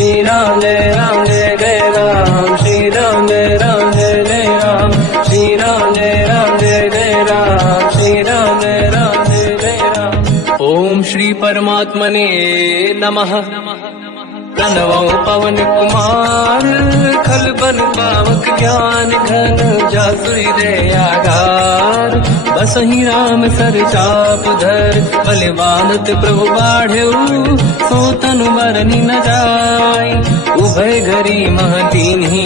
श्री राम जय जय राम, श्री राम जय जय राम, श्री राम जय जय राम, श्री राम जय जय राम। ओम श्री परमात्मने नमः। प्रणवो पवन कुमार, खल बन पावक ज्ञान घन, जासुरी दयागार, बसहि राम सर चाप धर, बलवानत प्रभु बाढ़ऊ, सो तनु मरनि न जाय, उभय घरी महतीन्ही,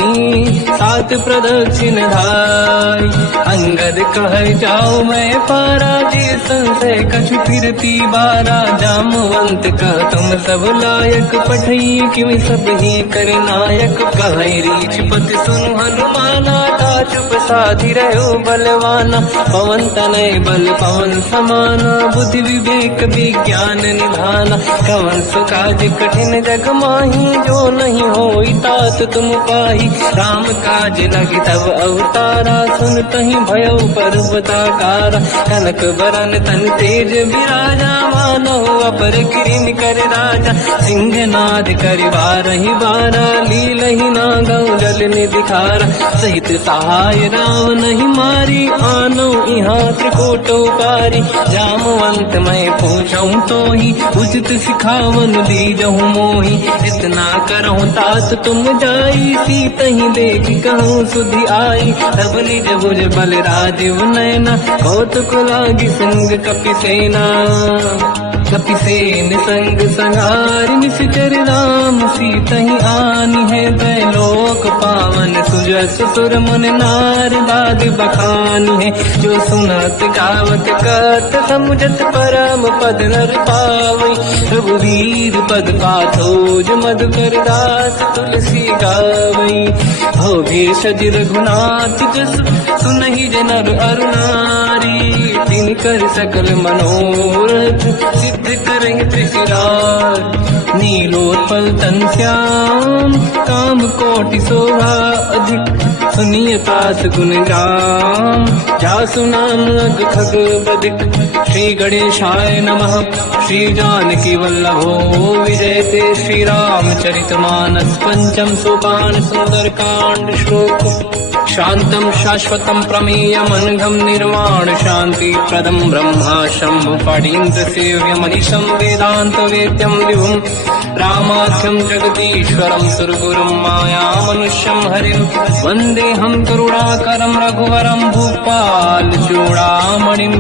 सात प्रदक्षिण धाय, अंगद कह जाओ मैं पारा, जी संशय कछु फिरती बारा, जामवंत कह तुम सब लायक, पठई किमि सब ही कर नायक, कहि रीछ पति सुनु हनुमाना, चुप साधि रहो बलवाना, पवन तनय बल पवन समाना, बुद्धि विवेक विज्ञान निधाना, कवन सुकाज कठिन जग माही, जो नहीं होई तात तुम पाही, राम काज लगी तब अवतारा, सुनतहि भयउ पर्वताकारा, कनक बरन तन तेज विराजा, मानव अपर किरिन कर राजा, सिंहनाद करिवारहि बारा, लीलहि नागौ जल निधिखारा, सहित सहाय राम नहीं मारी, आनो यहाँ त्रिकोटो पारी, जामवंत मैं पूछऊं तो ही, उचित सिखावन दीजहु मोही, इतना करहु तात तुम जाई, सीतहि देख कहूँ सुधि आई, तब निज भुज बल राजीव नैना, कौतुक लागी संग कपिसेना, कपिसेन संग संहार, निश्चर राम सीतहि आनी है, दैलोक पावन सुजस सुर मुन नार, बाद बखानी है, जो सुनत गावत कथ, समुझत परम पद नर पावई, रघुवीर पद पाथोज मधुकर दास, तुलसी गावई, हो भेषज रघुनाथ जस, सुनहि जनर अरुणारी, तिन कर सकल मनोरथ, सिद्ध करहि त्रिशिरार, नीलोत्पल तन श्याम, काम कोटि शोभा अधिक, सुनिय पास गुण राम, जासु नाम अग खग बदिक, श्री गणेशाय नमः। श्री जानकी वल्लभो विजयते, श्री रामचरित मानस पंचम सोपान, सुंदर कांड श्लोक, शांतम शाश्वतम प्रमेयम अनघम निर्वाण शांति प्रदम ब्रह्मा शंभु फणीन्द्र सेव्य मनीषम वेदांत वेद्यम विभुम, रामाख्यम जगदीश्वरम सुरगुरुम माया मनुष्यम हरिम, वंदे हम करुणाकरम रघुवरम भूपाल चूड़ामणिम,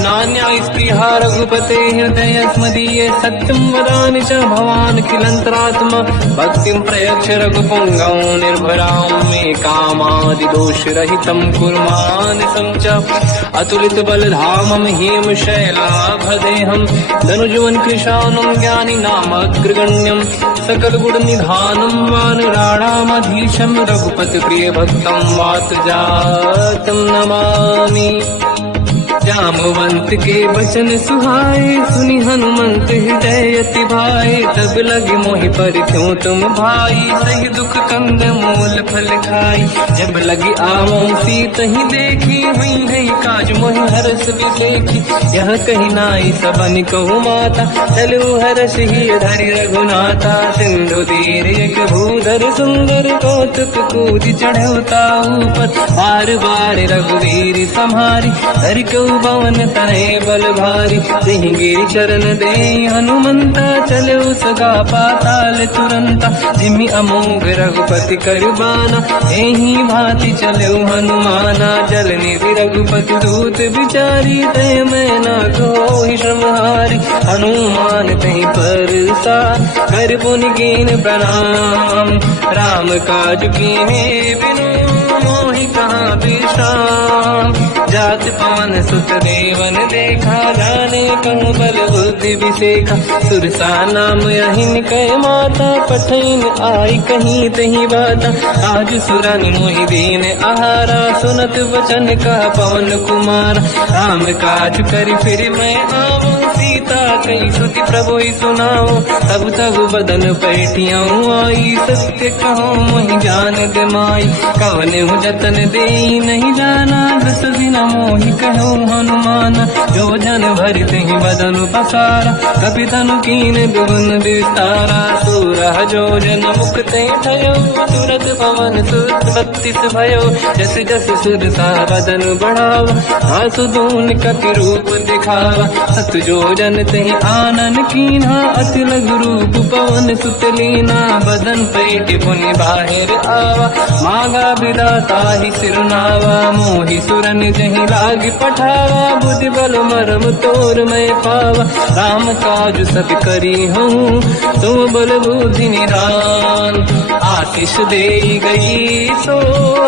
नान्या स्पृहा रघुपते हृदय स्मदीये, सत्यम वदामि च भवान् किलंतरात्मा, भक्तिं प्रयच्छ रघुपुंगव निर्भरां मे कामादि दोष रहितं कुर्मानिसं च, अतुलित बलधामं हेम शैलाभदेहं, धनुजवन कृशानं ज्ञानी नामग्रगण्यं, सकल गुण निधानं वानराणामधीशं, रघुपति प्रिय भक्तं वात जातं नमामि। जामवंत के वचन सुहाए, सुनि हनुमंत हृदय अति भाए, तब लगे मोहि पर क्यों तुम भाई, सही दुख कंद मूल फल खाई, जब लगी आवों सीतहि देखी, हुई है काज मोहि हरस विसेखी, यह कही नाई सबन कहु माता, चलु हरस ही धरि रघुनाथा, सिंधु तीर एक भूधर सुंदर, कौतुक कूद चढ़ौता ऊपर, बार बार रघुवीर सम्हारी, हरि को पवन तनय बल भारी, सिंह चरण दे हनुमंता, चले सगा पाताल तुरंता, जिमि अमोघ रघुपति कर बाना, एहि भांति चले हनुमाना, जल निधि रघुपति दूत विचारी, तय मैं न कोहि श्रमहारी, हनुमान तहि परसा, कर पुनि कीन प्रणाम, राम काज कीन्हे बिनु मोहि कहाँ विश्राम, जात पवन सुत देवन देखा, जाने कहूँ बल बुद्धि विसेखा, सुरसा नाम अहिन कह माता, पठैन आई कहीं तही बाता, आज सुरनि मोहि दीन आहारा, सुनत वचन का पवन कुमार, राम काज कर फिर मैं आवूं, सीता कई सुति प्रभु सुनाओ, तब तब बदन पैठियाँ आई, सत्य कहो मोहि जान गमाई, कवन जतन दे ही नहीं जाना, दस दिन मोहि कहो हनुमान। जो जन भरते ही बदन पसारा, कपि तनु कीन दुगुन विस्तारा। सूरह जो जन मुक्ते भयो, तुरत पवन सुत 32 भयो। जस जस सुर सा बदन बढ़ावा, आसु दून कपि रूप दिखावा। सत जो जन ते आनन कीन्हा, अति लघु रूप पवन सुत लीना। बदन पेट पुनि बाहिर आवा, मांगा विदाता ही सिरनावा। मोहि सुरन जहि लाग पठावा, बुद्धि बल मरम तोर मैं पावा। राम काज सब करी हूँ, तुम बल बुद्धि निदान। आशीष दे गई सो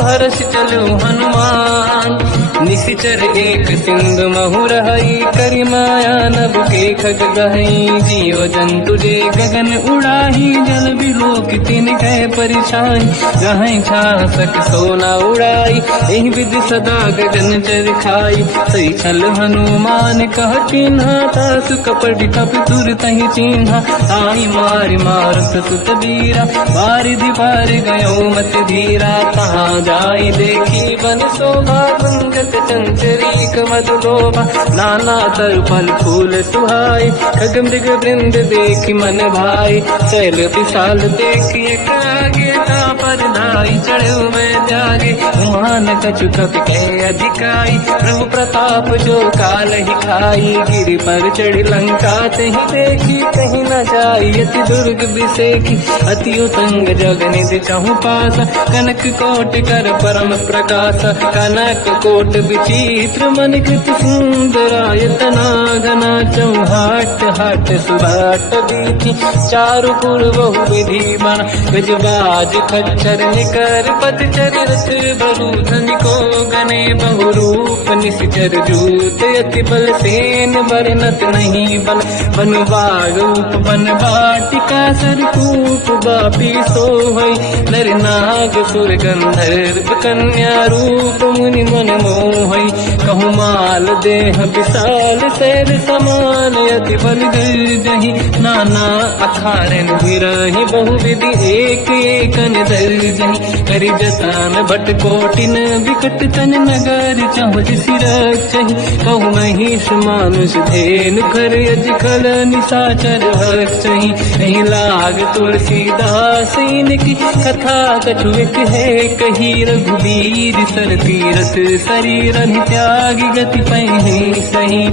हर्ष चलो हनुमान। निशिचर एक सिंधु महु रही, करि माया नभ के खग गहई। जीव जंतु जे गगन उड़ाही, जल बिलोक तिन कह परिछाई। जहाँ छा सक सोना उड़ाई, एहि विधि सदा गगन चर खाई। सही छल हनुमान कह किन्हा, तासु कपट कप तुर तहि चिन्हा। ताई मारि मारुत सुत बीरा, बारिधि पार गयो मत धीरा। कहाँ जाई देखी बन शोभा, गुंजत चंचरीक मधुलोभा। नाना तर फल फूल सुहाई, खग मृग वृंद देखी मन भाई। शैल विशाल देखी आगे, पर धाई चढ़ो मैं जागे। मान कछु कपि कह अधिकाई, प्रभु प्रताप जो काल ही खाई। गिरि पर चढ़ी लंका ते ही देखी, कहीं न जाई अति दुर्ग बिसेखी। अति उत्तंग जग निधि चहु पासा, कनक कोट कर परम प्रकाश। कनक कोट विचित्र मन कृत सुंदरायतना घना। चौहाट हाट सुभाट बीती, चारु पुर बहु विधि बना। गजबाज खच्चर निकर पतचर, रथ बरु धनिको गने बहु रूप। निशिचर जूत अति बल सेन, बरनत नहीं बल। बन बाग रूप बन बाटिका, सरकूप बापी सोहई। नर नाग सुर गंधर्व कन्या, रूप मुनि मन मोहई। कहु माल देह विशाल, शैल समान अति बल गर्जहि। नाना अखारन बिरहि, बहु विधि एक एकन दर्जहि। करि जसान भट कोटिन, विकट तन नगर चहु सिरक्षहि। कहु महिष मानुष धेनु, खर यज खल निशाचर भक्षहि। एहि लाग तुलसीदास इनकी, कथा कछु एक है कही। रघुबीर सर तीरथ शरीर, त्यागी गति पहि सही।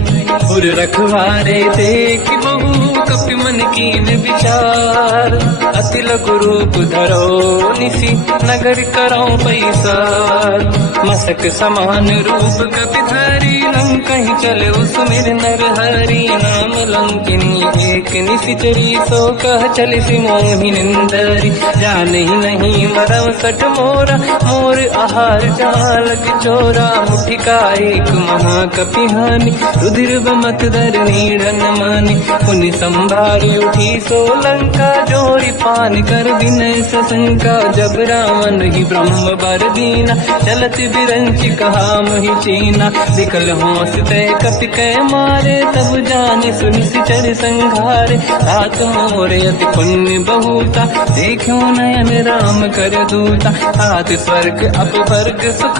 उर रखवारे देख बहु, कपि मन कीन विचार। अति लघु रूप धरो निसी, नगर करौ पैसार। मसक समान रूप कपि धरी, लंकहि चले सुमिर नर हरि। नाम लंकिनी एक निशिचरी, सो कह चल सि मोहि निंदरी। जानहि नहीं मरम सठ मोरा, मोर आहार जालक चोरा। मुठिका एक महाकपि हानि, रुधिर बमत धर नीड़न मानि। पुनि संभारी उठी सो लंका, जोरी पान कर विनय सशंका। जब रावण ही ब्रह्म बर दीना, चलत बिरंचि कहा मोहि चीना। विकल होश तय कपि कह मारे, तब जाने सुनि सिचर संघारे। तात मोर अति पुण्य बहुता, देखो नयन राम कर दूता। हाथ स्वर्ग अपवर्ग सुख,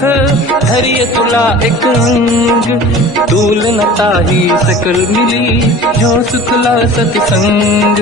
धरिय तुला एक अंग। तूल न ताहि सकल मिली, जो सुखला सतसंग।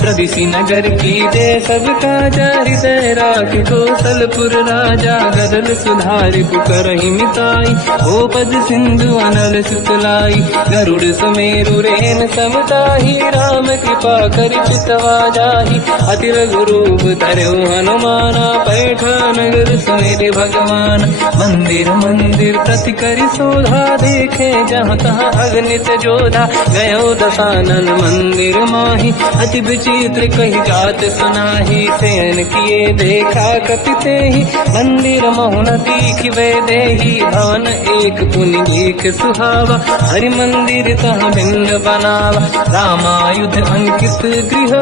प्रदिशि नगर की दे सब काजा, हृदय राख कौशलपुर राजा। गदल सुधारि पुकारहि मिताई, हो पद सिंधु अनल सुतलाई। गरुड़ सुमेरु रेन समताहि, राम कृपा करि चितवा जाहि। अति लघु रूप धरौ हनुमाना, पैठा नगर सुमिरि भगवान। मंदिर मंदिर प्रति करि शोधा, देखे जहाँ तहाँ अगणित जोधा। गयो दशानन मंदिर माहि, अति विचित्र कही जात सुनाहि। शयन किए देखा कपि तेहि, मंदिर महु न दीखिबे देहि। भवन एक पुनि देख सुहावा, हरि मंदिर तहाँ भिन्न बनावा। रामायुध अंकित गृह,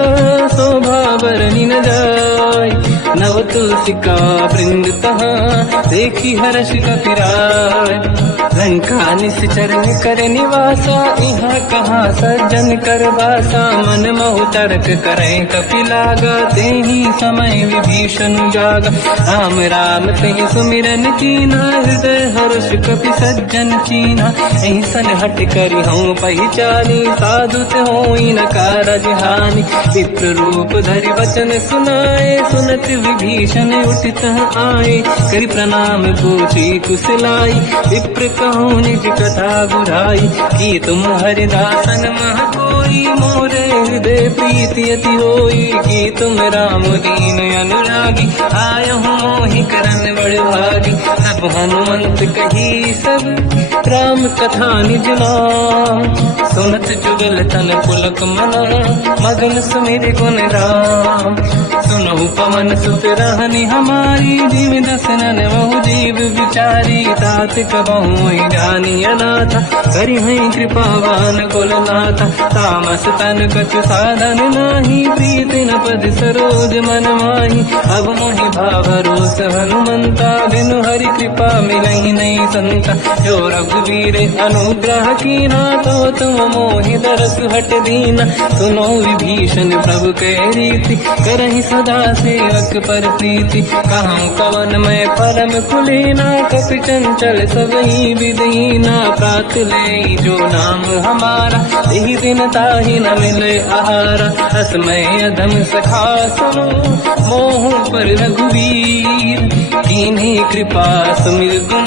शोभा बरनि न जाय। नव तुलसिका वृंद तहाँ, देखी हर्ष कपि राय। लंका निश्चर कर निवासा, यहाँ कहाँ सज्जन कर वासा। मन महु तर्क करें कपिलागा, ते ही समय विभीषण जागा। राम राम ते सुमिरन कीना, हृदय हर्ष कपि सज्जन चीना। ऐसन हट करी हूँ पहचानी, साधु ते होई न कारज हानि। विप्र रूप धरि वचन सुनाए, सुनत विभीषण उठित आए। करि प्रणाम पूछी कुशलाई, विप्र कहूँ निज कथा बुझाई। कि तुम हरिदासन मह कोई, मोरे हृदय प्रीति अति होई। कि तुम राम दीन अनुरागी, आय हूँ मोहि करन बड़ भागी। तब हनुमंत कही सब राम कथा निज नाम, सुनत जुगल तन पुलक मना, मगन सुमिर गुण राम। सुनहु पवन सुत रहनी हमारी, जीव दसनन बहु जीव विचारी। तात कबहु जानी अनाथा, करि हैं कृपावान कुलनाथा। तामस तन कछु साधन नाही, प्रीति न पद सरोज मन माही। अब मोहि भावरोस हनुमंता, बिनु हरि कृपा मिलहि नहीं संता। जो रघुवीर अनुग्रह कीना, तो तुम मोहि दरस हट दीना। सुनो विभीषण प्रभु के रीति, करहि सदा सेवक पर प्रीति। कहूँ कवन मैं परम कुलीना, कपि चंचल सबहि विदहीना। प्रात ले जो नाम हमारा, यही दिन ताहि न मिले आहारा। असमय अधम सखा सुनो, मोह पर रघुवीर। कीन्ही कृपा सुमिर गुण,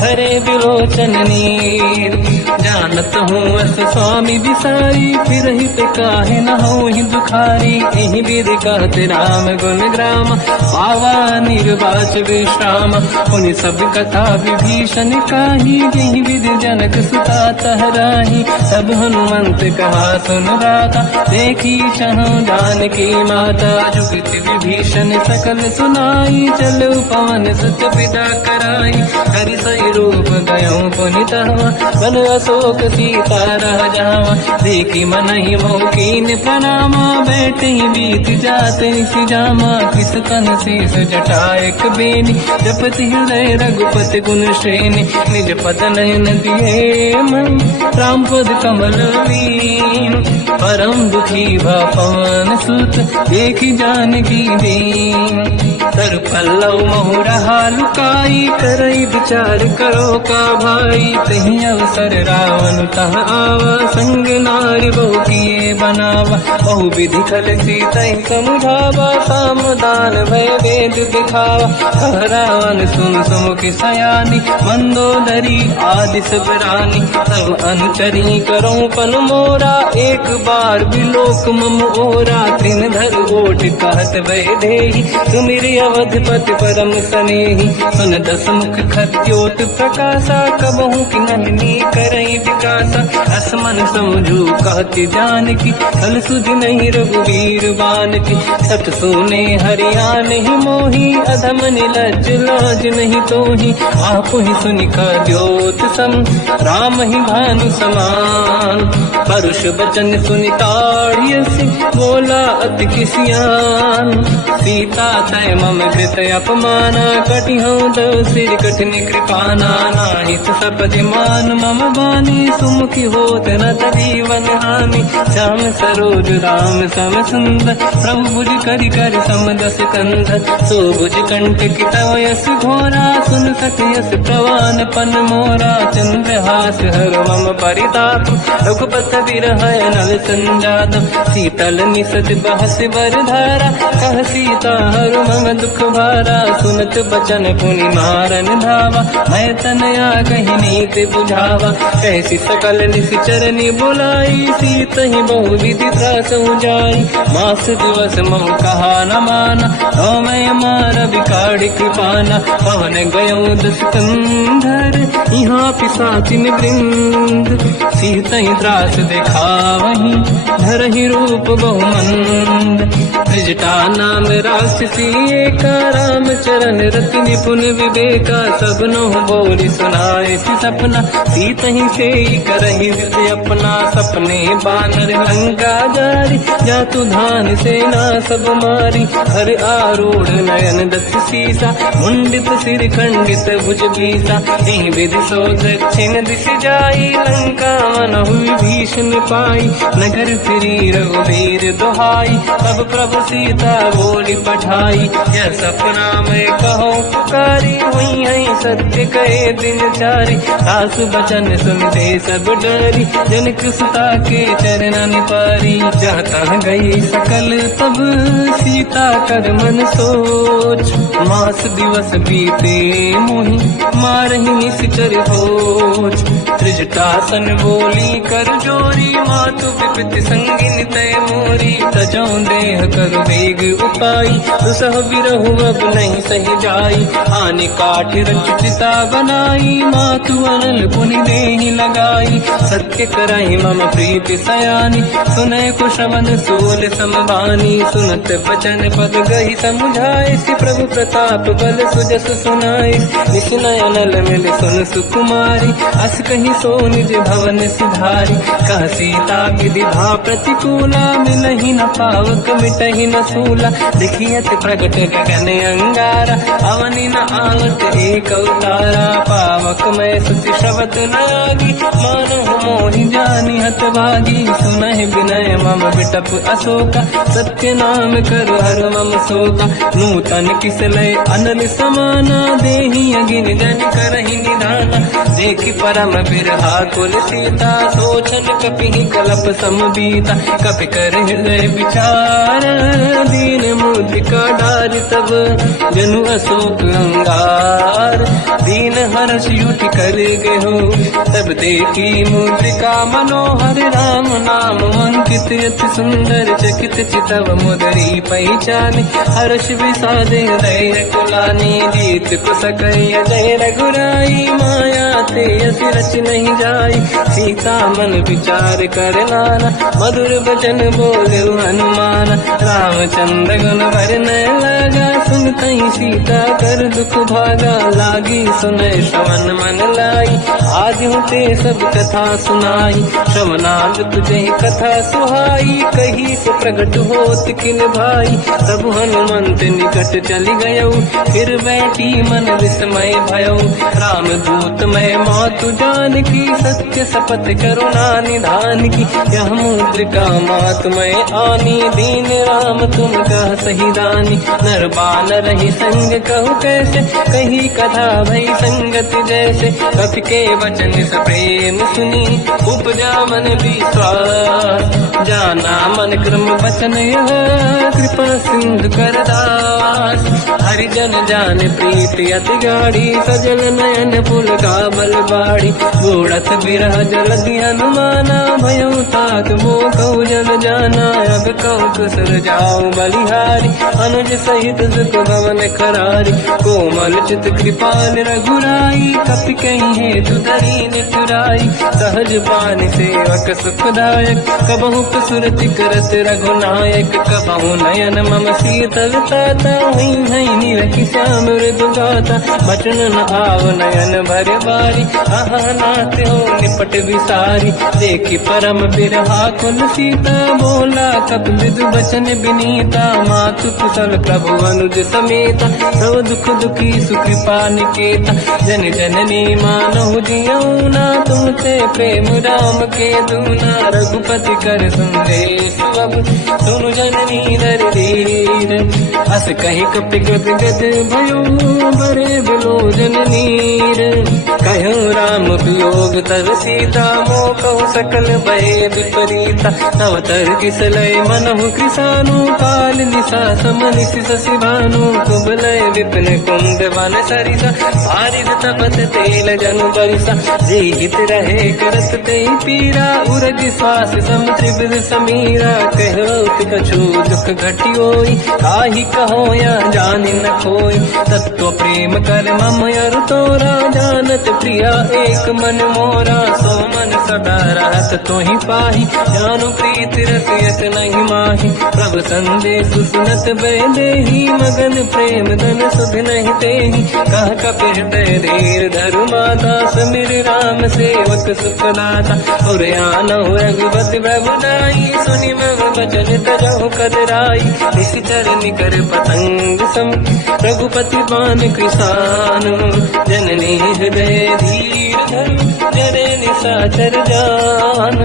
हरे बिलोचन नीर। जानत हूँ अस स्वामी बिसारी, फिर हित काहे न होहि दुखारी। एहि विधि कहते राम गुण ग्राम, पावा निर्वाच विश्राम। पुनि सब कथा विभीषण काही, जेहि विधि जनक सुता तहराही। तब हनुमंत कहा सुन राता, देखी चहु जानकी माता। जुगति विभीषण सकल सुनाई, चलो पवन सुत पिता कराई। हरि सही रूप गयो पुनितवा, बन अशोक सीता रह जावा। देखी मनहि मोह कीन प्रणामा, बैठे ही बीत जाते निसि जामा। किस तन शेष जटायक बेनी, जपति हृदय रघुपति गुण श्रेणी। निज पद नयन दिए मन, राम पद कमल लीन। परम दुखी भा पवन सुत, देखी जानकी दीन। तर पल्लव महु रहा लुकाई, करई विचार करो का भाई। तहि अवसर रावण तह आवा, संग नारी बहु किए बनावा। बहु विधि खल सीतहि समुझावा, साम दान भय वेद दिखावा। कह रावण सुन सुमुखि सयानी, मंदोदरी आदि सब रानी। सब अनुचरी करो पन मोरा, एक बार बिलोक मम ओरा। तीन धर ओट कहत भय देहि, सुमिर अवधपति परम सनेहि। सुन दस मुख खद्योत प्रकाशा, कबहु कि नहिनी करई विकासा। असमन समझू कहति जानकी, कल सुधि नहीं रघुवीर बानकी। सत सुने हरियाण ही मोही, अधम निलज्ज लाज नहीं तोही। आप ही सुनि खद्योत सम, राम ही भानु समान। परुष बचन सुनि ताड़ियसि, बोला अति किसियान। सीता तय मम कृत अपमाना, कटिहउँ दो सिर कठिन कृपाना। नाहित सपदि मान मम बानी, सुमुखी होत न जीवन हानि। श्याम सरोज राम सम सुंदर, प्रभु भुज करि कर समदस कंधर। सो भुज कंटक तव यस घोरा, सुन सत यस प्रवान पन मोरा। चंद्रहास हर मम परिताप, रघुपत विरह नल संजात। शीतल निसत बहस बर धारा, कह सीता हर मम दुख भारा। सुनत बचन पुनि मारन धावा, मैं तनया कहि नीति बुझावा। कैसी सकल निश्चरनि बुलाई, सीतहि बहु विधि त्रासहु जाई। मास दिवस मोह कहा न माना, तो मैं मार बिकाढ़ कृपाना। पवन गयो दस कंधर, यहाँ पिशाचिन वृंद। सीतहि त्रास दिखावहीं, धरहि रूप बहुमंद। त्रिजटा नाम राक्षसी एका, राम चरण रति निपुण विवेका, सबनो बोली सुनाए सी सपना, सीत ही से करही विधि अपना, सपने बानर लंका जारी, जातु धान सेना सब मारी, हर आरूढ़ नयन दत्त सीसा, मुंडित सिर खंडित भुज बीसा, यही विधि सो दक्षिण दिश जाई, लंका मन हुई भीषण पाई, नगर फिरी रघुवीर दुहाई, तब प्रभु सीता बोली पठाई, यह सपना मैं कहो पुकारी, हुई है सत्य कहे दिन चारी, सास बचन सुन दे सब डरी, जनक सुता के चरणन पारी, जाता गई सकल तब सीता कर मन सोच, मास दिवस बीते मोहि मारहि निश्चर होच, त्रिजटासन बोली कर जोरी, मातु विपति संगिन तय मोरी, तजौ देह कर वेग उपाई, दुसह बिरहु अब नहीं सही जाई, आने काठ रचिता बनाई, मातु अनल पुनि देहि लगाई, सत्य कराई मम प्रीति सयानी, सुनय कुशवन सोल समबानी, सुनत बचन पद गही समुझाए, श्री प्रभु प्रताप बल सुजस सुनाई, निश्नय अनल मिल सुन सुकुमारी, अस कही सो निज भवन सिधारी, कह सीता विधि भा प्रतिकूला, मिलहि न पावक मिटहि न सूला, दिखियत प्रगट गगन अंगारा, अवनि न आवत एक अवतारा, पावक मैं सुति श्रवत न आगी, मानहु मोहि जानि हत भागी, सुनहि विनय मम बिटप अशोका, सत्य नाम कर हर मम शोका, नूतन किसलय अनल समाना, देहि अगिन जन करहि निधाना, देखि परम बिरहा कुल सीता, सोचन कपिहि कलप समबीता, कपि कर हृदय विचार, दीन मुद्रिका डार तब जनु अशोक अंगार, दीन हर्ष युति कर गेहो, तब देखी मुद्रिका मनोहर, राम नाम अंकित अति सुंदर, चकित चितव मुदरी पहचान, हर्ष विषादे हृदय कुलानी, जीत कुसकय जय रघुराई, माया ते अति रच नहीं जाई, सीता मन विचार कर नाना, मधुर वचन बोले हनुमान, रामचंद्र गुण वर्णय लगा, सुनतहि सीता कर दुख भागा, लागी सुनय श्रवण मन लाई, आज होते सब कथा सुनाई, श्रवणाद तुझे कथा सुहाई, कही से प्रगट होत किन भाई, तब हनुमंत निकट चली गयो, फिर बैठी मन विस्मय भयो, राम दूत मैं मातु जान की, सत्य शपथ करुणा निधान की, यह मुद्रिका मात मैं आनी, दीन राम तुम कह सही दानी, नर बानर ही संग कहु कैसे, कही कथा भई संगत जैसे, कपि के वचन सप्रेम सुनी, उपजा मन विश्वास, जाना मन क्रम वचन यह, कृपा सिंधु कर दास, हरिजन जान प्रीति अति गाढ़ी, सजल नयन पुल का बल बाड़ी, गोड़थ बिरह जलधि हनुमाना, भयो तात मोह जल जाना, अब कहु कुशल जाओ बलिहारी, अनुज सहित सुख भवन करारी, कोमल चित कृपाल रघुराई, कपि कहीं हेतु दरीन तुराई, सहज पान सेवक सुखदायक, कबहु सुरति करत रघुनायक, कबहु नयन मम शीतल ताता, हुई है निरखि श्याम मृदु गाता, बचन न आव नयन भर बारी, आहा नाथ हो निपट विसारी, देखि परम बिरहा कुल सीता, बोला कपि मृदु बचन विनीता, मातु कुशल प्रभु अनुज समेता, सब दुख दुखी सुकृपा निकेता, जन जननी मानहु जियौना, तुमसे प्रेम राम के दूना, रघुपति कर संदेश अब सुनु जननी नर धीर, अस कहि कपि गद गद भयो, बरे बिलोचन नीर, कहूँ राम वियोग तर सीता, मोह कहु सकल भय विपरीता, तव तर किसलय मनहु कृसानु, काल निशा समनिशि शशि भानु, कुबलय विपिन कुंद वन सरिसा बारिद तपत तेल जनु बरिसा जीवित रहे करत ते पीरा उरग श्वास सम त्रिविध समीरा कहत कछु दुख घटियोई काहि कहो या जानि न खोई तत्व प्रेम कर मम अरु तोरा जानत प्रिया एक मन मोरा सो मन सदा रहत तोहि पाहि जानु प्रीत रसियत नहीं माहि प्रभु संदेश सुनत बेदेहि मगन प्रेम धन सुध नहीं तेहि कह कपि हृदय धीर धरु माता समिर राम सेवक सुखदाता और आनहु रघुपति प्रभुदाई सुनि मम वचन तरहु कदराई निश्चर निकर पतंग सम रघुपति पान कृषानु जननी हृदय धीर धरु जरे निशाचर जान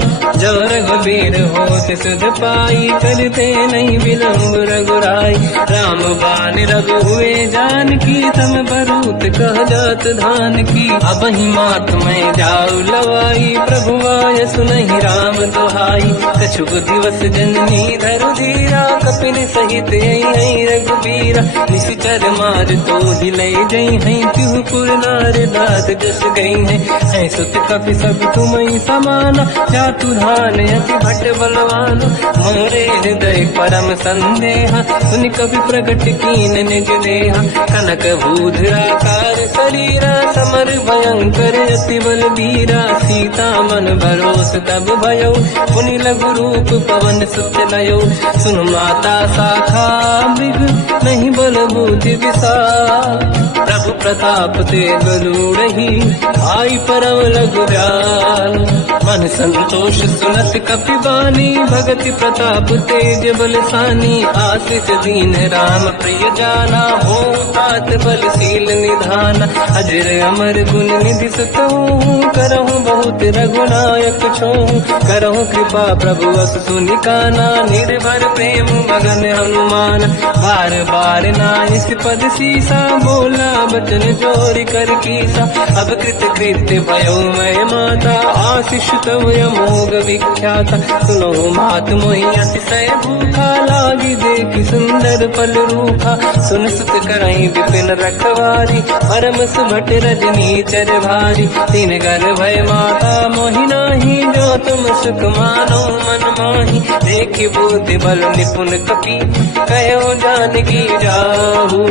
जो रघुबीर होत सुध पाई करते नहीं विलम्ब रघुराई राम बान रघु हुए जानकी तम बरूत कह जात धान की अब ही मात में जाऊ लवाई प्रभु आय सुनहि राम दुहाई कछुक दिवस जननी धरु धीरा कपिन सहित आई रघुबीरा निश्चर मार तो ही ले जई है तिहु पुर नार दात जस गई है सुत कपि सब तुमहि समाना जातु धान अति भट बलवान मोरे हृदय परम संदेहा सुनि कपि प्रगट कीन निज देहा कनक भूधराकार शरीरा समर भयंकर अति बल बीरा सीता मन भरोस तब भयो पुनि लघु रूप पवन सुत लयो सुन माता शाखा मृग नहीं बल बुद्धि विशाल प्रभु प्रताप ते गरुड़हि आई परम लघु दयाल मन संतोष सुनत कपि बानी भगति प्रताप तेज बलसानी आशीष दीन राम प्रिय जाना हो तात बलशील निधान अजर अमर गुण निधि सुतहु करहु बहुत रघुनायक छोहु करहु कृपा प्रभु अस सुनि काना निर्भर प्रेम मगन हनुमान बार बार नाइस पद सीसा बोला बचन जोरि कर कीसा अब कृत कृत्य भयो मैं माता आशीष तव अमोघ विख्याता सुनो मात मोहि अतिशय भूखा लागी देखि सुंदर फल रूखा सुन सुत करई विपिन रखवारी परम सुभट रजनी चर भारी तीन घर भय माता मोहि नाही जो तुम सुख मानो मन माही देखि बुद्धि बल निपुण कपि कहो जानकी जाहू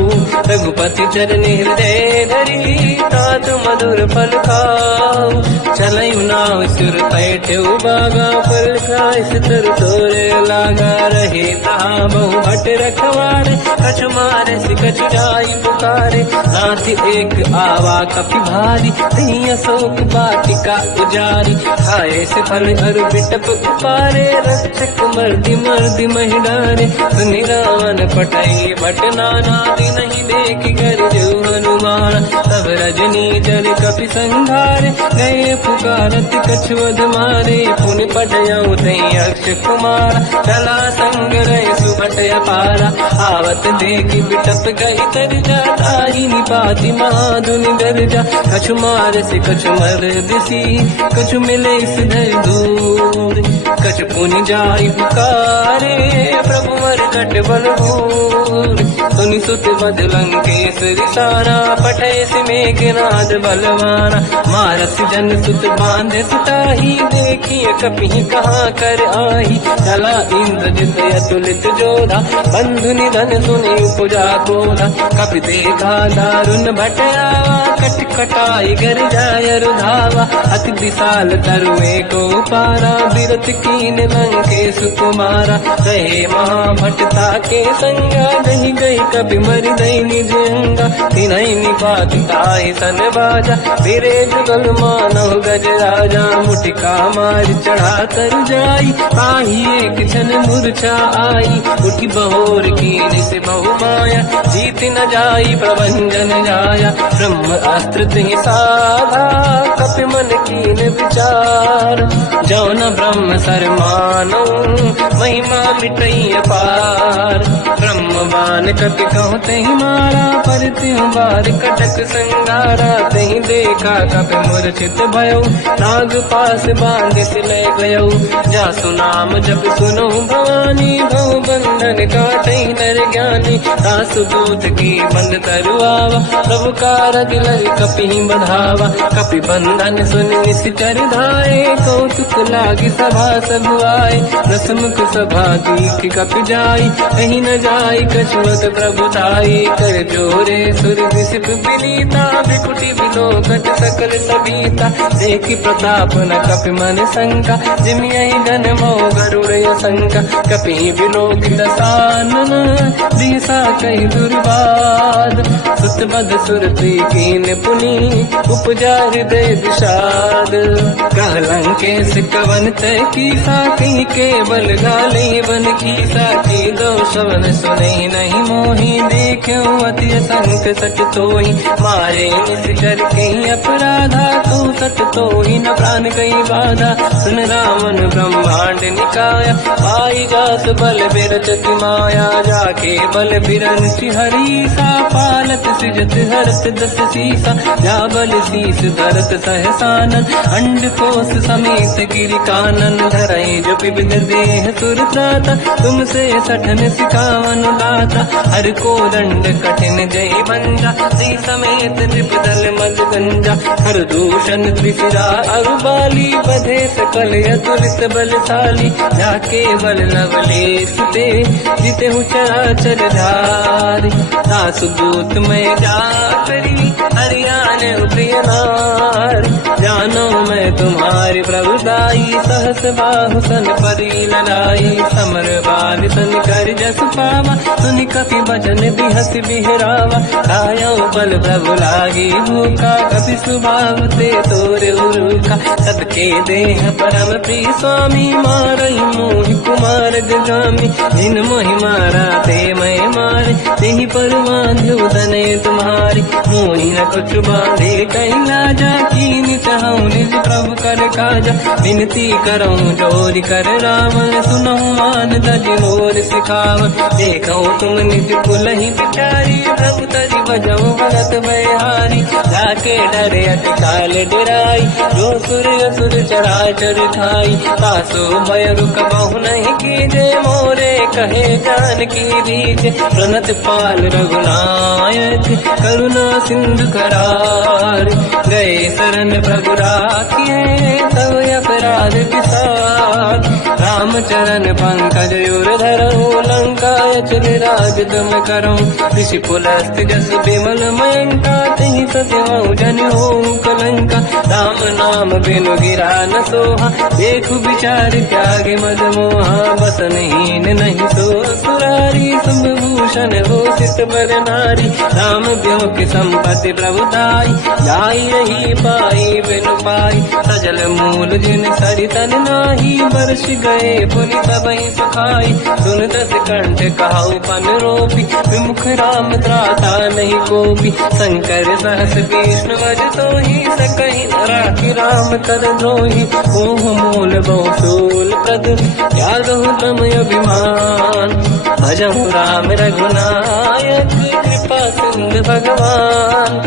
रघुपति चरनि हृदय धरी तात मधुर फल खाऊ चलऊ नाव सुर पैठे बागा फल खाय सितर तोरे लागा रहे तहाँ बहु भट रखवारे कछु मारे से कछु जाई पुकारे नाथ एक आवा कपि भारी नहीं अशोक बाटिका उजारी खाए से फल अरु बिटप उपारे रक्षक मर्दि मर्दि महिडारे सुनि रावण पटई भट नाना दिन नहीं देख कर जो हनुमान तब रजनी जल कपि संघारे गए पुकारत कछुअध मारे पुनि पटयऊ तई अक्ष कुमार चला संग रहे सुभट अपारा आवत देखि बिटप गई तर जाताई निपाति महाधुनि गर्जा कछु मार से कछु मर दिसी कछु मिले सिधर दूर कछु पुनि जाई पुकारे प्रभु मर कट बल भूर सुनि सुत बद लंकेश रिसारा पठय से मेघनाद बलवाना मारस जन सुत बांधे सुताही देखिए कपि कहाँ कर आही चला इंद्रजित अतुलित जोधा बंधु निधन सुनि उपजा क्रोधा कपि देखा दारुण भटयावा कट कटाई गर जाय रुधावा अति विशाल तरुए को पारा बिरत कीन लंकेश कुमारा रहे महाभटता के संगा दही गई कपि मरि दई निज अंगा तिनहि निपात ताहि सन बाजा फिरे जुगल मानव गज राजा मुटिका मार चढ़ा तर जाई पाही एक क्षण मूर्छा आई उठी बहोर कीन से बहु माया जीत न जाई प्रभंजन जाया ब्रह्म अस्त्र तिहि साधा कपि मन कीन विचार जौन ब्रह्म सर मानो महिमा मिटई अपार ब्रह्म रामबान कपि कहूँ तही मारा, पर त्यों बार कटक संगारा। तही देखा कपि मूर्छित भयो, नाग पास बांध सिले गयो। जासु नाम जब सुनो भवानी, भव बंधन काटै नर ज्ञानी। दासु दूत की बंद तरुआवा, प्रभु कारज लय कपि बढ़ावा। कपि बंधन सुनि निश्चर धाये, कौतुक लागी सभा सब आए। दसमुख सभा दीख कपि जाई, कहीं न जाई कछुअत प्रभु ताई। कर जोरे सुर विसिप विनीता, बिकुटी बिलोकट सकल सबीता। देखि प्रताप न कपि मन शंका, जिमियहि जन्मो गरुड़ शंका। कपि बिलोकित सानन, दिशा कहि दुर्वाद। सुत बद सुरति कीन पुनि, उपजा हृदय विषाद। कहलंकेश कवन तय कीसा, कहीं केवल गाले बन कीसा। की दो शवन सुने नहीं मोहि, देख्यो अति संक सट तोहि। मारे निश्चर कहीं अपराधा, तू सट तोहि न प्राण कहीं बाधा। सुन रावण ब्रह्मांड निकाया, पाई जास बल बिरचति माया। जाके बल बिरंच हरीसा, पालत सिजत हरत दस सीसा। जा बल शीस धरत सहसानन, अंड कोश समेत गिरि कानन। धरई जो विविध देह सुर त्राता, तुमसे सठन सिखावन दाता। हर को दंड कठिन जय बंजा, सी समेत त्रिपदल मद गंजा। हर दूषण त्रिशिरा अरुबाली, बधे सकल अतुलित बलशाली। जाके बल लवलेश ते, जिते हूँ चराचर धारी। दासु दूत में जा करी, हरियाण प्रिय नारी। जानो मैं तुम्हारी प्रभुदाई, सहस बाहु सन परी लड़ाई। समर बाल सन कर जस पावा, सुनि कपि बचन बिहस बिहरावा। खायो बल प्रभु लागी भूखा, कपि स्वभाव ते तोर उरुखा। सबके देह परम प्रिय स्वामी, मारई मोहि कुमार जगामी। जिन मोहि मारा ते मैं मारे, तेहि पर बांधो दने तुम्हारी। मोहि न कुछ बांधे कहीं लाजा, कीन चाहूँ निज प्रभु कर काजा। विनती करऊँ जोरि कर रावण, सुनहु मान तज मोर सिखावन। देखो तुम निज कुलहि बिचारी, प्रभु तज बजऊ भगत बहारी। जाके डरे अति काल डराई, जो सुर असुर चराचर खाई। तासो भय रुक बहु नहीं कीजे, मोरे कहे जान की दीजे। प्रणत पाल रघुनायक, करुणा सिंधु करार। गए शरण प्रभु राखिए, तब अपराध विसार। रामचरण पंकज उर धरऊँ, लंका अचल राज तुम करूँ। ऋषि पुलस्त जस विमल मयंका, तहि सत्यवहु जन होऊँ कलंका। राम नाम बिनु गिरा न सोहा, देखु विचार त्यागे मद मोहा। बसनहीन नहीं सो सुरारी, शुभभूषण हो सित बर नारी। राम ब्यों की संपत्ति प्रभुताई, जाई रही पाई बिनु पाई। सजल मूल जिन सरितन नाही, वर्ष गए पुनि सबहि सुखाई। सुन दस कंठ कहाऊ पन रोपी, विमुख राम त्राता नहीं कोपी। शंकर सहस विष्णु वज तोहि, सकहि न राखि राम कर द्रोही। मोह मूल बहु शूल प्रद, त्यागहु तम अभिमान। भजहु राम रघुनायक, कृपा सिंधु भगवान।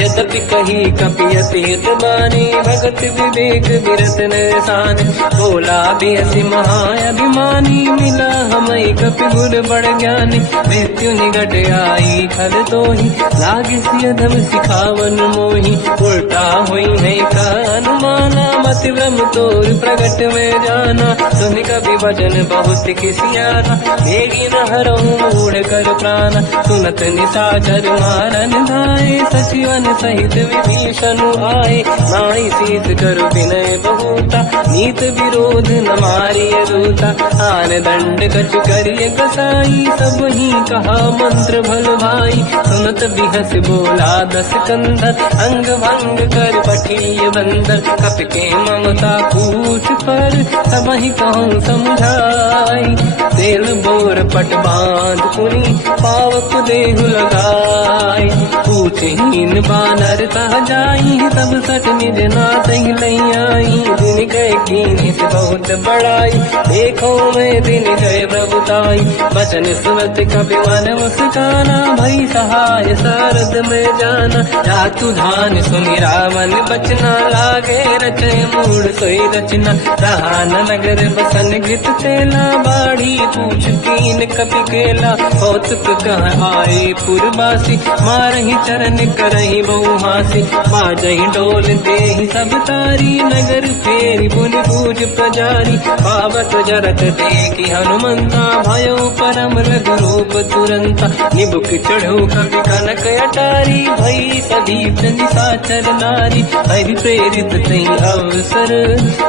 यद्यपि कही कपि अतीत बानी, भगत विवेक विरत निरसान। बोला बेसी महाअभिमानी, मिला हमई कपि गुर बड़ ज्ञानी। मृत्यु निकट आई खल तोहि, लागे सियधम सिखावन मोहि। उल्टा हुई है का अनुमाना, मति भ्रम तोर प्रगट में जाना। सुन कपि वचन बहुत किसियाना, मेरी न हरऊँ मूढ़ कर प्राण। सुनत निशाचर मारन धाये, सचिवन सहित विभीषण आए। नाई शीस करु विनय बहुता, नीत विरोध न मारिय दूता। आन दंड कछु करिय कसाई, सब ही कहा मंत्र भल भाई। सुनत बिहस बोला दस कंधर, अंग भंग कर पठिय बंदर। कपि के ममता पूछ पर, सब ही कहूँ समझाई। तेल बोर पट बांध पुनि, पावक देहु लगाई। पूछहीन बात नर तह जाई सब सट निज नाथ ही लई आई। दिन गए कीनी से बहुत बड़ाई देखो मैं दिन गए प्रभुताई। बचन सुनत कपि मन मुस्काना भई सहाय सारद में जाना। जातु धान सुनि रावण बचना लागे रचे मूड सोई रचना। रहा नगर बसन गीत तेला बाढ़ी पूछ कीन कपि केला। कौतुक कह आए पुरवासी मारही चरण करही बहु हासी। बाजही डोल देहि सब तारी नगर फेरी पुन पूज प्रजारी। पावत जरत देखी हनुमंता भयो परम रघुरूप तुरंता। निबुक चढ़ो कवि कनक अटारी भई सभी निशाचर नारी। हरि प्रेरित तई अवसर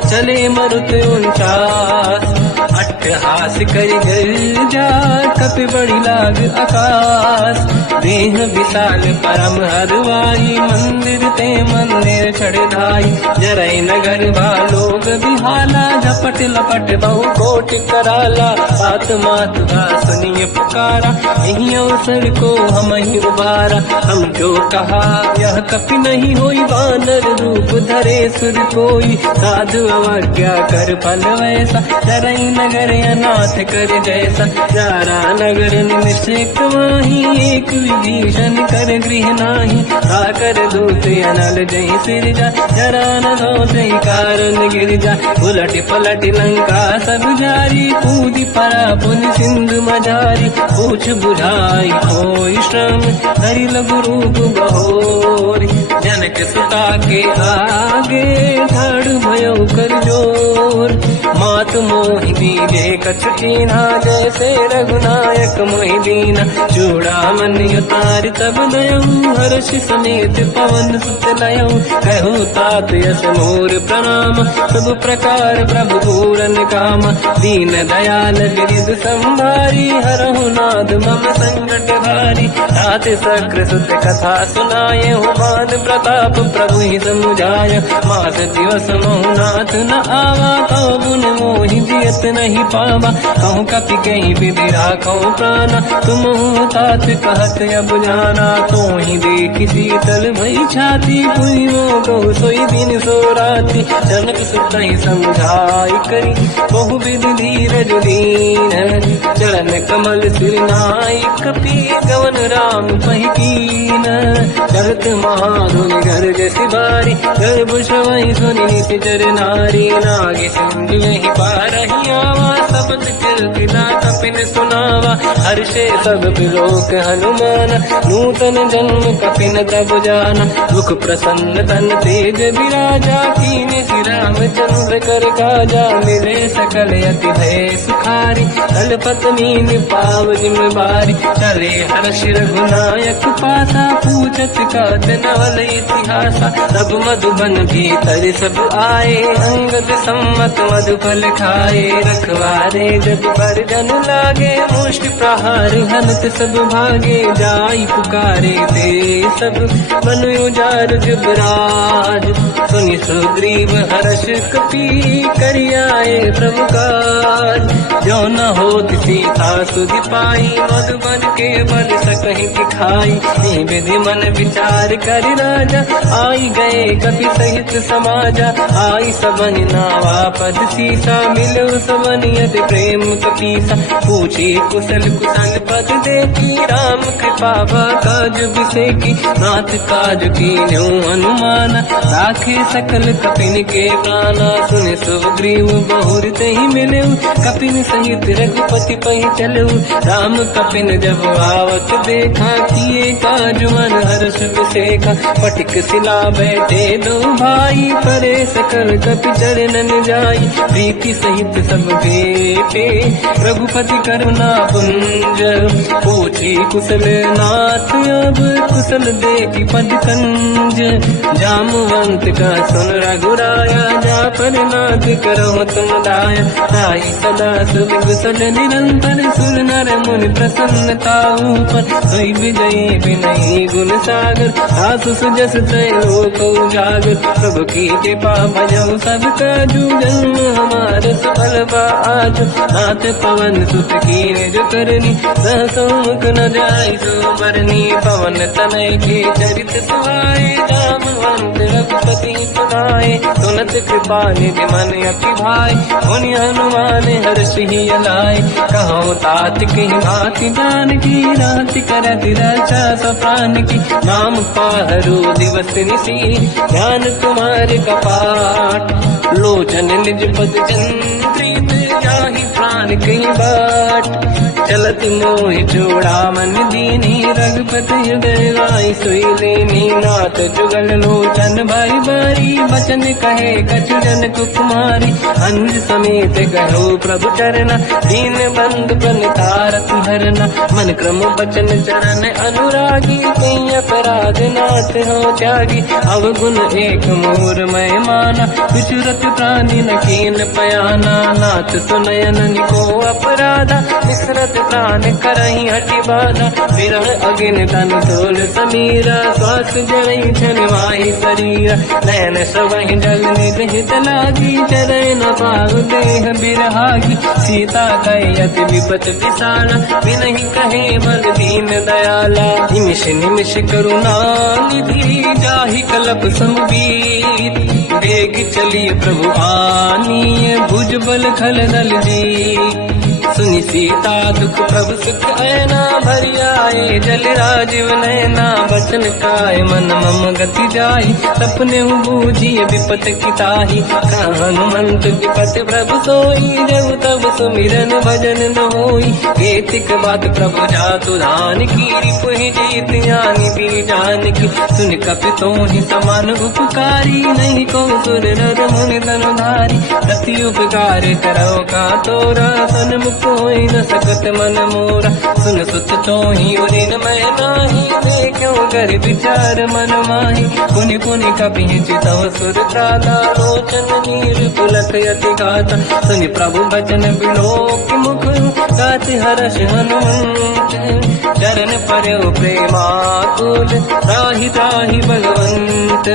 चले मरुत 49। अट्टहास करि गर्जा कपि बड़ी लाग आकाश। देह विशाल परम हरवाई मंदिर ते मंदिर चढ़ाई। जरई नगर भालोग बिहाला झपट लपट बहु कोट कराला। बात मात का सुनिए पुकारा यही अवसर को हम ही उबारा। हम जो कहा यह कपि नहीं होई वानर रूप धरे सुर कोई। साधु अवज्ञा कर फल वैसा जरई नगर अनाथ कर जैसा। जारा नगर निमिषक माही एक विभीषण कर गृह नाही। आकर दूत अनल जय सिर जा जरा न दो कारण गिर जा। उलट पलट लंका सब जारी कूदी परा पुन सिंधु मजारी। पूछ बुझाई कोई श्रम हरि लघु रूप बहोरी। जनक सुता के आगे ठाड़ भयो कर जोर। मात मोहि दीजे कछु कीन्हा जैसे रघुनायक मोहि दीना। चूड़ामणि उतारि तब दयऊ हर्ष समेत पवन सुत लयऊ। कहो तात यस मोर प्रणाम सब प्रकार प्रभु पूरन काम। दीन दयाल गिरिध संभारी हरहु नाद मम संकट भारी। तात सक्र सुत कथा सुनाये हो मान प्रताप प्रभु ही समुझाय। मास दिवस महु नाथ न आवा कहो गुण मोहि जियत नहीं पावा। कहूँ कपि कहीं विधि राखो प्राणा तुम तात कहत अब जाना। तो ही देखी शीतल भई छाती पुइयो कहो सोई दिन सो राति। जनक सुत ही समझाई करी बहु विधि धीरज दीन। चरण कमल सिर नाई कपि गवन राम पहि कीन। चलत महाधुनि गर्ज सिबारी गर्भ श्रवहि सुनि निशिचर नारी। नागे सिंधु यही पारही आवा सबद कीर्तिना कपिन सुनावा। हर्षे सब बिलोक हनुमान नूतन जन्म कपिन तब जाना। मुख प्रसन्न तन तेज विराजा कीने श्री रामचंद्र कर काजा। मिले सकल अति भय सुखारी कलपत मीन पाव जिम्मेवारी। चले हर्ष रघुनायक पासा पूछत कात नवल इतिहासा। सब मधुबन भीतर सब आए अंगद सम्मत मधुफल खाए। रखवारे जब पर जन लागे मुष्टि प्रहार हनत सब भागे। जाई पुकारे ते सब मन उजार जुबराज। सुनि सुग्रीव हर्ष कपि करियाए प्रभु काज। जो न होत सीता सुधि पाई मधुबन के बल सकहि दिखाई। विधि मन विचार कर राजा आई गए कपि सहित समाजा। आई सबन नावा पद सीसा मिलो सबन यदि प्रेम कपीसा। पूछी कुशल कुशल पद देखी राम कृपा काज बिसेकी। नाथ काज कीन्यो हनुमाना राखे सकल कपिन के प्राणा। सुन सुग्रीव बहुर तहि मिलऊ कपिन सहित रघुपति पहि चलऊ। राम कपिन जब आवत देखा किए काज मन हर्ष बिसेखा। पटिक सिला बैठे दो भाई परे सकल कपि चरणन जाई। प्रीति सहित सब भेटे रघुपति करुणा पुंज। पूछी कुशल नाथ अब कुशल देखी पद कंज। जामवंत का सुन रघुराया जा पर नाथ करो तुम दाया। ताई सदा सुख कुशल निरंतर सुर नर मुनि प्रसन्नता ऊपर। सोई विजयी विनयी गुण सागर आसु सुजस तय लोक उजागर। प्रभु की कृपा भजऊ सब काजू जन्म हमार सफल बा आज। नाथ पवन सुत कीन जो करनी सहसो मुख न जाय सो बरनी पवन तनय के चरित सुहाए जामवंत रघुपति सुनाए सुनत कृपा निधि मन अति भाई मुनि हनुमान हर्षि लाए कहो तात कहीं भांति जान की रात करत रक्षा सफान की नाम पाहरो दिवस निसी ध्यान तुम्हारे कपाट लोचन निज पद चंद्रित जाहि प्राण कहीं बाट चलत मोहि जोड़ा मन दीनी रघुपति हृदय राय सोई लेनी नाथ जुगल लोचन भाई बारी बचन कहे कछु जन कुमारी अंज समेत कहो प्रभु चरना दीन बंधु प्रणतारत हरना मन क्रम बचन चरण अनुरागी कहीं अपराध नाथ हो त्यागी अवगुण एक मोर मैं माना विचुरत प्राणी न कीन पयाना नाथ सुनयन को अपराधा विसरत प्राण करही हटि बाधा विरह अगिन तन तोल समीरा श्वास जड़ई छनवाही शरीर नयन सवहि जल निज हित लागी चरण न पाऊ देह बिरहागी सीता कहि अति विपत विसाला बिनहि कहे बल दीन दयाला निमिष निमिष करुणा निधि जाहि कलप समबीत वेग चलिए प्रभु आनीय भुज बल खल दल जी सुनि सीता दुख प्रभु सुख ऐना भरि आए जल राजीव नैना बचन काय मन मम गति जाई सपने बूझिए विपत किताही हनुमंत विपत प्रभु सोई जब तब सुमिरन भजन न होई केतिक बात प्रभु जातु धान की रिपुहि जीत ज्ञानी भी जान की सुन कपि तोहि समान उपकारी नहीं को सुर नर मुनि तनुधारी दति उपकार करो का तोरा सन्मुख कोई न सकत मन मोरा सुन सुत तोहि उदिन मैं नाही देखो कर विचार मन माही पुनि पुनि कपि चितव सुर त्राता लोचन नीर पुलक यति गाता सुनि प्रभु बचन बिलोक मुख गाति हर्ष हनुमंत चरण पर्यो प्रेमाकुल त्राहि त्राहि भगवंत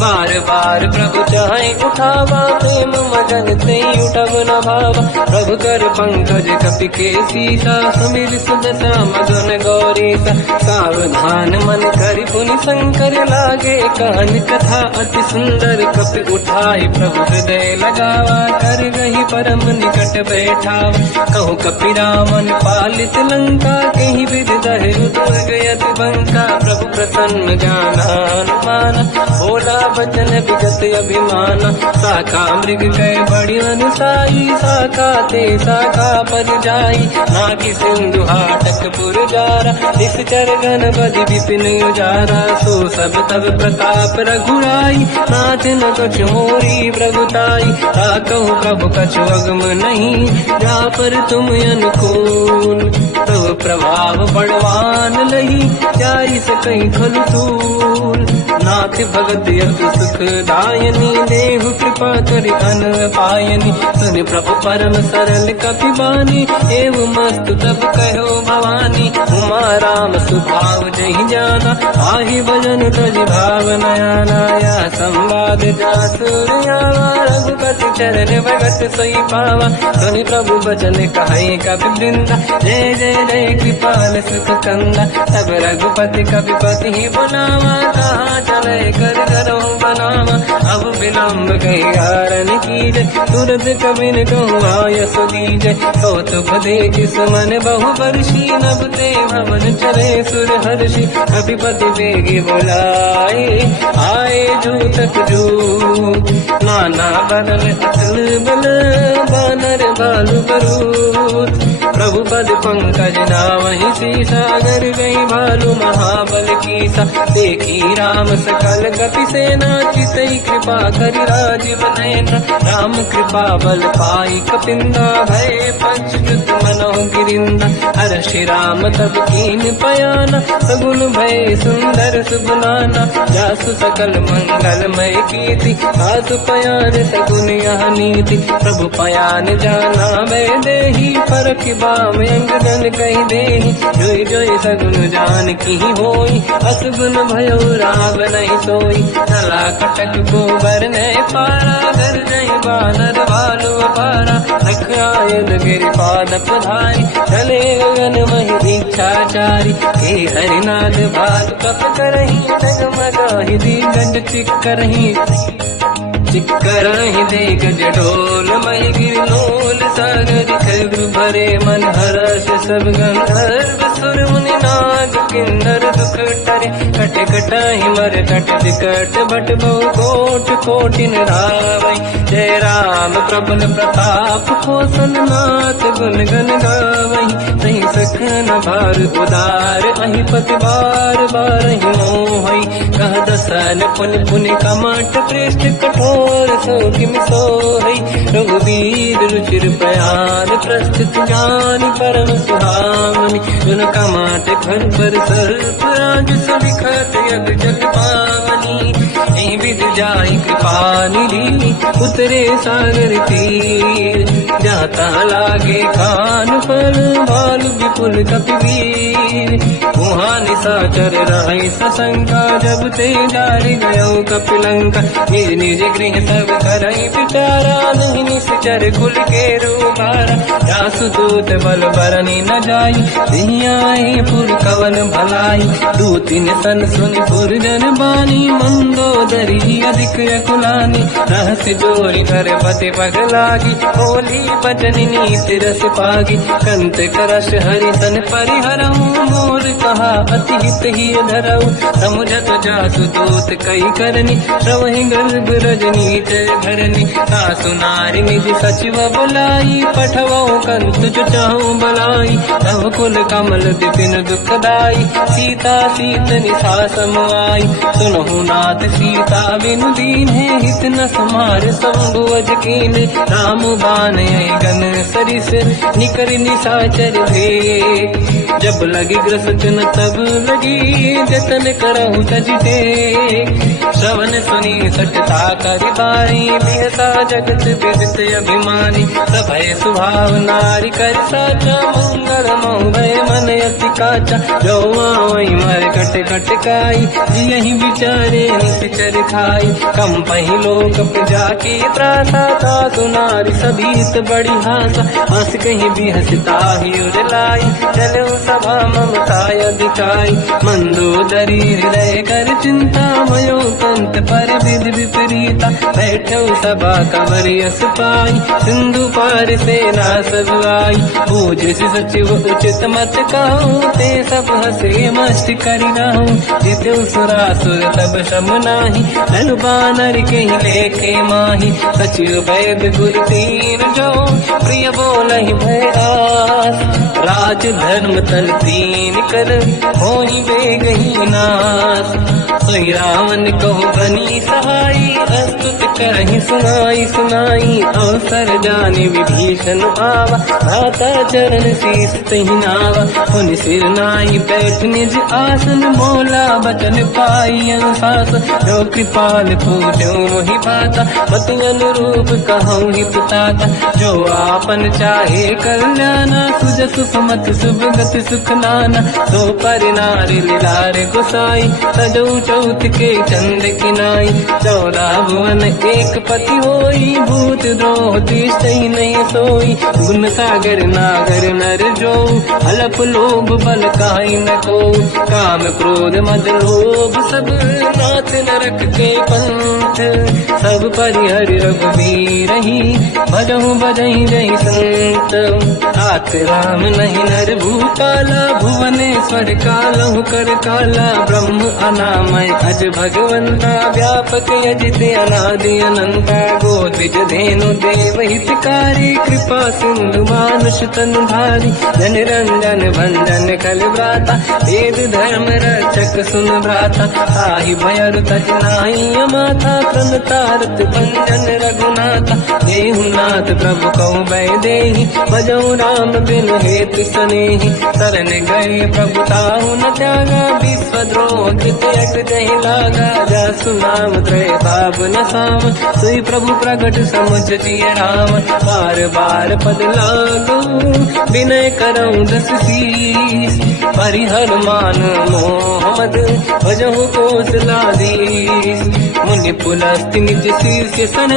बार बार प्रभु चाहे उठावा प्रेम मगन ते उठब न भावा प्रभु कर पंकज कपि के सीसा सुमिर सुदशा मगन गौरीसा सावधान मन करि पुनि शंकर लागे कान कथा अति सुंदर कपि उठाई प्रभु हृदय लगावा कर गही परम निकट बैठावा कहु कपि रामन पालित लंका कहीं विद दहि दुर्ग यति बंका प्रभु प्रसन्न जाना हनुमान भोला बचन विगत अभिमान शाखा मृग गए बड़ी अनुसाई शाखा ते शाखा पर जाई नाकि सिंधु हाटक पुर जारा निश्चर गण बदि विपिन उजारा सो सब तब प्रताप रघुराई नाथ न कछु मोरी प्रभुताई कहु प्रभु कछु अगम नहीं जा पर तुम अनुकूल तब प्रभाव बड़वान लही जाई सकई खलु तूल नाथ भगत यतु सुख दायनी देहु कृपा करि अन पायनी सुनि प्रभु परम सरल कपि बानी एव मस्तु तब कहो भवानी उमा राम सुभाव जहि जाना आहि भजन तज भाव नयाना या संवाद जासुर आवा रघुपति चरण भगत सोई पावा सुनि प्रभु बचन कहे कपि वृंदा जय जय जय कृपाल सुख कंदा तब रघुपति कपिपति ही बुलावा कहाँ चले कर करो बनावा अब विलम्ब कही कारण कीजय तुरंत कबिन कहूँ आयस दीजय कौतुक देख सुमन बहु वर्षी नभ ते भवन चले सुर हर्षि कपिपति बेगी बुलाए आए जूतक जू नाना बदल अतल बल बानर बालु बरूद प्रभु पद पंकज नामहि सीसागर गई भालू महाबल कीसा देखी राम सकल कपि सेना चितई कृपा करि राजीव नयना राम कृपा बल पाई कपिंदा भय पंचजुत मनो गिरिंदा हर श्री राम तब कीन पयाना सगुन भय सुंदर सुगुनाना जासु सकल मंगलमय कीर्ति आसु पयान सगुन यह नीति प्रभु पयान जाना मैं देही परख बाम अंग जन कही देही जोई जोई सगुन जान की होई असगुन भयो राव नहीं सोई नला कटक गोबर ने पारा घर जई बानर भालू अपारा रख आयल गिर पाद पधारी चले गगन मही इच्छाचारी हे हरिनाथ भाल कप करही डगमगाहि दी गंड चिक्करहि दे गज ढोल महि गिरलोल सागर खैर भरे मन हर्ष सब गंधर्व सुर मुनि नाग किन्नर दुख टरे कट कटाहि मर कट विकट भट बहु कोट कोटिन रावै जय राम प्रबल प्रताप कोसल नाथ गुण गन गावै तहि सखन भार उदार अहि पति बार बारहि मोहै कह दसन पुनि पुनि कमठ पृष्ठ कठोर सो किम सोहै रघुवीर रुचिर प्रयाण प्रस्थित ज्ञान परम सुहामनि जुन कमाट घर पर सर्प राज सविखत यग जग पावनी एहि विध जाहि कृपा निधि उतरे सागर तीर जाता लागे कान फल भालु विपुल कपिवीर वहाँ निशाचर रहि सशंका जब ते जारि गयो कपिलंका निज निज गृह सब करहि विचारा नहीं निश्चर कुल के रूबारा जासु दूत बल बरनी न जाई दिहियाए पुर कवन भलाई दूतिन सन सुनि पुर जन बानी मंदोदरी अधिक अकुलानी रहस्य जोरी कर पति पगलागी होली बचन नीति रस पागी कंत करश हरि सन परिहरऊ मोर कहा अति हित ही धरऊ समुझत जासु दूत कई करनी श्रवहि गर्भ रजनी जय धरनी सासु नारी निज सचिव बुलाई पठवऊ कंत जो चाहू बलाई तव कुल कमल विपिन दुखदाई सीता सीत निशा समाई सुनहु नाथ सीता बिनु दीन है हित न समार शंभु अज कीन राम बान गन सरिस निकर निशाचर भेद जब लगी ग्रसन तब लगी जतन करहु तजते श्रवण सुनी सटता करि बारी बिहसा जगत विदित अभिमानी सभय स्वभाव नारी कर साचा मंगल मोहय मन अति काचा जो आवई मर कट कट काई जियहि विचारे निश्चर खाई कम पहि लोक प्रजा की त्रासा था सुनारी सभीत बड़ी हासा हंस कहीं भी हंसता ही उड़लाई चलो सभा ममता अधिकाई मंदोदरी हृदय कर चिंता मयो कंत पर विधि विपरीता बैठो सभा कंवरि यस पाई सिंधु पार सेना सब आई पूज सचिव उचित मत कहूँ ते सब हसे मस्त करि रहूं जितु सुरासुर तब शम नाही धनु बानर के लेखे माही सचिव वैद गुर तीन जो प्रिय बोलहि भय आस राज धर्म तन तीन कर होई बेगहि नास सोई रावण कहो बनी सहाई अस्तुत करहि सुनाई सुनाई अवसर जाने विभीषण आवा भ्राता चरण शीस तहि नावा पुनि सिर नाई बैठ निज आसन बोला बचन पाई अनुशास जो कृपाल पूजो मोहि पाता मति अनुरूप कहूँ हित ताता जो आपन चाहे कल्याणा सुजस सुमति सुभगति सुख नाना सो पर नारी लीलार गोसाई सजौ चौथ के चंद किनाई 14 भुवन एक पति होई भूत द्रोह तिष्ठई नहीं सोई गुण सागर नागर नर जो हलप लोभ बल काई न को काम क्रोध मद लोभ सब नाथ नरक के पंथ सब परिहरि रघुवीर ही भजहु बजहि जहि संत हाथ राम नहीं नर भूपाला भुवनेश्वर कालहु कर काला ब्रह्म अनामय अज भगवंता व्यापक यजित अनादि अनंता गोद्विज धेनु देव हितकारी कृपा सिंधु मानुष तनु धारी जन रंजन भंजन कल व्राता वेद धर्म रक्षक सुन भ्राता ताहि भयर तज नाहि अमाथा प्रणतारत भंजन रघुनाथा देहुनाथ प्रभु कहु भय देहि भजऊ राम बिनु हेतु सनेहि शरण गए प्रभु ताहु न त्यागा विश्वद्रोह कृत यक जहि लागा जासु नाम त्रय पाप न साम सोई प्रभु प्रगट समुझ जिय राम बार बार पद लागू विनय करऊं दस शीस परिहर मान मोहम्मद भजहु कौशलाधीश मुनि पुलस्त्य निज शीर्ष सन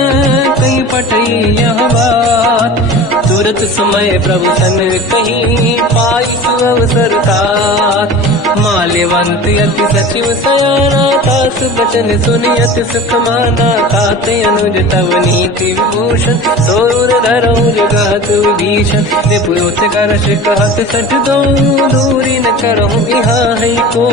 कहीं पटई यह बात। तुरत समय प्रभु सन कहीं पाई सुअवसर तात। माल्यवंत अति सचिव सयाना तास बचन सुनियत सुख माना। तात अनुज तव नीति विभूषण सोर धरऊ जगत विभीषण। विपुत करश कहत सठ दो दूरी न करहु इहा है को।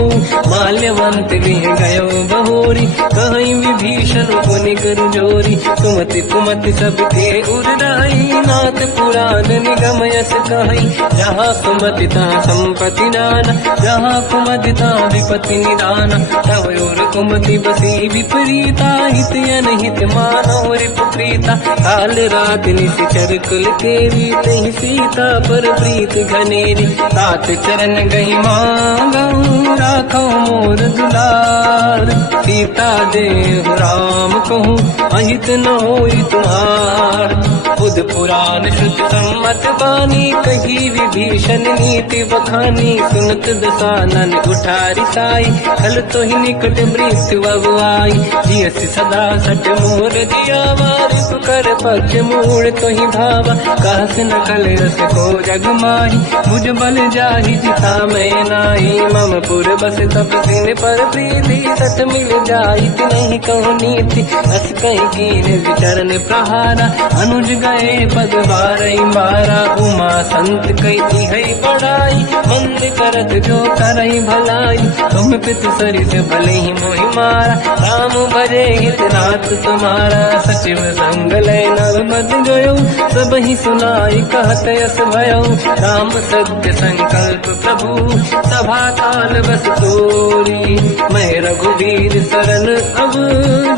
माल्यवंत गृह गयो बहोरी कहीं विभीषण पुनि कर जोरी। कुमति कुमति सबके उरदाई नाथ पुराण निगम यस कहीं। जहाँ कुमति तहाँ संपत्ति नाना जहाँ कुमति तहाँ विपत्ति निदाना। तव और कुमति बसी विपरीता हित अनहित मानव रिपुप्रीता। काल रात निशिचर कुल केरी तहि सीता पर प्रीत घनेरी। तात चरण गई मांगऊ राखो मोर दुलार। सीता देव राम कहूँ अहित न होई तुम्हार। बुध पुराण श्रुति सम्मत बानी कही विभीषण नीति बखानी। सुनत दसानन उठारी साई खल तो ही निकट मृत्यु अब आई। जियस सदा सट मोर दिया वारिप कर पक्ष मूड़ तो ही भावा। कहस न कल रस को जग माही भुज बल जाहि जिता मैं नाई। मम पुर बस तब सिन पर प्रीति सत मिल जाई नहीं कहूँ नीति। अस कहीं कीन विचरण प्रहारा अनुज गए पद बारई मारा। उमा संत कही है बड़ाई मंद करत जो करई भलाई। तुम पित सरिस भले ही मोहि मारा राम भजे हित नाथ तुम्हारा। सचिव संग लय नव मद गयो सब ही सुनाई कहत यस भयो। राम सत्य संकल्प प्रभु सभा काल बस तोरी। मैं रघुवीर शरण अब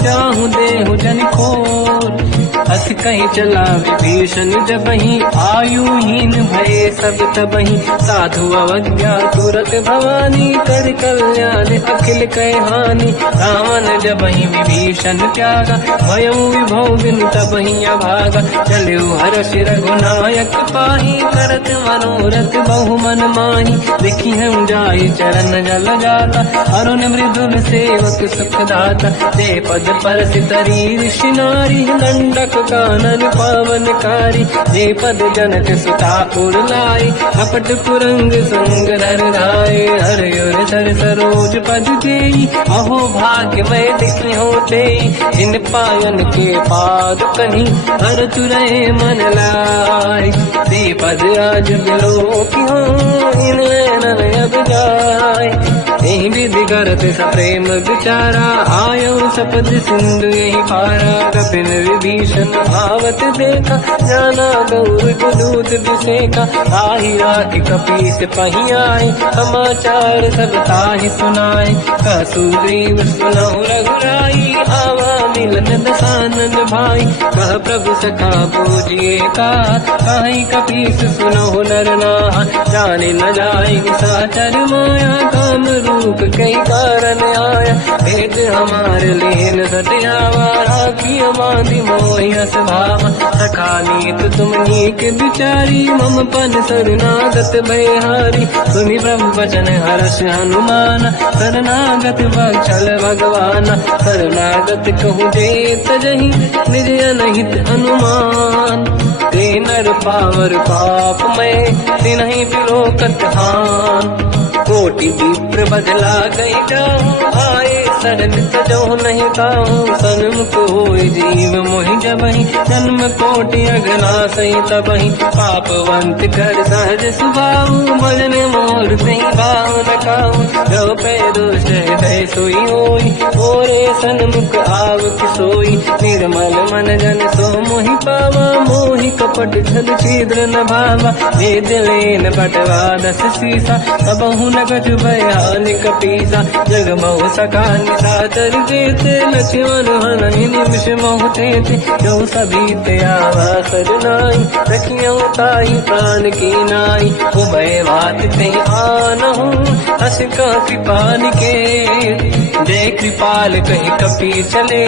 जाहूँ देहु जन खोर। अस कहीं चला विभीषण जबहि आयुहीन भये सब तबहि। साधु अवज्ञा तुरत भवानी कर कल्याण अखिल कह हानि। रावण जबहि विभीषण त्यागा भयउ विभव बिनु तबहि अभागा। चलु हर्ष रघुनायक पाहि करत मनोरथ बहु मन माहि। देखी हम जाय चरण जल जाता अरुण मृदुल सेवक सुख दाता। ते पद परस तरी ऋषि नारी दंडक कानन पावनकारी। जे पद जनक सुता पुर लाई कपट पुरंग संग धर धाय। हर सर सरोज पद देई अहो भाग्य मैं देखी होते। इन पायन के पाद कहीं हर तुरहे मन लाई। दे पद आज बिलो की हो इन नैनन अब जाय। यही विधि करत सप्रेम विचारा आयो सपद सिंधु यही पारा। कपिन विभीषण आवत देखा जाना गौर गुदूत विसेका। आही राख कपीस पही आए समाचार सब ताहि सुनाए। कह सुग्रीव सुनहु रघुराई आवा मिलन दसानन भाई। कह प्रभु सखा पूजिए का कहीं कपीस सुनहु नर नाहा। जाने न जाए साचर माया काम रूप कई कारण आया। भेद हमार लेन सत्यावा राखी हमारी मोहियस भावा। सखा नीत तुम नीक विचारी मम पन शरणागत भयहारी। सुनि प्रभु वचन हर्ष हनुमान शरणागत वत्सल भगवाना। शरणागत कहूँ जे तजहि निज अनहित अनुमान। ते नर पावर पाप में तिन्हि बिलोकत हान। कोटि विप्र बदला गई जाऊँ आए शरण तजो नहीं ताऊँ। सन्मुख होय जीव मोहि जबहि जन्म कोटि अगना सही तबहि। पापवंत कर सहज सुभाऊ भजन मोर सही भाव न खाऊँ। जो पे दुष्ट हृदय सोई होई ओरे सन्मुख आव सोई। निर्मल मन जन सो मोहि पावा मोहि कपट छल छिद्र न भावा। भेद लेन बटवा दस सीसा सबहु न कछु भयानि कपीसा। जग महु सका निशाचर जेते लक्ष्मण हनहि निमिष महु तेते। जो सभी ते आवा सरनाई रखियो ताहि प्राण की नाई। उभय बात ते आनहु हस का कृपा निकेत। जय कृपाल कहि कपी चले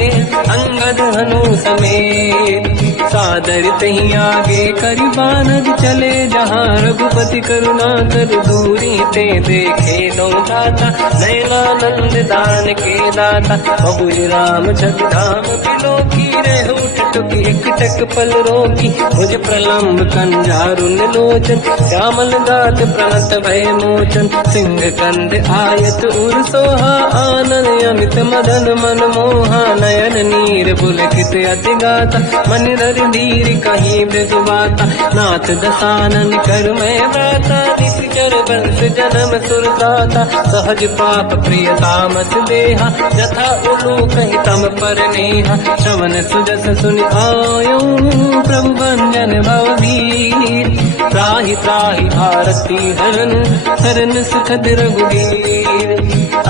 अंगद हनु समेत। सादर तहीं आगे करी बानग चले जहाँ रघुपति करुणा कर दूरी ते देखे दो दाता नयनानंद दान के दाता बहुज राम जगधाम बिलो की रह उठ टुकी एक टक पल रोकी मुझ प्रलम्ब कंजारुन लोचन श्यामल दात प्रणत भय मोचन सिंह कंद आयत उर सोहा आनंद अमित मदन मन मोहा नयन नीर पुलकित अति गाता मन धर धीर कहीं मृदुबाता नाथ दसानन कर मैं व्राता निश्चर वंश जन्म सुरदाता सहज पाप प्रिय तामस देहा जथा उलू कहीं तम पर नेहा श्रवण सुजस सुनि आयो प्रभु भंजन भववीर त्राहि त्राहि आरती हरन हरन सुखद रघुवीर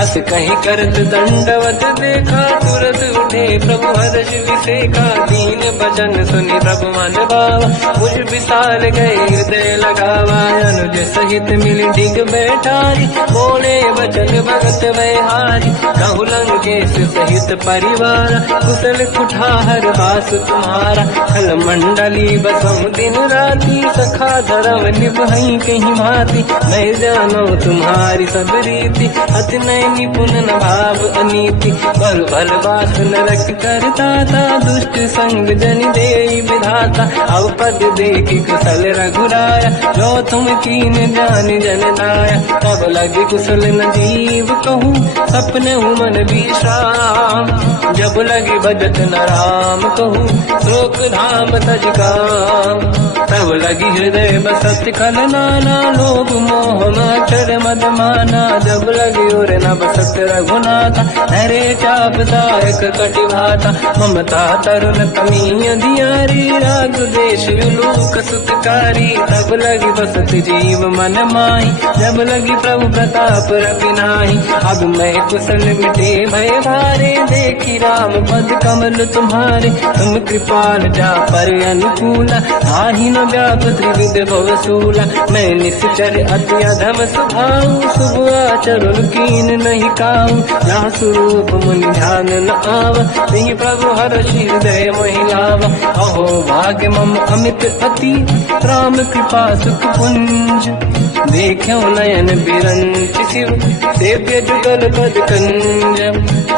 अस कहीं करत दंडवत देखा तुरत उठे प्रभु हर्ष विसेखा दीन भजन सुनि प्रभु मन भावा मुझ विसार गए हृदय लगावा अनुज सहित मिली डिग बैठारी बोले वचन भगत वैहारी कहु लंकेश सहित परिवार कुशल कुठार वास तुम्हारा खल मंडली बसम दिन राती सखा धर्म निभई कहीं भांति मैं जानो तुम्हारी सब रीति अति नय निपुण न भाव अनीति पर भल बात नरक करता था दुष्ट संग जन दे विधाता अब पद देखी कुशल रघुराया जो तुम कीन जान जन दाया तब लगे कुशल न जीव कहूँ सपने मन विश्राम जब लगे भजत न राम कहूँ शोक धाम तज काम तब लगी हृदय बसत खल नाना लोभ मोह मचर मद माना जब लगी और न बसत रघुनाथा हरे चाप दायक कटिभाता ममता तरुण कमीय दियारी राग देश विलूक सुतकारी तब लगी बसत जीव मन माही जब लगी प्रभु प्रताप रविनाही अब मैं कुशल मिटे भय भारे देखी राम पद कमल तुम्हारे तुम कृपाल जा पर अनुकूला आही न व्याप त्रिविध भवसूला मैं निश्चर अति अधम स्वभाव शुभ आचरण कीन नहीं काऊ जहाँ स्वरूप मुनि ध्यान न आव नहीं प्रभु हर्ष हृदय महिलाव अहो भाग्य मम अमित अति राम कृपा सुख पुंज देखो नयन बिरंच शिव सेव्य जुगल पद कंज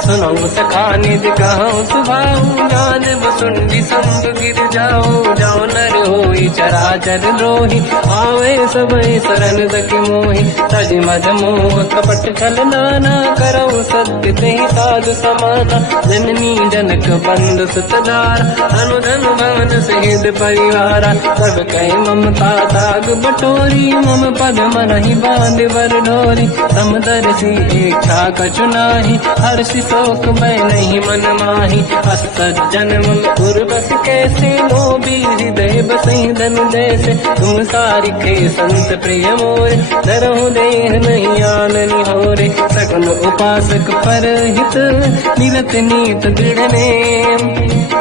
सुनो सखा निध कहो सुभाऊ जान बसुंडी संग गिर जाओ जाओ नर होई चराचर द्रोही आवे सबई शरण सखी मोहि तज मद मोह कपट छल नाना करौ सत्य तेहि साधु समाना जननी जनक बंधु सुतदार अनुधन भवन सहित परिवारा सब कहे ममता ताग बटोरी मम पद मनहि बांध बर डोरी समदर्शी इच्छा कछु नाही हर्षि शोक मैं नहीं मन माही असज्जन मम उर्वश कैसे लोभी हृदय बसई धन जैसे तुम सारिखे संत प्रिय मोरे धरहु देह नहीं आननि होरे सकल उपासक पर हित मिलत नीत दृढ़ नेम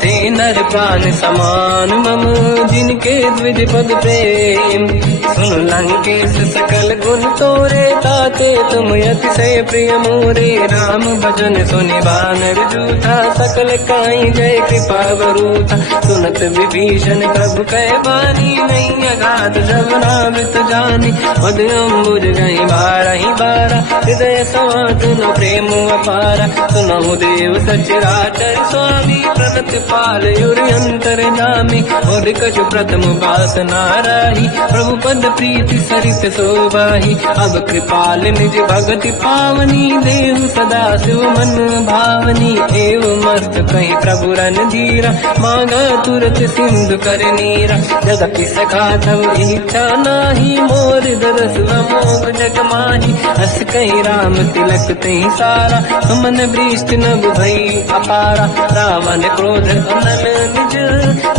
ते नर प्राण समान मम जिनके द्विज पद प्रेम सुन लंकेश सकल गुण तोरे ताते तुम अतिशय प्रिय मोरे राम भजन सुनि बानर जूथा सकल काई जय कृपा वरूथा सुनत विभीषण प्रभु कह बानी नहीं अगाध जब नामृत जानी पद अम्बुज गई बारहि बारा हृदय समात न प्रेम अपारा सुनहु देव सचराचर स्वामी प्रणत पाल युरि अंतर जामी और कछु प्रथम बास नाराही प्रभु पद प्रीति सरित शोभाही अब कृपाल निज भगति पावनी देहु सदा शिव मन भावनी एवं मस्त कहीं प्रभु रन धीरा मांगा तुरत सिंधु कर नीरा जगति सखा तब इच्छा नाही मोर दरस मोग जग माही हस कहीं राम तिलक तही सारा सुमन वृष्टि नभ भई अपारा रावण क्रोध अनल निज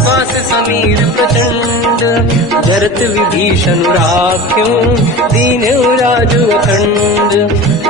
मास समीर प्रचंड जरत विभीषण राख्यों दीन राजु अखंड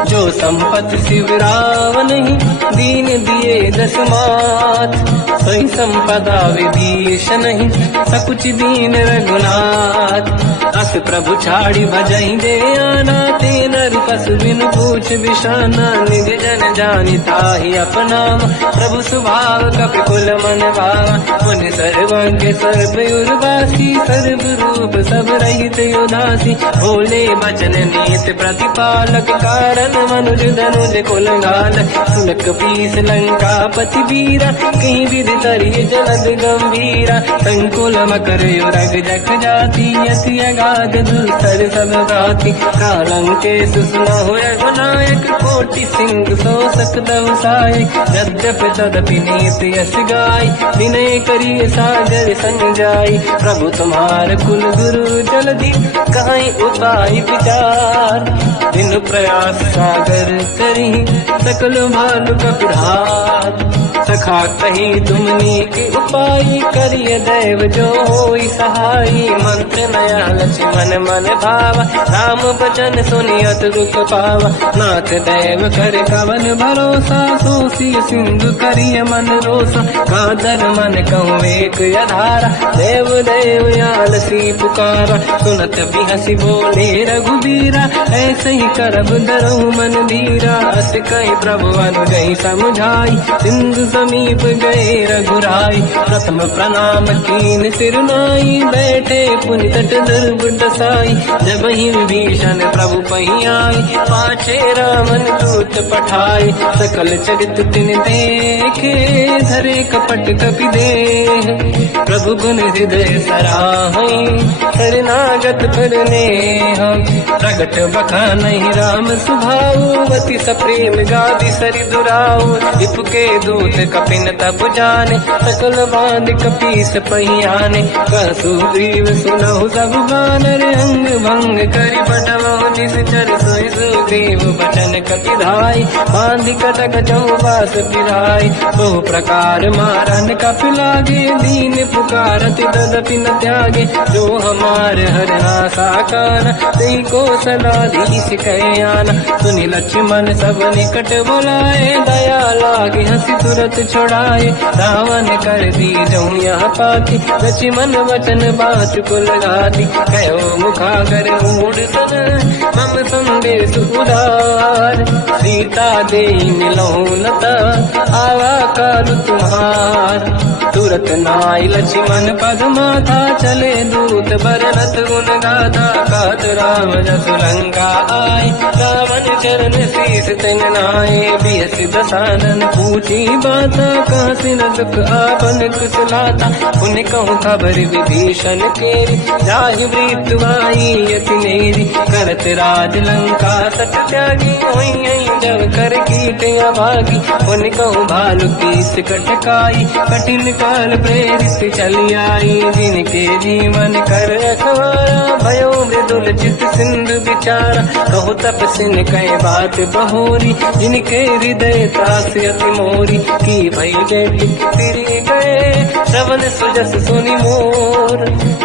जो संपत शिवराव नहीं, दीन दिए दस मात। सोई संपदा विभीष नहीं, सकुच दीन रघुनाथ। अस प्रभु छाड़ी भजई दे आना, ते नर पशु बिनु पूछ बिशाना। निज जन जानि ताहि अपनाम, प्रभु स्वभाव कपि कुल मन भावा। मुनि सर्वज्ञ सर्व उर्वासी, सर्व रूप सब रहित उदासी। भोले बचन नीत प्रतिपालक, कारण मनुज धनुज कुल घाल। सुनक पीस लंका पति वीरा, कहीं विधि तरिय जलद गंभीरा। संकुल मकर युरग जख जाति, अति अगाध दुस्तर सब गाति। कालंकेश सुनहुँ रघुनायक, कोटि सिंह सो सकदउ साय। यद्यपि तदपि नीत यश गाय, विनय करिय सागर संजाय। प्रभु तुम्हार कुल गुरु जल्दी, कहीं उपाय विचार। दिन प्रयास सागर करी, सकल भालु कपिधार। सखा कही तुमनी के उपाय, करिय दैव जो होई सहाय। मंत्र नया लक्ष्मण मन भावा, राम बचन सुनियत दुख पावा। नाथ दैव कर कवन भरोसा, सोसी सिंधु करिय मन रोसा। कादर मन कहूँ एक अधारा, देव देव आलसी पुकारा। सुनत बिहसी बोले रघुबीरा, ऐसे ही करब डरहु मन धीरा। अस कहीं प्रभु अनुजहि समझाई, सिंधु समीप गए रघुराई। प्रथम प्रणाम कीन सिर नाई, बैठे पुनि तट दुर्ग दसाई। जब ही विभीषण प्रभु पही आई, पाछे रामन दूत पठाई। सकल चरित तिन देखे, धरे कपट कपि देह। प्रभु गुण हृदय सराहई, शरणागत फिरने हम। प्रगट बखानहि राम सुभाऊ, अति सप्रेम गादि सरि दुराऊ। विपुके दूत कपिन तब जाने, सकल बांध कपीस पहियाने। कह सुग्रीव सुनहु सब बानर, अंग भंग करि बटमहु निश्चर। सोई सुग्रीव बचन कपि धाई, बांधि कटक चौबास पिराई। बहु प्रकार मारन कपि लागे, दीन पुकारत तदपि न त्यागे। जो हमार हरना साकाना, तेहि को सलाधीश कहे आना। सुनि लक्ष्मण सब निकट बुलाए, दया लागे हंसी तुरत छुड़ाए। रावण कर दी जऊँ यहाँ पाती, लक्ष्मण वचन बात कुल गाती। कहो मुखागर मूढ़ सन, मम संदेश उदार। सीता दे मिलऊँ लता, आवा काल तुम्हार। तुरत नाई लक्ष्मण पद माथा, चले दूत बरनत गुण गाथा। कहत राम जसु लंका आए, रावण चरण शीस तिन नाए। बियस दसानन पूछी बाता, कहाँ से न दुख आपन कुशलाता। पुन कहूँ खबर विभीषण केरी, जाहि मृत्यु आई यति नेरी। करत राज लंका सट त्यागी, हुई जब कर कीट अभागी। पुन कहूँ भालु कीस कटकाई, कठिन काल प्रेरित चली आई। जिनके जीवन कर रखवारा, भयो मृदुल चित सिंधु विचारा। कहो तपसिन कह बात बहोरी, जिनके हृदय त्रास अति मोरी। की भई बेटी तिरि गए, श्रवण सुजस सुनि मोर।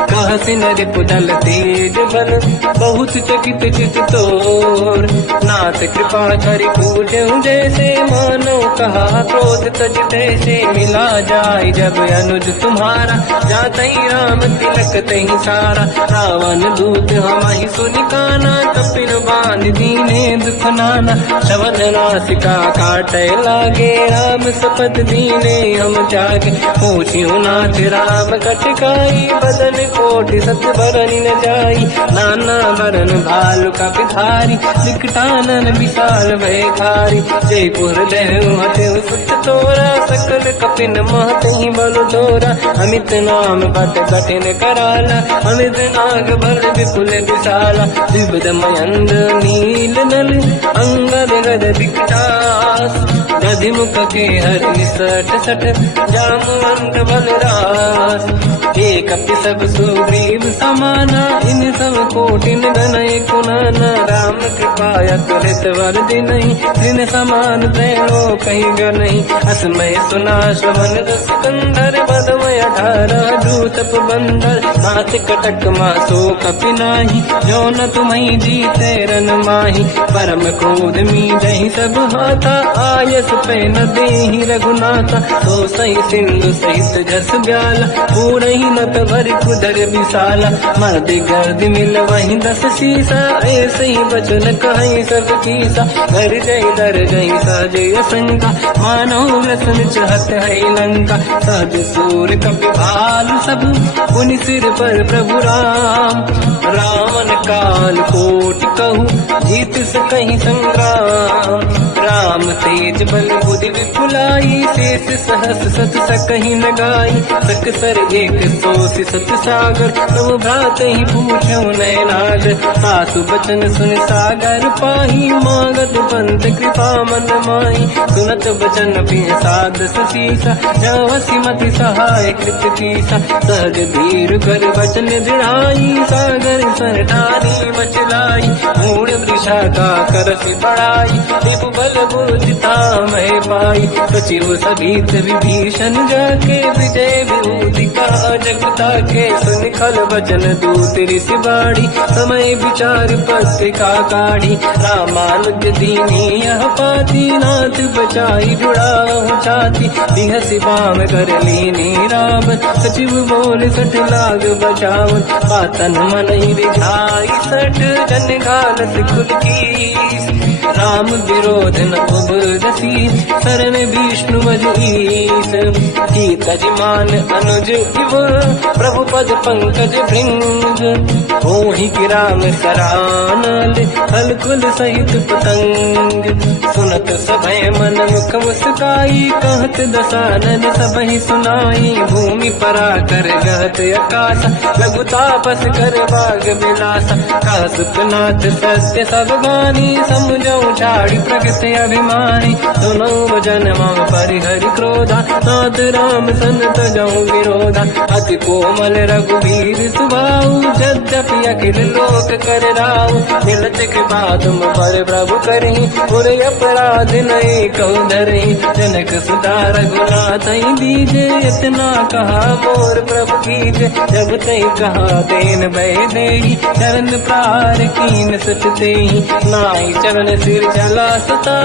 कहसि नर पुदल तेज बल, बहुत चकित चित तोर। नाथ कृपा करि पूजऊँ जैसे, मानो कहा क्रोध तज तैसे। मिला जाय जब अनुज तुम्हारा, जातहि राम तिलक तहि सारा। रावण दूत हमहि सुनि काना, कपिल बांध दीने दुख नाना। श्रवण नासिका काटय लागे, राम सपथ दीने हम जागे। पूछियो नाथ राम कटकाई, बदन कोटि सत बरन न जाई। नाना बरन भालु कपिधारी, विकटानन विशाल भयखारी। जयपुर देहु हतेउ सुत तोरा, सकल कपिन महतहि बल तोरा। अमित नाम बट कठिन कराला, अमित नाग बल विपुल विशाला। विबुध मयंद्र नील नल, अंगद गद विकटास। दधिमुख के हरि सठ सठ जामवंत बलराज। एक अपि सब सुग्रीव समाना इन सब कोटिन गनय कुनाना। राम कृपाया तुरत वर दिनहि दिन समान त्रैलो कहीं गनहि। असमय सुना श्रवण रस कंधर बदमय 18 दूतप बंदर। मात कटक मासो कपि नाही जो न तुम्हि जीते रन माही। परम क्रोध मीजहि सब हाथा आयस पे न देहि रघुनाथा। तो सही सिंधु सहित जस ब्याला पूरहि नत भरि कुदर विशाला। मर्द गर्द मिल वही 10 सीसा ऐसे ही बचन कहि सब कीसा। घर जय दर जय सहजय शंका मानो रसन चहत है लंका। सहज सूर कपि भालु सब पुनि सिर पर प्रभु राम। रावण काल कोटि कहु जीत सकहि संग्राम। राम तेज बल बुद्धि विपुलाई शेष सहस सत सकहि न गाई। सकसर एक सोसी सत सागर तब भ्रात ही पूछौ नैनागर। सासु बचन सुन सागर पाही मांगत पंत कृपा मन माही। सुनत बचन पिय साध ससीसा जवसी मति सहाय कृत कीसा। सहज धीर कर बचन दृढ़ाई सागर सर ठानी मचलाई। मूढ़ वृषा का करसि बढ़ाई दिप बल बुद्धि तामहि पाई। सचिव सभीत विभीषण जाके विजय विभूति का जगता के। सुन खल बचन दूत ऋषि बाड़ी समय विचार पत्रिका काढ़ी। रामानुज दीनी यह पाती नाथ बचाई जुड़ाहु छाती। बिहसि बाम कर लीनी राम सचिव बोल सठ लाग बचावन। पातन मन ही रिझाई सठ जन घालत कुल कीस। राम विरोध न उबरसी शरण विष्णु मजीस। कीतज मान अनुज इव प्रभु पद पंकज भृंग। होहि कि राम सरानल हलकुल सहित पतंग। सुनत सभय मन मुख मुस्काई कहत दसानन सबहि सुनाई। भूमि परा कर गहत आकाशा लघु तापस कर बाग विलासा। कह सुखनाथ सत्य सब गानी समझौ ठाड़ी प्रगट अभिमानी। सुनो भजन मम परिहरि क्रोधा नाथ राम सन तजौ विरोधा। अति कोमल रघुवीर सुभाऊ यद्यपि अखिल लोक कर राऊ। मिलत कृपा तुम पर प्रभु करहि पुर अपराध नहीं कहु धरहि। जनक सुता रघुनाथ दीजे इतना कहा मोर प्रभु कीजे। जब तई कहा देन भय देहि चरण प्रार कीन सत तेहि। नाई चरण सिर चला सता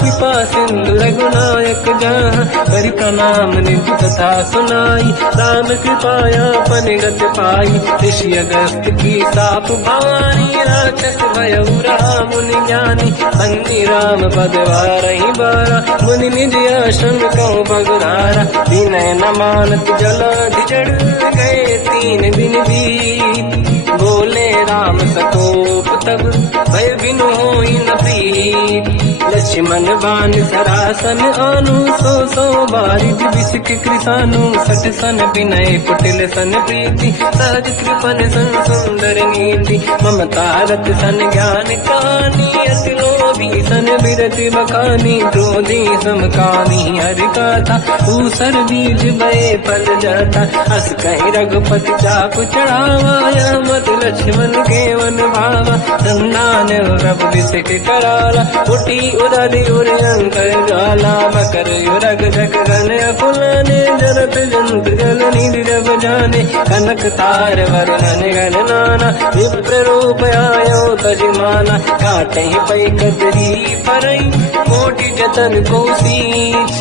कृपा सिंधु रघुनायक जहाँ। हरि प्रणाम निधि कथा सुनाई राम कृपाया पनिगत पाई। ऋषि अगस्त की साप भवानी राक्षस भयउ राम मुनि ज्ञानी। बंदी राम पद वारहि बारा मुनि निज आश्रम कहु बगुधारा। विनय न मानत जलाधि जड़ गए 3 दिन बीत। बोले राम सकोप तब भय बिनु होई न प्रीत। लक्ष्मण बाण सरासन आनु 100 बारिज बिसिक कृसानु। सठ सन विनय कुटिल सन प्रीति सहज कृपन सन सुंदर नीति। ममता रत सन ज्ञान कहानी अति लोभी सन बिरति बखानी। क्रोधी समकामी हरि गाथा ऊसर बीज भय फल जाता। अस कहि रघुपति चाप चढ़ावा मत लक्ष्मण के वन भावा। संदान प्रभु बिसिक कराला उठी उदारी उरे अंकर ज्वाला। मकर युरग जग गन अकुलाने जरत जंत जल निधि जब जाने। कनक तार वरन गण नाना विप्र रूप आयो तजिमाना। काटे पै कतरी परई कोटि जतन को सींच।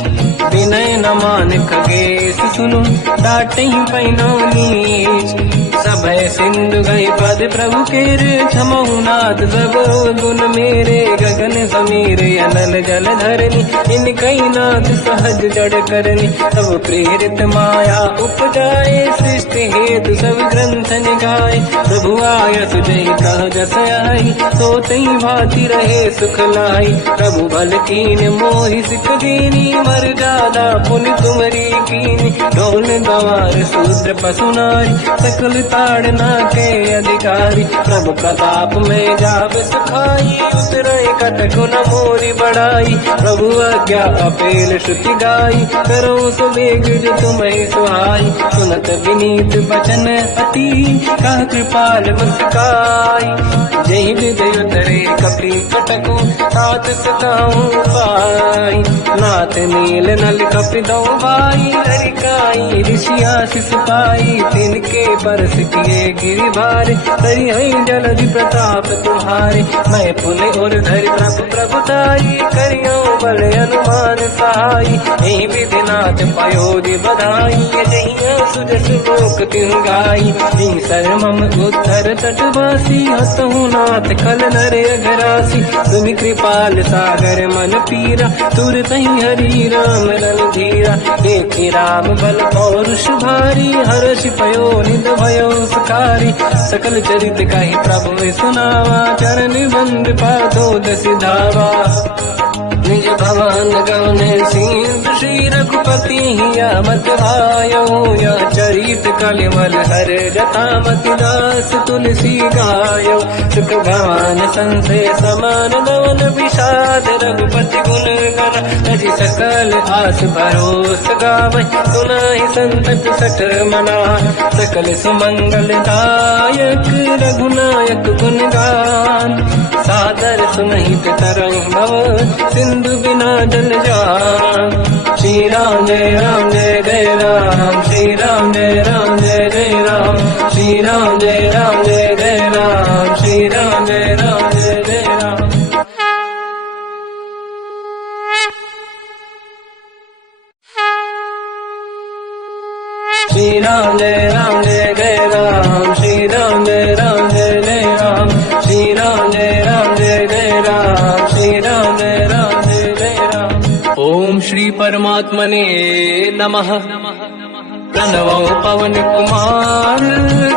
विनय न मान खगेश सुनु डाटे पैनो नीच। सभय सिंधु गई पद प्रभु केरे क्षमहु नाथ सब गुण मेरे। गगन समीर अनल जल धरनी इन कई नाथ सहज जड़ करनी। सब प्रेरित माया उपजाए सृष्टि हेतु सब ग्रंथ निगाए। प्रभु आय सुजय कह जस आई सो तई भांति रहे सुख लाई। प्रभु बल कीन मोहि सिख दीनी मर जादा पुनि तुमरी कीनी। ढोल गवार शूद्र पशु नारी सकल ताड़ना के अधिकारी। प्रभु प्रताप में जाब सुखाई उतरे कटक न मोरी बड़ाई। प्रभु आज्ञा अपेल श्रुति गाई, करो सो वेग जो तुम्हें सुहाई। सुनत विनीत बचन अति, कह कृपाल मुस्काई। जय विदय उतरे कपि कटकु, तात सताऊं पाई। नाथ नील नल कपि दो भाई, हरिकाई ऋषि आशीष पाई। तिनके परस किए गिरि भारे, तरी हई जलधि प्रताप तुम्हारे। मैं पुनि और धरि प्रभु प्रभुताई, करियो बल अनुमान सहाय। यही विधिनाथ पयोधि बधाई, जहिया सुजस लोक तिहु गाई। सर मम उत्तर तटवासी, हसहु नाथ खल नर अघरासी। तुम कृपाल सागर मन पीरा, तुरत ही हरि राम रणधीरा। देखि राम बल पौरुष भारी, हर्ष पयो निध भयो सुखारी। सकल चरित कहि प्रभु सुनावा, चरण बंद पादो सिधावा। निज भवन गवने सिंधु, श्री रघुपति हिया मत आयो। या चरित कलिमल हर जटामति दास, तुलसी गायो। सुख भवन संसे समान गवन, विषाद रघुपति गुण गण। तजि सकल आस भरोस गावै, सुनाहि संतत सठ मना। सकल सुमंगल दायक, रघुनायक गुण गान। सादर सुनहित तरंग भव, सिंधु बिना जल जान। श्री राम जय राम जय जय राम, श्री राम जय राम जय जय राम। श्री राम जय राम जय जय राम, श्री राम जय राम जय जय राम। श्री राम जय राम जय जय राम, श्री राम जय राम जय जय राम। श्री राम जय राम जय जय राम, श्री राम जय राम जय जय राम। ओम श्री परमात्मने नमः। प्रणवो पवन कुमार,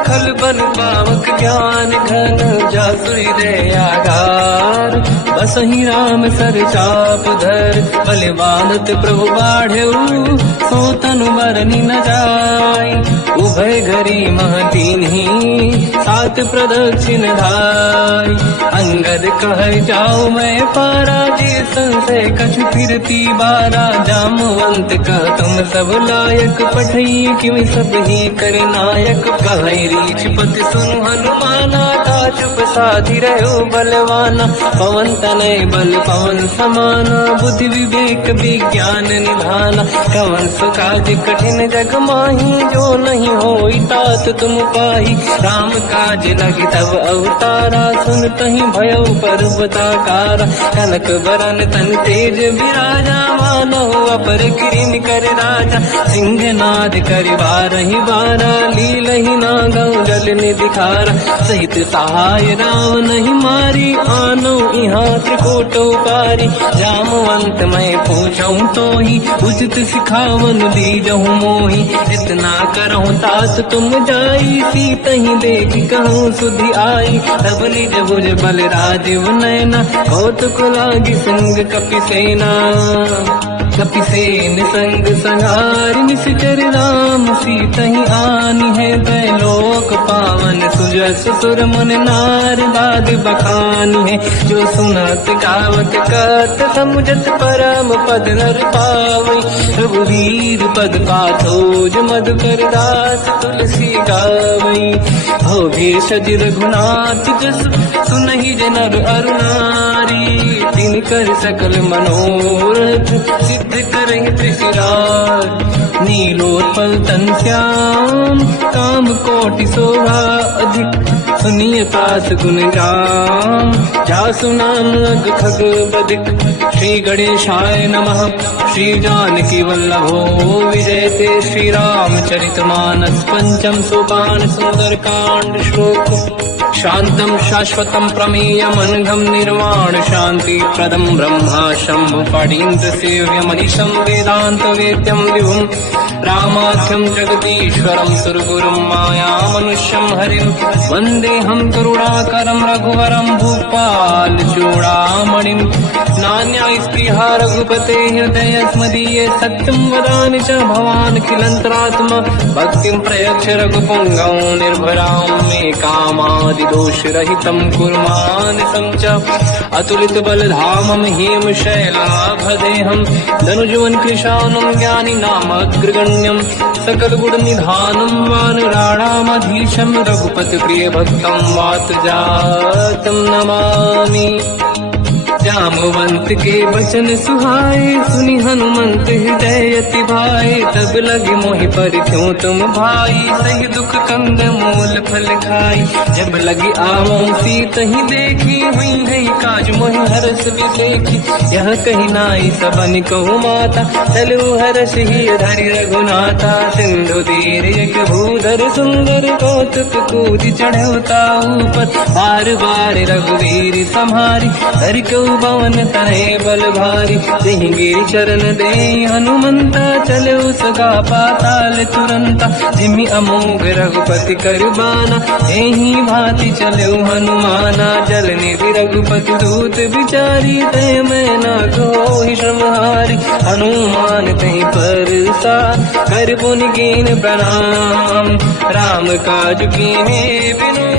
खल बन पावक ज्ञान घन। जासुरी दे आगार, बसहि राम सर चाप धर। बलवानत प्रभु बाढ़ऊ, सो तनु बरनि न जाय। उभय घरी मह दीन्ही, सात प्रदक्षिण धाय। अंगद कह जाओ मैं पारा, जी संशय कछु फिरती बारा। जामवंत कह तुम सब लायक, पठई किमि सब ही कर नायक। कहै रीछ पति सुनु हनुमाना, चुप साधि रहो बलवाना। पवन तनय बल पवन समाना, बुद्धि विवेक विज्ञान निधाना। कवन सुकाज कठिन जग माही, जो नहीं होई तात तुम पाही। राम काज लगी तब अवतारा, सुनतहि भयो पर्वताकारा। कनक बरन तन तेज विराजा, मानव अपर किरिन कर राजा। सिंहनाद करि बारहि बारा, लीलहि नागौ जल निधिखारा। सहित सहाय राम नहीं मारी, आनो यहाँ त्रिकोटो पारी। जामवंत मैं पूछऊं तो ही, उचित सिखावन दीजहु मोही। इतना करहु तात तुम जाई, सीतहि देख कहूँ सुधि आई। तब निज भुज बल राजीव नैना, कौतुक लागी संग कपि सेना। कपिसेन संग संहार, निश्चर राम सीतहि आनी है। दैलोक पावन सुजस सुर मुन नार, बाद बखानी है। जो सुनत गावत कत, समुझत परम पद नर पावै। रघुवीर पद पाथोज, मधुकर दास तुलसी गावै। हो भेषज रघुनाथ जस, सुनहि जनर अरु नारी। तिनकर सकल मनोरथ, सिद्ध करहि त्रिशिरार। नीलोत्पल तन श्याम, काम कोटि शोभा अधिक। सुनिय पास गुण राम, जासु नाम अग खग बदिक। श्री गणेशाय नमः। श्री जानकी वल्लभो विजयते। श्री रामचरित मानस पंचम सोपान, सुंदर कांड श्लोक। शांतं शाश्वतं प्रमेयम्, अनघं निर्वाण शांति प्रदं। ब्रह्मा शंभु फणीन्द्र सेव्यम्, मनीषं वेदांत वेद्यं विभुम्। रामाख्यं जगदीश्वरं, सुरगुरुं मायामनुष्यं हरिं। वन्देऽहं करुणाकरं रघुवरं, भूपाल चूडामणिं। नान्यास्पृहा रघुपते हृदयस्मदीये, सत्यं वदामि च भवान् खिलन्तरात्मा। भक्तिं प्रयच्छ रघुपुङ्गं, निर्भरां मे कामादि दोष रहितं कुर्मानिसं च। अतुलित बलधाम धामम हेम शैलाभदेहम धनुजवन कृशानम ज्ञानी नामग्रगण्यम सकल गुण निधानम वानराणामधीशम रघुपति प्रिय भक्तम वात जातम नमामि। जामवंत के वचन सुहाए सुनि हनुमंत हृदय अति भाए तब लगे मोहि पर क्यों तुम भाई सही दुख कंद मूल फल खाई जब लगी आवो सीत ही देखी हुई है काज मोहि हरस विसेखी यह कही नाई सबन कहु माता चलो हरस ही धरि रघुनाथा सिंधु तीर एक भूधर सुंदर कौतुक कूद चढ़ौता ऊपर बार बार रघुवीर सम्हारी हर को पवन तनय बल भारी सिंह गिरि चरण दे हनुमंता चलो सगा पाताल तुरंता जिमि अमोघ रघुपति कर बाना एही भांति चलो हनुमाना जल निधि रघुपति दूत बिचारी तय मैं न कोहि श्रमहारी हनुमान तहि परसा कर पुनि कीन प्रणाम राम काज कीन्हे बिनु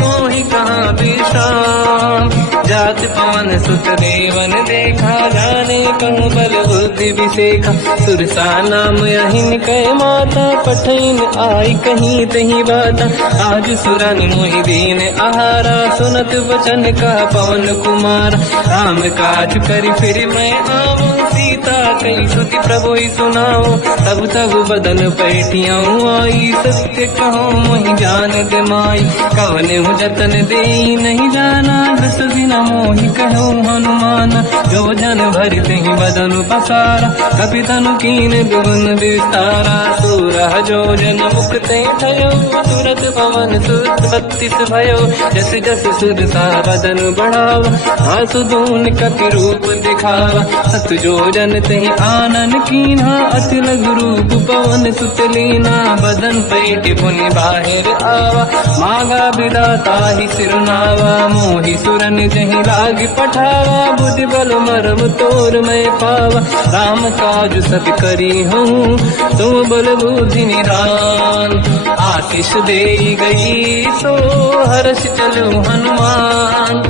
मोहि कहाँ विश्राम जात पवन सुत देवन देखा जाने कहूँ बल बुद्धि विसेखा सुरसा नाम अहिन कह माता पठैन आई कहीं तही बाता आज सुरन मोहि दीन आहारा सुनत वचन का पवन कुमार राम काज कर फिर मैं आऊँ सीता कई सुति प्रभु सुनाओ तब तब बदन पैठियाँ आई सत्य कहो मोहि जान गमाई कवन हूँ जतन दे नहीं जाना दस दिन मोहि कहो हनुमान जो जन भर ही बदन पसारा कपि तनु कीन दुगुन विस्तारा सूरह जो जन मुक्त भयो तुरत पवन सुत 32 भयो जस जस सुरसा बदन बढ़ावा आंसू दून कपि रूप दिखावा सत जो जन तहि आनन कीन्हा अति लघु रूप पवन सुत लीना बदन पेट पुनि बाहिर आवा मांगा विदाता ही सिरनावा मोहि सुरन जहि लाग पठावा बुद्धि बल मरम तोर मैं पावा राम काज सब करी हूँ तुम बल बुद्धि निदान आशीष दे गई सो हर्ष चलो हनुमान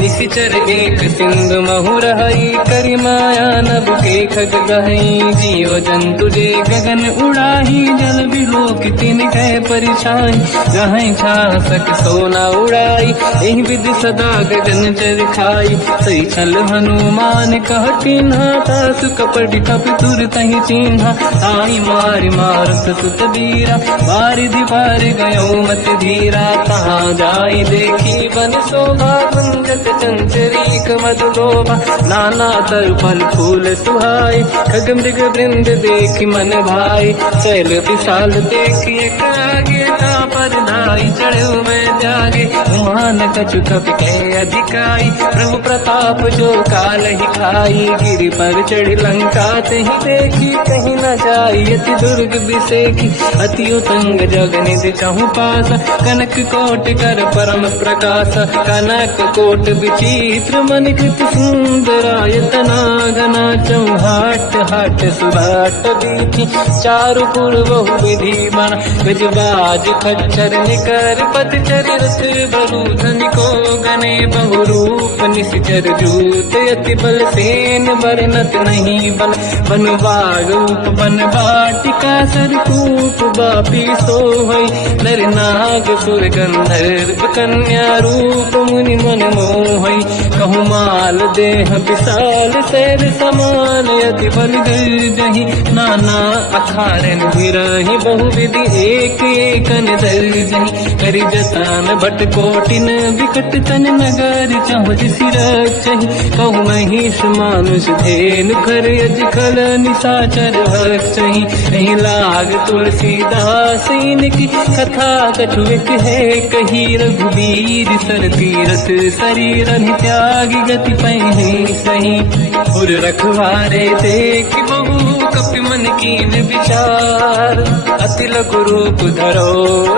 निशिचर एक सिंधु महु रही करी माया नभ के खग गहई जीव जंतु जे गगन उड़ाही जल बिलोक तिन कह परिछाई जहाँ छा सक सोना उड़ाई एहि विधि सदा गगन चर खाई सही छल हनुमान कह चिन्हा तासु कपट कप तुर तहि चिन्हा ताई मार मारत सुत बीरा बारिधि पार गयो मत धीरा कहाँ जाई देखी बन शोभा गुंजत चंचरीक मधुलोभा नाना तर फल फूल सुहाई खग मृग वृंद देख मन भाई शैल विशाल देखिए कागे का पर धाई चढ़ो मैं त्यागे मान कछु कपि के अधिकाई प्रभु प्रताप जो काल ही खाई गिरि पर चढ़ लंका तहि देखी कहीं न जाई अति दुर्ग विसेखी अति उतंग जग निधि चहु पास कनक कोट कर परम प्रकाश कनक कोट विचित्र मन कृत सुंदरायतना घना चौहाट हाट सुभाट बीती चारु पुर बहु विधि बन गजबाज खच्चर निकर पतचर रथ बरु धनिको गने बहु रूप निश्चर जूत अति बल सेन बरनत नहीं बल बन बाग रूप बन बाटिका सरकूप बापी सोहई नर नाग सुर गंधर्व कन्या रूप मुनि मन मोहई कहु माल देह विशाल शैल समान अति बल गर्जहि नाना अखारन विरहि बहु विधि एक एकन दर्जहि करि जतान भट कोटिन विकट तन नगर चहुज सिरचहि कहु महिष मानुष धेनु खर यज खल निशाचर भक्षहि नहीं लाग तुलसीदास इनकी कथा कछु एक है कही रघुवीर सर तीरथ शरीर त्यागी गति पहि सही उर रखवारे देख बहु कपि मन कीन विचार अति लघु रूप धरो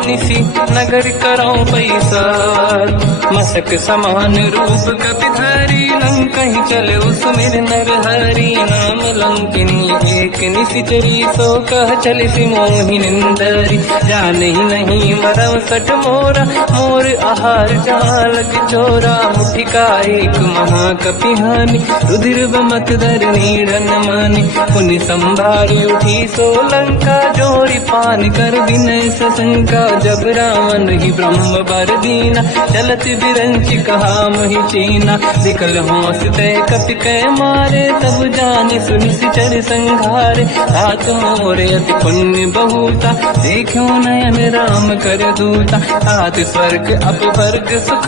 निसी नगर करो पैसार मसक समान रूप कपि धरी नंग कहीं चले सुमिर नर हरि नाम लंकिनी एक निशिचरी सो कह चल सी मोहि निंदरी जान ही नहीं मरम सट मोरा मोर आहार जालक चोरा मुठिका एक महाकपिहानि रुधिर बमत धर नीड़न मानि पुनि संभारी उठी सोलंका जोड़ी पान कर विनय सशंका जब रावण ही ब्रह्म बर दीना चलत बिरंच कहा मोहि चीना विकल होश तय कपि कै मारे तब जाने सुनि सिचर संघारे तात मोरे अति पुण्य बहुता देखो नयन राम कर दूता तात स्वर्ग अपवर्ग सुख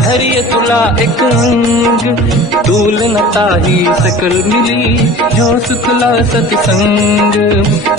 धरिय तुला एक अंग तूल न ताहि सकल मिली जो सुखला सतसंग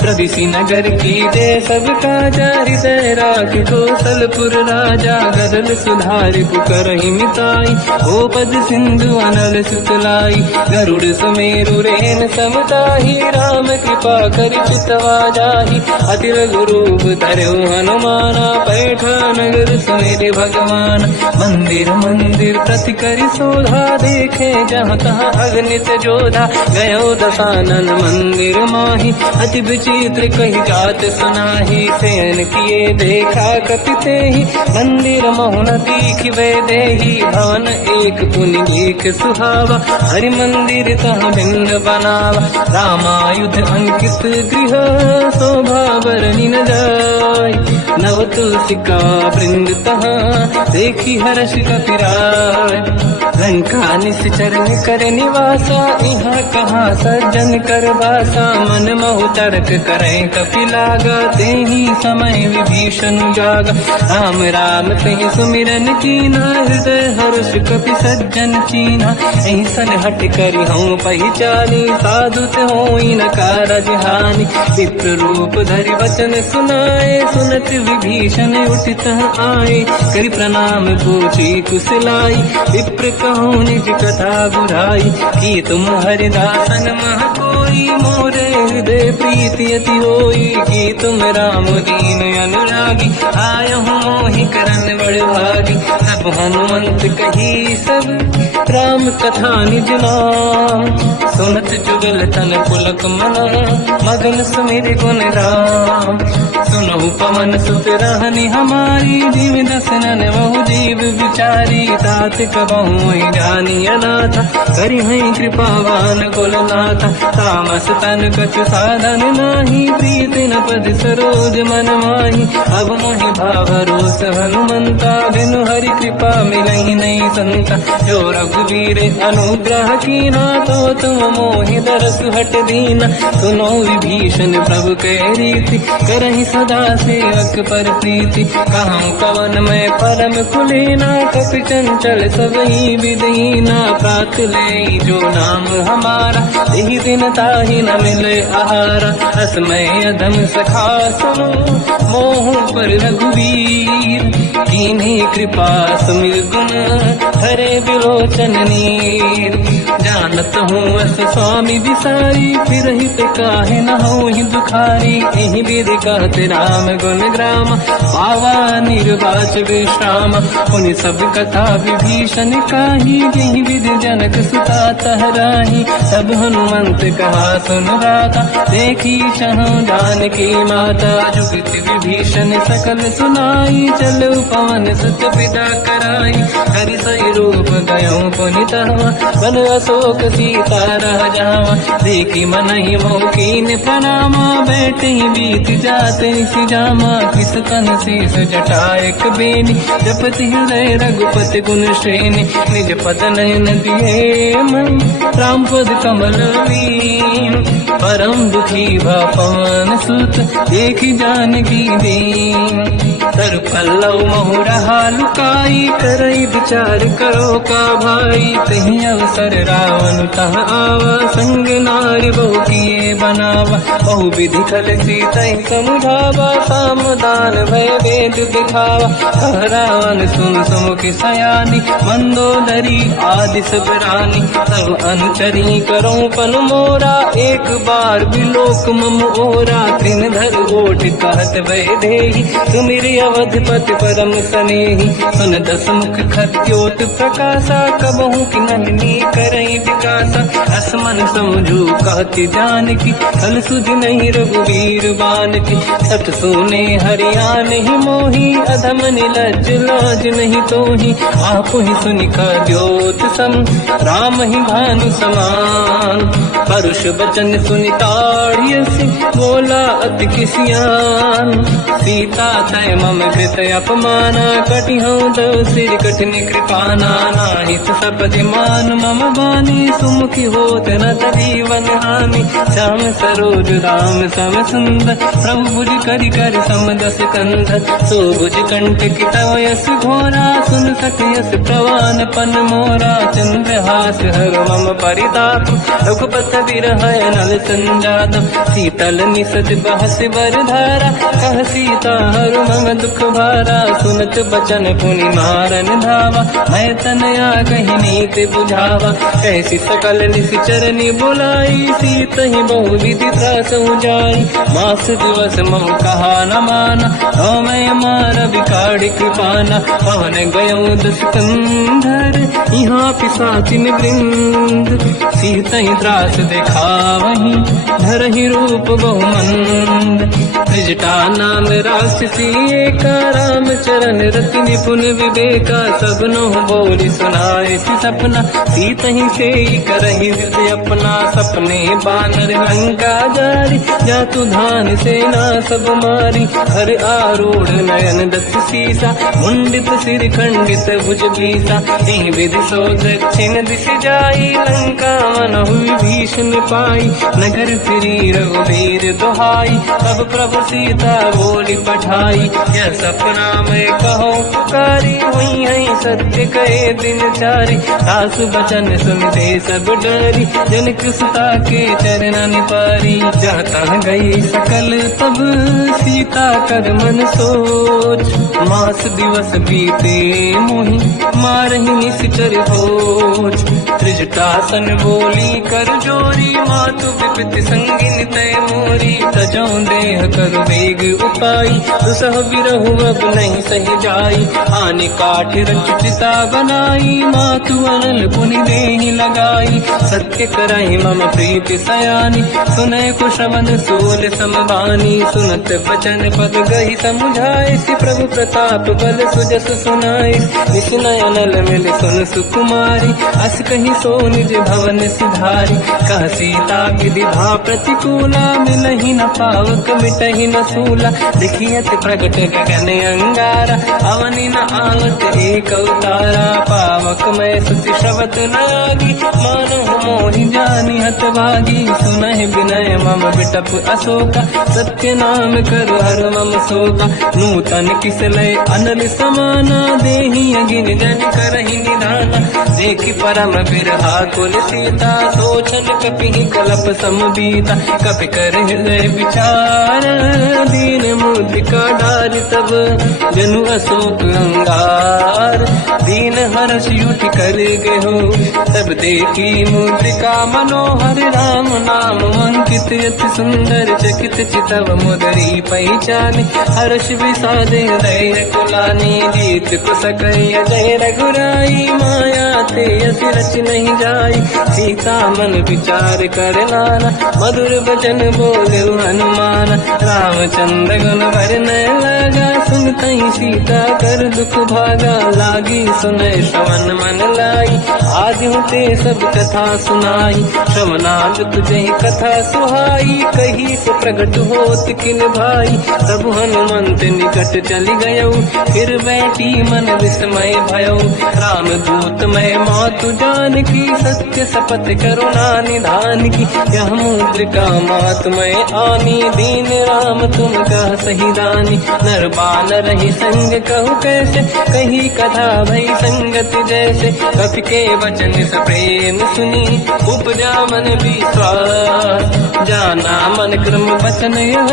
प्रदिशि नगर की दे सब काजा हृदय राख कौशलपुर राजा गदल सुधारि पुकरहि मिताई ओ पद सिंधु अनल सुतलाई गरुड़ सुमेरु रेन समताहि राम कृपा कर चितवा जाहि अति लघु रूप धरऊ हनुमाना पैठा नगर सुमेरे भगवान मंदिर मंदिर प्रति करि शोधा देखे जहाँ तहाँ अगणित जोधा गयो दशानन मंदिर माही अति विचित्र कही जात सुनाही शयन किए देखा कपिते ही मंदिर मोहन दीख वे देही भवन एक पुनि देख सुहावा हरि मंदिर तहाँ भिन्न बनावा रामायुध अंकित गृह शोभा बरनि न जाय नव तुलसी का वृंद तहाँ देखी हर्ष कपिराय लंका निश्चर कर निवासा यहाँ कहाँ सज्जन कर वासा मन महु तर्क करे कपि लागा तेहि समय विभीषण जागा राम राम तेहि सुमिरन कीना हृदय हर्ष कपि सज्जन चीना ऐसन हट करि हूँ पहचानी साधुत होई न कारज हानि विप्र रूप धरि वचन सुनाए सुनत विभीषण उठित आए करि प्रणाम पूछी कुशलाई विप्र कहूँ निज कथा बुराई कि तुम हरिदासन मह कोई मोरे हृदय प्रीति अति होई कि तुम राम दीन अनुरागी आय हूँ मोहि करन बड़ भागी सब हनुमंत कही सब राम कथा निज नाम सुनत जुगल तन पुलक मना मगन सुमिर गुण राम सुनहु पवन सुत रहनि हमारी जीव दसनन बहु जीव विचारी तात कबहु जानी अनाथ करि हैं कृपावान कुलनाथ तामस तन कछु साधन नाही प्रीति न पद सरोज मन माही अब मोहि भावरोस हनुमंता बिनु हरि कृपा मिलहि नहीं संता जो रघुवीर अनुग्रह कीना तो तुम मोहि दरस हट दीना सुनो विभीषण प्रभु के रीति करहि सदा सेवक पर प्रीति कहूँ कवन में परम कुलीना कपि चंचल सबही विदहीना प्रात ले जो नाम हमारा यही दिन ताहि न मिले आहारा असमय अधम सखा सुनो मोह पर रघुवीर कीन्ही कृपा सुमिर गुण हरे विलोचन नीर जानत हूँ अस स्वामी विसारी फिर हित काहे न हो ही दुखारी यही विधि कहते राम गुण ग्राम पावा निर्वाच विश्राम उन सब कथा विभीषण काही यही विधि जनक सुता तहराही तब हनुमंत कहा सुन राता देखी चहु जानकी माता जुगत विभीषण सकल सुनाई चल पवन सुत विदा कराई हरि सही रूप गयो पुनितवा बन अशोक सीता रह जावा देखी मन ही मोकीन प्रणामा बैठे ही बीत जाते सी जामा किस तन शीस जटायक बेनी जपति हृदय रघुपति गुण श्रेणी निज पद नयन दिए मन राम पद कमल लीन परम दुखी भा पवन सुत देखी जानकी दीन तर पल्लव महु रहा लुकाई करई विचार करो का भाई तही अवसर रावण तह आवा संग नारी बहु किए बनावा बहु विधि खल सीता समुझावा सामदान भय वेद दिखावा कह रावण सुन सुमुख सयानी मंदोदरी आदि सब रानी सब अनुचरी करो पन मोरा एक बार विलोक मम ओरा तृण धर ओट कहत वैदेही सुमिरि अवधपति परम सनेही सुन दस मुख खद्योत प्रकाशा कबहू की नलिनी करई विकासा असमन समझू कहती जान की कल सुध नहीं रघुवीर बान की सत सुने हरियाण ही मोही अधम निलज लाज नहीं तोही आप ही सुनिका द्योत सम राम ही भानु समान परुष बचन सुनिताड़ियसि बोला अति किसियान सीता तय मम कृत अपमाना कटिहौ दो सिर कठिन कृपाना नाहित सपदि मान मम बानी सुमुखी होत न जीवन हानि श्याम सरोज राम सम सुंदर प्रभु भुज करि कर समदस कंध सो भुज कंठ की तव यस घोरा सुन सकयस प्रवान पन मोरा चंद्रहास हर मम परिताप रघुपत विरह नल संजात शीतल निसद बहस बर धारा कह सीता हर मम दुख भारा सुनत बचन पुनि मारन धावा मैं तनया कही नीति बुझावा कैसी सकल निश्चरनी बुलाई सीत ही बहु विधि त्रासहु जाई मास दिवस मम कहा न माना तो मैं मार विकाड़ी कृपाना पवन गयो दस कंधर यहाँ पिशाचिन वृंद सीत ही त्रास देखा वही धर ही रूप बहुमंद त्रिजटा नाम राक्षसी एका राम चरण रति निपुण विवेका सबनो बोली सुनाए सपना सीत ही से करही हृदय अपना सपने बानर लंका जारी जातु धान सेना सब मारी हर आरूढ़ नयन दस सीसा मुंडित सिर खंडित भुज भीसा सिंह विधि सो दक्षिण दिश जाई लंका मन हुई भीषण पाई नगर फिरी रघुवीर दुहाई तब प्रभु सीता बोली पठाई यह सपना मैं कहो पुकारी हुई है सत्य कहे दिन चारी सास बचन सुनते सब डरी जनक सुता के चरण पारी जाता गई सकल तब सीता कर मन सोच मास दिवस बीते मोही मारही निश्चर होच त्रिजटासन बोली कर जोरी मातु विपित संगिन तय मोरी तजौ देह कर वेग उपाई दुसह बिरहु अब नहीं सही जाई आने काठ रचिता बनाई मातु अनल पुनि देहि लगाई सत्य कराई मम प्रीति सयानी सुनय कुशवन सूल समबानी सुनत बचन पद गही समुझाए सि प्रभु प्रताप बल सुजस सुनाई निसुनय अनल मिल सुन सुकुमारी अस कही सो निज भवन सिधारी कह सीता विधि भा प्रतिकूला मिलहि न पावक मिटहि न सूला देखियत प्रगट गगन अंगारा अवनि न आवत एक अवतारा पावक मैं सुसि श्रवत नागी मानो मोहि जानि हत भागी सुनहि विनय मम विटप अशोका सत्य नाम कर हर मम शोका नूतन किसलय अनल समाना देहि अगिन जन करहि निधाना देखि परम बिरहा कुल सीता सोचन कपि कलप समबीता कपि कर हृदय विचार दीन मुद्रिका डार तब जनु अशोक अंगार दीन हर्ष युति कर गयो तब देखी मुद्रिका मनोहर राम नाम अंकित अति सुंदर चकित चितव मुदरी पहचान हर्ष विषाद हृदय कुलानी जीत कुसकय जय रघुराई माया ते अति रच नहीं जाई सीता मन विचार कर नाना मधुर वचन बोले हनुमान रामचंद्र गुण वर्णय लगा सुनते ही सीता कर दुख भागा लागी सुनय श्रवण मन लाई आज होते सब कथा सुनाई श्रवणाद तुझे कथा सुहाई कही से प्रकट होत किन भाई सब हनुमंत निकट चली गयो फिर बैठी मन विस्मय भयो राम दूत मैं मातु जान की सत्य शपथ करुणा निधान की यह मुद्रिका मात मैं आनी दीन राम तुम कह सही दानी नर बानर ही संग कहु कैसे कही कथा भई संगत जैसे कपि के वचन सप्रेम सुनी उपजा मन विश्वास जाना मन क्रम वचन यह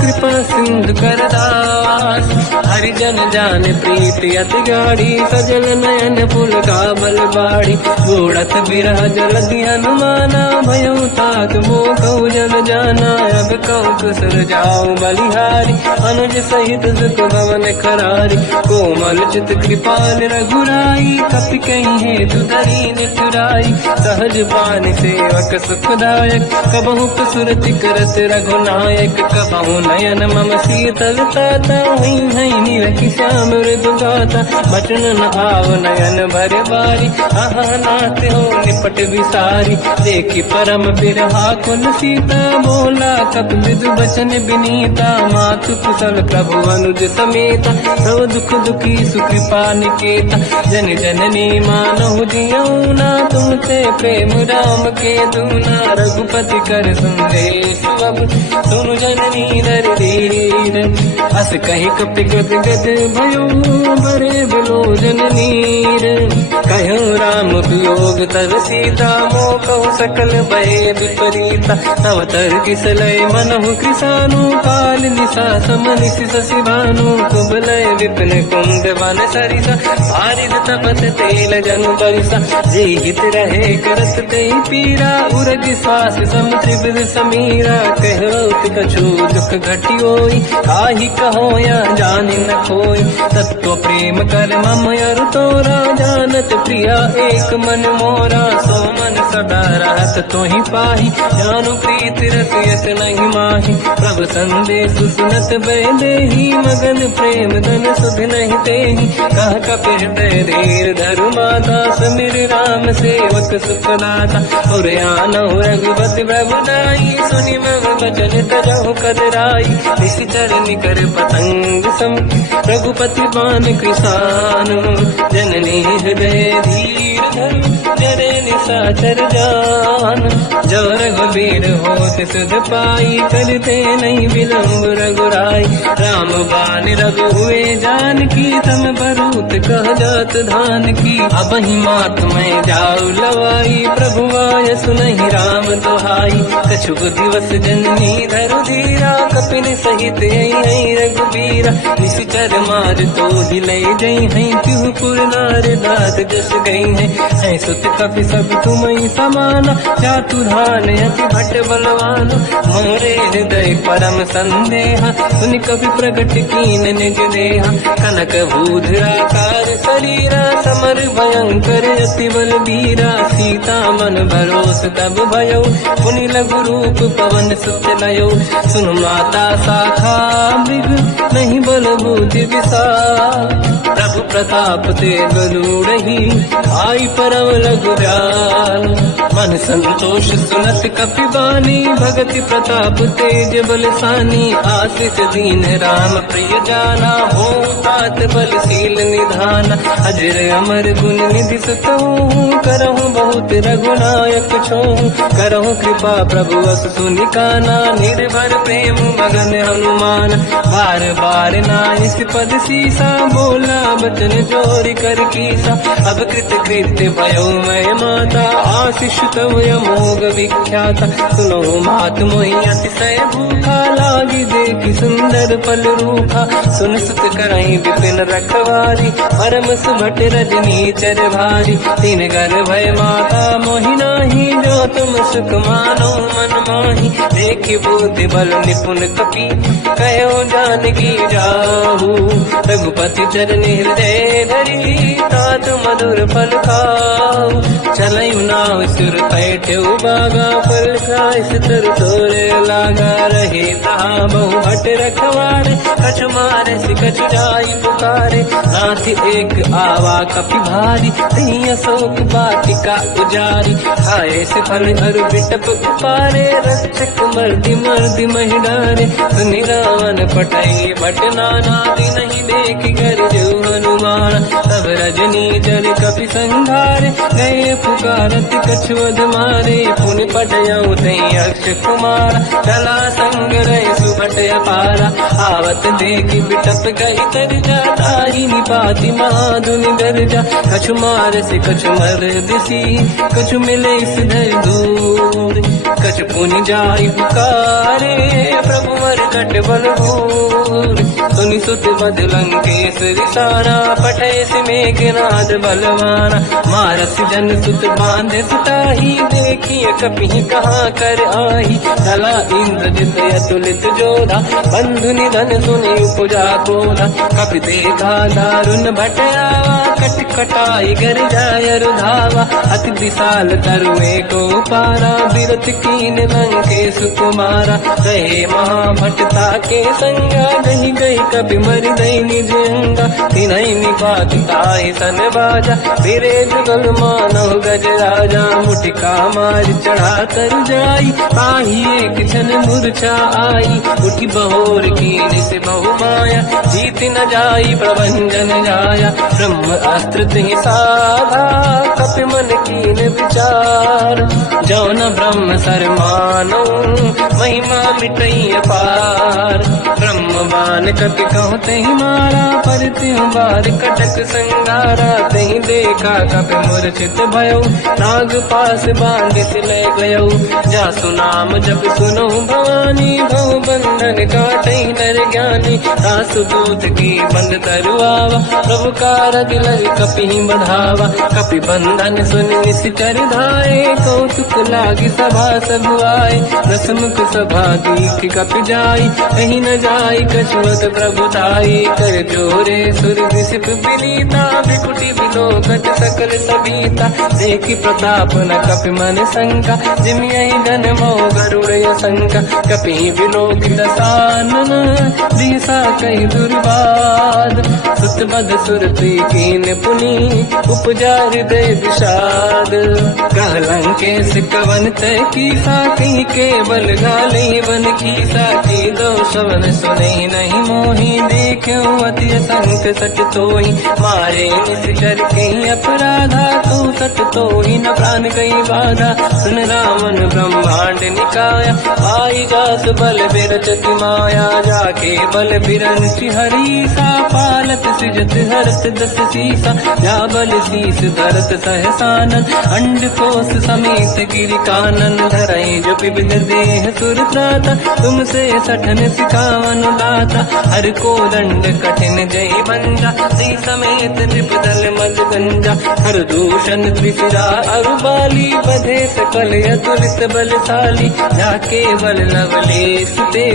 कृपा सिंधु कर दास हरिजन जान प्रीति अति गाढ़ी सजल नयन फूल का बल बाड़ी बूढ़त बिरह जल हनुमाना भयो ताग नाथ मोह कहु जब जाना, अब कहु कुशल जाओ बलिहारी, अनुज सहित सुख भवन करारी, कोमल चित कृपाल रघुराई, कपि कहीं हेतु धरी निठुराई, सहज पान सेवक सुखदायक, कबहु सुरति करत रघुनायक, कबहु नयन मम शीतलता, हई हई नीरखि श्याम मृदु गाता, बचन न आव नयन भर बारी, आहा नाथ हो निपट विसारी, देखी परम बिरहा कुल सीता, बोला कप मृदु बचन बिनीता, मातु कुशल प्रभु अनुज समेता, सब दुख दुखी सुकृपा निकेता, जन जननी मानहु जियऊ ना, तुमसे प्रेम राम के दूना, रघुपति कर संदेश अब सुनु जननी दर धीर, हस कहीं कपि गद गद भयो बरे बिलो जननीर, कहूँ राम वियोग तब सीता, मोह कहु सकल भय विपरीता, तव तर किसलय मनहु कृसानु, काल निशा समनिश शशि भानु, कुबलय विपिन कुंद वन सरिसा, बारिद तपत तेल जनु बरिसा, जे हित रहे करत ते पीरा, उरग श्वास सम त्रिविध समीरा, कहत कछु दुख घटियोई, काहि कहो या जानि न खोई, तत्व प्रेम कर मम अरु तोरा, जानत प्रिया एक मन मोरा, सो मन सदा रहत तोहि पाहि, जानु प्रीत रसियत नहीं माहि, प्रभु संदेश सुनत भय देहि, मगन प्रेम धन सुध नहीं तेहि, कह कपि हृदय धीर धरु माता, समिर राम सेवक सुखदाता, और आनहु रघुपति प्रभु नाई, सुनि मम बचन तजहु कदराई, निश्चर निकर पतंग सम, रघुपति बान कृसानु, जननी हृदय धीर धरु, जरे निशाचर जान, जो रघुबीर होत सुध पाई, करते नहीं विलम्ब रघुराई, राम बान रघु हुए जानकी, तम बरूत कह जात धान की, अब ही मात मैं जाऊ लवाई, प्रभु आय सुनहि राम दोहाई, कछुक दिवस जननी धरु धीरा, कपिन सहित आई रघुबीरा, निश्चर मार तो दिले जई हैं, तिहु पुर नार दात जस गई है, सुत कपि सब तुमहि समाना, चातुधान अति भट बलवान, मोरे हृदय परम संदेहा, सुनि कपि प्रगट कीन निज देहा, कनक भूधराकार शरीरा, समर भयंकर अति बलबीरा, सीता मन भरोस तब भयो, पुनि लघु रूप पवन सुत लयो, सुन माता शाखा मृग नहीं बल बुद्धि विशाल, प्रभु प्रताप ते गरुड़हि, आई परम लघु दयाल, मन संतोष सुनत कपि बानी, भगति प्रताप तेज बलसानी, आशीष दीन राम प्रिय जाना, हो तात बलशील निधान, अजर अमर गुण निधि सुतहु, करहु बहुत रघुनायक छोहु, करहु कृपा प्रभु अस सुनि काना, निर्भर प्रेम मगन हनुमान, बार बार नाइस पद सीसा, बोला बचन जोरि कर कीसा, अब कृत कृत्य भयो मैं माता, आशीष तव अमोघ विख्याता, सुनो मात मोहि अतिशय भूखा, लागी देखी सुंदर पल रूखा, सुन सुत करई विपिन रखवारी, परम सुभट रजनी चर भारी, तीन घर भय माता मोहि नाही, जो तुम सुख मानो मन माही, देखि बुद्धि बल निपुण कपि, कहो जानकी जाहू, रघुपति चरनि हृदय धरी, तात मधुर फल खाऊ, चलऊ नाव सुर पैठ्यौ बागा, फल खाय सितर तोरे लागा, रहे तहाँ बहु भट रखवारे, कछु मारे सि कछु जाई पुकारे, नाथ एक आवा कपि भारी, तहीं अशोक वाटिका उजारी, खाए से फल हर बिटप उपारे, रक्षक मर्दि मर्दि महि डारे, सुनि रावण पटई भट नाना, नहीं देख कर जो हनुमान, तब रजनी जल कपि संघारे, गए पुकारत कछुअध मारे, पुनि पटयऊ तई अक्ष कुमार, चला संग रहे सुभट अपारा, आवत देखी बिटप गई तरजा, ताहि निपाति महाधुनि गरजा, कछु मार से कछु मर दिसी, कछु मिले इस धर दूर, कछ पुनि जाई पुकारे, प्रभु मरकट बल भूर। सुनि सुत बद लंकेश रिसाना, पठे मेघनाद बलवाना। मारस जन सुत बांधे सुताही, देखिए कपि कहाँ कर आई। चला इंद्रजित अतुलित जोधा, बंधु निधन सुनि उपजा क्रोधा। कपि देखा दारुण भट आवा, कट कटाई गर जाय रुधावा। अति विशाल तरुए को पारा, बिरत कीन लंकेश कुमारा। कहे महाभटता के संगा, गही गई कपि मरि दई निज अंगा। तिन्हि निपात ताहि सन बाजा, फिरे जुगल मानव गज राजा। मुटिका मार चढ़ा तर जाई, पाही एक क्षण मूर्छा आई। उठी बहोर कीन से बहु माया, जीत न जाई प्रभंजन जाया। ब्रह्म अस्त्र तिहि साधा, कपि मन कीन विचार। जौन ब्रह्म सर मानो, महिमा मिटई अपार। ब्रह्म बान कपि कहु तेहि मारा, पर त्यों बार कटक संगारा। तेहि देखा कपि मूर्छित भयो, नाग पास बांध ले गयो। जासु नाम जब सुनो भवानी, भव बंधन काटई नर ज्ञानी। दासु दूत की बंद तरुआवा, प्रभु कारज लग कपि बढ़ावा। कपि बंधन सुनि निश्चर धाये, कौतुक लागी सभा सब आए। दसमुख सभा दीख कपि जाई, कहीं न जाई कछुअत प्रभु ताई। कर जोरे सुर विसिप विनीता, विकुटी विलोकट सकल सबीता। देखि प्रताप न कपि मन शंका, जिमियहि गन मोह गरुड़ शंका। कपि विलोकित सानन, दिशा कहि दुर्वाद। सुत बद सुरति कीन पुनि, उपजा हृदय विषाद। कहलंकेश कवन तय कीसा, कहीं केवल गाली बन कीसा। की दो शवन सुने नहीं मोही, देखो अति संक सट तोहि। मारे निश्चर कहीं अपराधा, तो सट तोहि न प्राण कहीं बाधा। सुन रावण ब्रह्मांड निकाया, आई जास बल बिरचति माया। जाके बल बिरन हरीसा, पालत सृजत हरत दस सीसा। जा बल शीस धरत सहसानन, अंड कोश समेत गिरि कानन। धरई जो विविध देह सुर त्राता, तुमसे सठन सिखावन दाता। हर को दंड कठिन जय बंजा, सी समेत त्रिपदल मद गंजा। हर दूषण त्रिशिरा अरुबाली, बधे सकल अतुलित बलशाली। जाके बल लवलेश ते,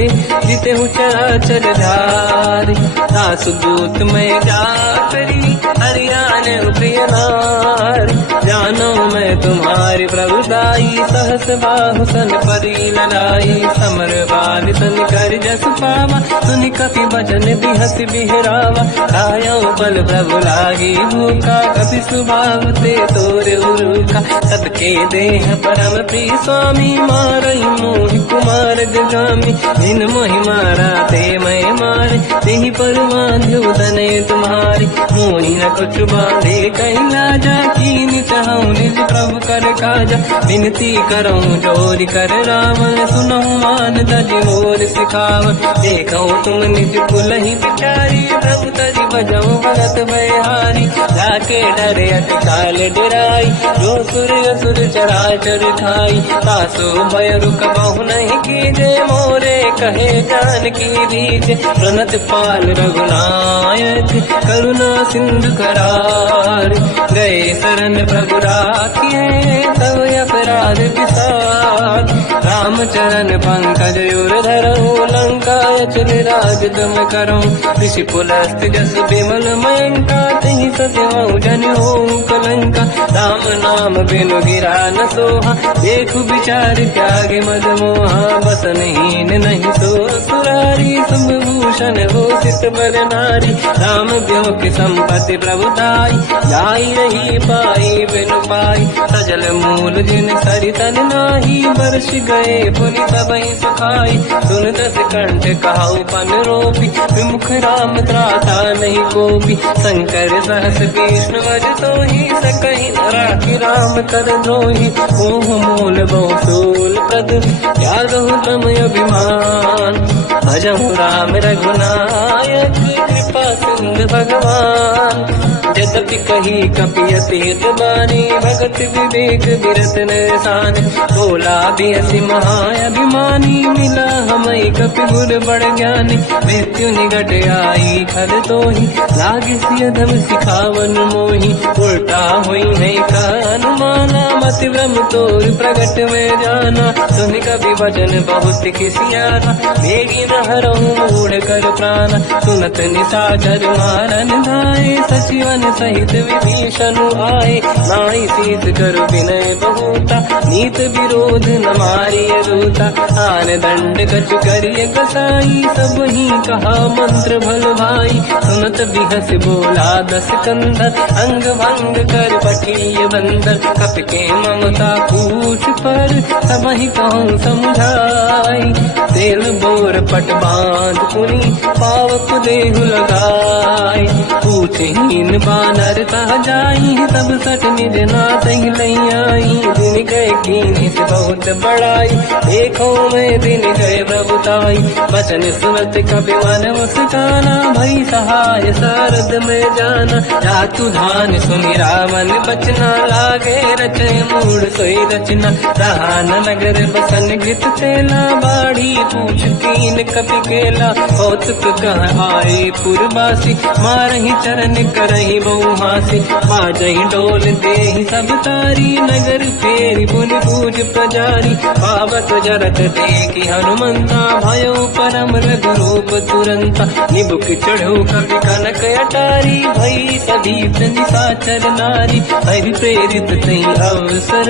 जिते हु चराचर धारी। दासु दूत मैं जाकरी, हरियाण प्रिय नारी। जानो मैं तुम्हारी प्रभुताई, सहस बाहु सन परी ललाई। समर बाल सन कर जस पावा, सुनि कपि बचन बिहस बिहरावा। खायो बल प्रभु लागी भूखा, कपि स्वभाव ते तोरे उरुखा। सबके देह परम प्रिय स्वामी, मारई मोहि कुमार जगामी। जिन मोहि मारा ते मैं मारे, तेहि पर बांधु तने तुम्हारी। मोहि न कुछ बांधे कहीं लाजा, कीन चाहूं निज प्रभु कर काजा। विनती करऊं जोरि कर रावण, सुनऊं मान तज मोर सिखावन। देखऊं तुम निज कुलहि बिचारी, प्रभु तज बजऊं भगत बलिहारी। जाके डरे अति काल डराई, जो सुर असुर चराचर खाई। तासो भय रुक बहु नहीं कीजे, मोरे कहे जान की दीजे। प्रणत पाल रघुनायक, करुणा सिंधु करार। गए शरण प्रभु राखिए, तब अपराध विसार। रामचरण पंकज उर धरऊं, लंका चल राज तुम करऊं। ऋषि पुलस्त जस विमल मयंका, तहि सत्यवं जन होऊं कलंका। राम नाम बिनु गिरा न सोहा, देखु विचार त्यागे मद मोहा। बसनहीन नहीं सो सुरारी, शुभभूषण हो सित बर नारी। राम ब्यों की संपत्ति प्रभुताई, जाई रही पाई बिनु पाई। सजल मूल जिन सरितन नाही, वर्ष गए पुनि सबहि सुखाई। सुन दस कंठ कहाऊ पन रोपी, विमुख राम त्राता नहीं कोपी। शंकर सहस विष्णु वज तोहि, सकहि न राखि राम कर द्रोही। मोह मूल बहु सूल प्रद, त्यागहु तम अभिमान। भजहु राम रघुनायक, कृपा सिंध भगवान। यद्यपि कही कपियति हित बानी, भगत विवेक बिरत निशान। बोला भी हसी महाअभिमानी, मिला हमें कपि गुर बड़ ज्ञानी। मृत्यु निकट आई खल तो ही, लागे सिय धम सिखावन मोही। उल्टा हुई है का अनुमाना, मति भ्रम तोर प्रगट में जाना। सुन कभी वचन बहुत खिसियाना, मेरी न हरहूँ मूढ़ कर प्राण। सुनत निशाचर मारन धाये, सचिवन सहित विभीषण आए। नाई शीत कर विनय बहुता, नीत विरोध न मारिय रूता। आन दंड कछ करिय कसाई, सब ही कहा मंत्र भल भाई। सुनत बिहस बोला दस कंधर, अंग भंग कर पठिय बंदर। कप के ममता पूछ पर, सब ही कहूँ समझाई। तेल बोर पट बांध पुनी, पावक देहु लगाई। पूछहीन बानर कह जाई, तब सट निज नाथ ही लई आई। दिन गए कीनी से बहुत बड़ाई, देखो मैं दिन गए प्रभुताई। वचन सुनत कपि मन मुस्काना, भई सहाय सारद में जाना। जातु धान सुनि रावण बचना, लागे रचे मूढ़ सोई रचना। रहा न नगर बसन घृत तेला, बाढ़ी पूछ कीन कपि केला। कौतुक कह आए पुरवासी, मारहि चरण करहि बहु हासी। बाजहि डोल देहि सब तारी, नगर फेरि पुनि पूज प्रजारी। पावत जरत देखि हनुमंता, भयो परम रघुरूप तुरंता। निबुक चढ़ो कपि कनक अटारी, भई सभीत निशाचर नारी। हरि प्रेरित तई अवसर,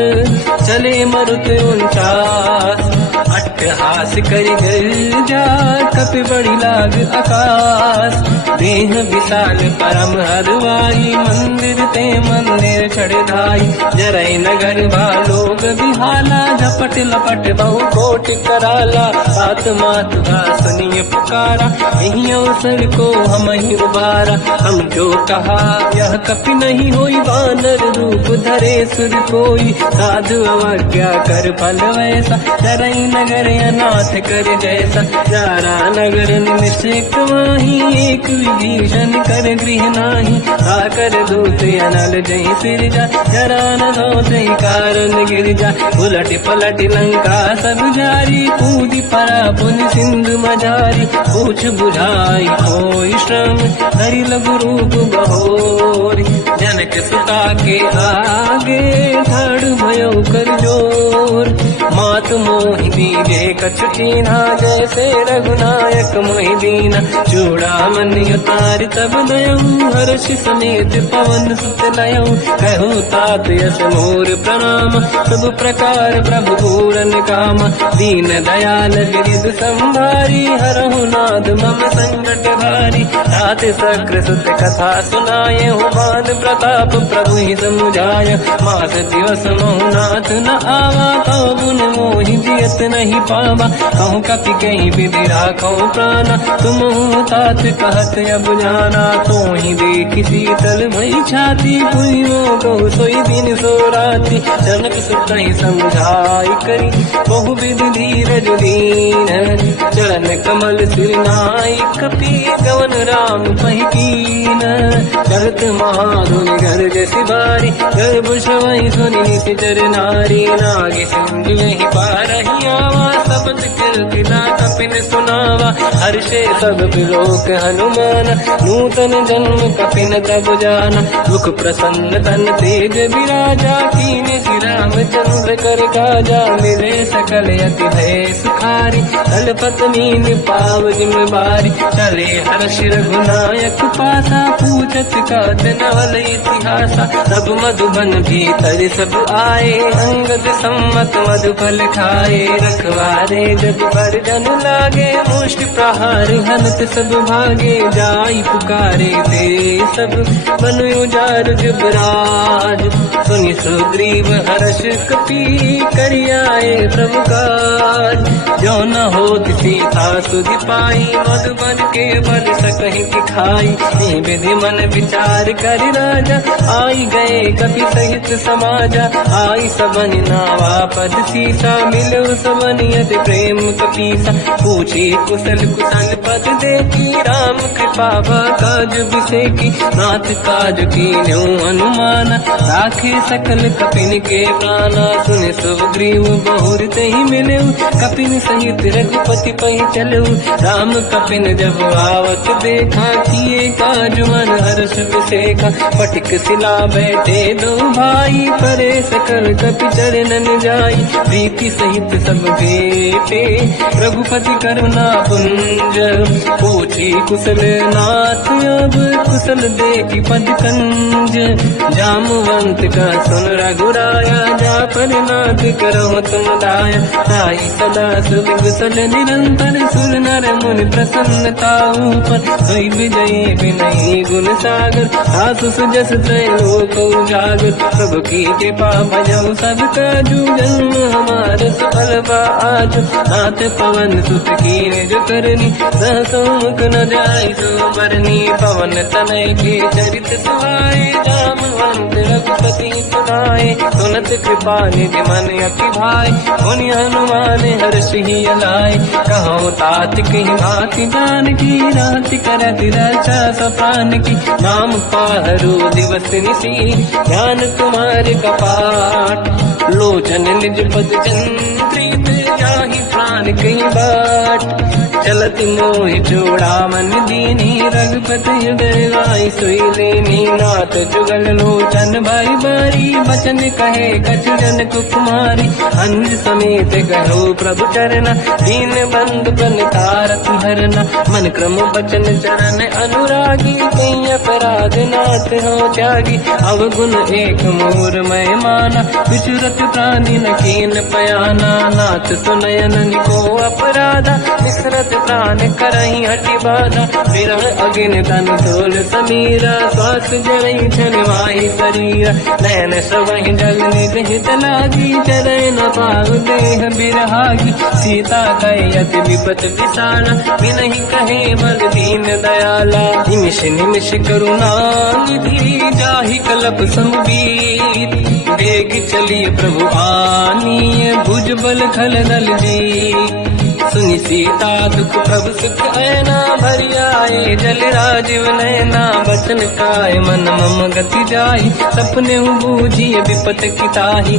चले मरुत 49। अट्टहास करि गर्जा, कपि बड़ी लाग आकाश। देह विशाल परम हरवाई, मंदिर ते मंदिर चढ़ाई। जरई नगर भालोग बिहाला, झपट लपट बहु कोट कराला। सात मात का सुनिय पुकारा, यही अवसर को हम ही उबारा। हम जो कहा यह कपि नहीं होई, वानर रूप धरे सुर कोई। साधु अवज्ञा कर फल वैसा, जरई नगर अनाथ कर जैसा। जारा नगर निमिषक माही, एक विभीषण कर गृह नाही। आकर दूत अनल जय सिर जा, जरा न दो कारण गिर जा। उलट पलट लंका सब जारी, कूदी परा पुन सिंधु मजारी। पूछ बुझाई कोई श्रम, हरि लघु रूप बहोरी। जनक सुता के आगे, ठाड़ भयो कर जोर। मात मोहि दीजे कछु कीन्हा, जैसे रघुनायक मोहि दीना। चूड़ामणि उतारि तब दयऊ, हर्ष समेत पवन सुत लयऊ। कहु तात यस मोर प्रणाम, सब प्रकार प्रभु पूरन काम। दीन दयाल गिरिधि संभारी, हरहु नाथ मम संकट भारी। तात सकृ सुत कथा सुनाए, मान प्रताप प्रभु ही समुझाय। मास दिवस महु नाथ न आवा, कौ गुण मोहि जियत नहीं पावा। कहूँ कपि कहीं विधि राखो प्राणा, तुम तात कहत अब जाना। तो ही देखि शीतल भई छाती, पुइयो कहु सोई दिन सो राति। जनक सुत ही समझाई करी, बहु विधि धीरज दीन। चरण कमल सिर नाई, कपि गवन राम पहि कीन। करत महाधुनि गर्ज सिबारी, गर्भ श्रवहि सुनि निशिचर नारी। नागे सिंधु यहि पारहि आवा, सबद कीर्ति दाता पिन सुनावा। हर्षे सब बिलोक हनुमान, नूतन जन्म कपिन तब जाना। मुख प्रसन्न तन तेज विराजा, कीने श्री रामचंद्र कर काजा। मिले सकल अति भय सुखारी, तलपत मीन पाव जिम्मेवारी। चले हर्ष रघुनायक पासा, पूछत कात नवल इतिहासा। सब मधुबन भीतर सब आए, अंगद सम्मत मधुफल खाए। रखवारे जब पर जन लागे, मुष्टि प्रहार हनत सब भागे। जाई पुकारे ते सब, बन उजार जुबराज। सुनि सुग्रीव हर्ष कपि, करियाए प्रभु काज। जो न होत सीता सुधि पाई, मधुबन के बल सकहि दिखाई। विधि मन विचार कर राजा, आई गए कपि सहित समाजा। आई सबन नावा पद सीसा, मिलो सब मनियत प्रेम कपीसा, पूछी कुशल कुशल पद देखी, राम कृपा काज बिसेकी, नाथ काज की न्यू अनुमाना, राखे सकल कपिन के प्राणा, सुन सुग्रीव बहुर ही मिले, कपिन सहित रघुपति पही चलऊ, राम कपिन जब आवत देखा, किए काज मन हर्ष विसेखा, पटिक सिला बैठे दो भाई, परे सकल कपि चरणन जाई, प्रीति सहित सब बेटे, रघुपति करुणा पुंज, पूछी कुशल नाथ अब कुशल देखी पद कंज, जामवंत का सुन रघुराया, जा पर नाथ करो तुम दाया, ताई सदा सुख कुशल निरंतर, सुर नर मुनि प्रसन्नता ऊपर, सोई विजयी विनयी गुण सागर, सासु सुजस त्रैलोक उजागर, प्रभु की कृपा भजऊ सब काजू, जन्म हमार सफल आज, नाथ पवन सुत की निज करनी, सहसोमुख न जाय सो बरनी, पवन तनय के चरित सुहाए, जामवंत रघुपति सुनाए, सुनत कृपा निज मन अति भाई, मुनि हनुमान हर्ष ही अलाय, कहो तात कही बात जान की, रात करत रक्षा सपान की, नाम पाहरो दिवस निसी, ध्यान तुम्हारे कपाट, लोचन निज पद प्रीत, जाहि प्राण कही बाट, चलत मोहि चूड़ा मन दीनी, रघुपति हृदय राय सोई लेनी, नाथ जुगल लोचन भाई बारी, बचन कहे कछु जन कुमारी, अंज समेत कहो प्रभु चरना, दीन बंधु प्रणतारत हरना, मन क्रम बचन चरण अनुरागी, कहीं अपराध नाथ हो त्यागी, अवगुण एक मोर मैं माना, विचुरत प्राणी न कीन पयाना, नाथ सुनयन को अपराधा, विसरत प्राण करही हटि बाधा, विरह अगिन तन तोल समीरा, श्वास जरई छनवाई शरीरा, नयन सवहि जल निज हित लागी, चरय न पाऊ देह बिरहागी, सीता कहे अति विपत विसाला, बिनहि कहे बल दीन दयाला, निमिष निमिष करुणा निधि, जाहि कलप समबीर, वेग चलिए प्रभु आनीय, भुज बल खल दल जी, सुनि सीता दुख प्रभु सुख ऐना, भरि आए जल राजीव नैना, बचन काय मन मम गति जाई, सपने बूझिए विपत किताही,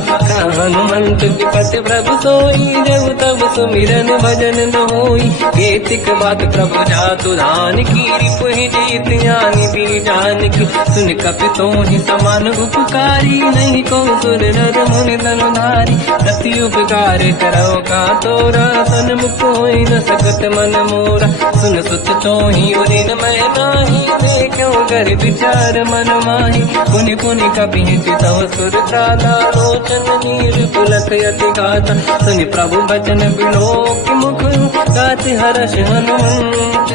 हनुमंत विपत प्रभु सोई, जब तब सुमिरन भजन न होई, केतिक बात प्रभु जातु धान की, रिपुहि जीत ज्ञानी भी जान की, सुन कपि तोहि समान उपकारी, नहीं को सुर नर मुनि धनुधारी, रति उपकार करो का तोरा, सन्मुख होई न सकत मन मोरा, सुन सुत तोहि उदिन मैं नाही, देखो कर विचार मन माही, पुनि पुनि कपि चितव सुर त्राता, लोचन नीर पुलक अति गाता, सुनि प्रभु बचन बिलोक मुख, गाति हर्ष हनुमंत,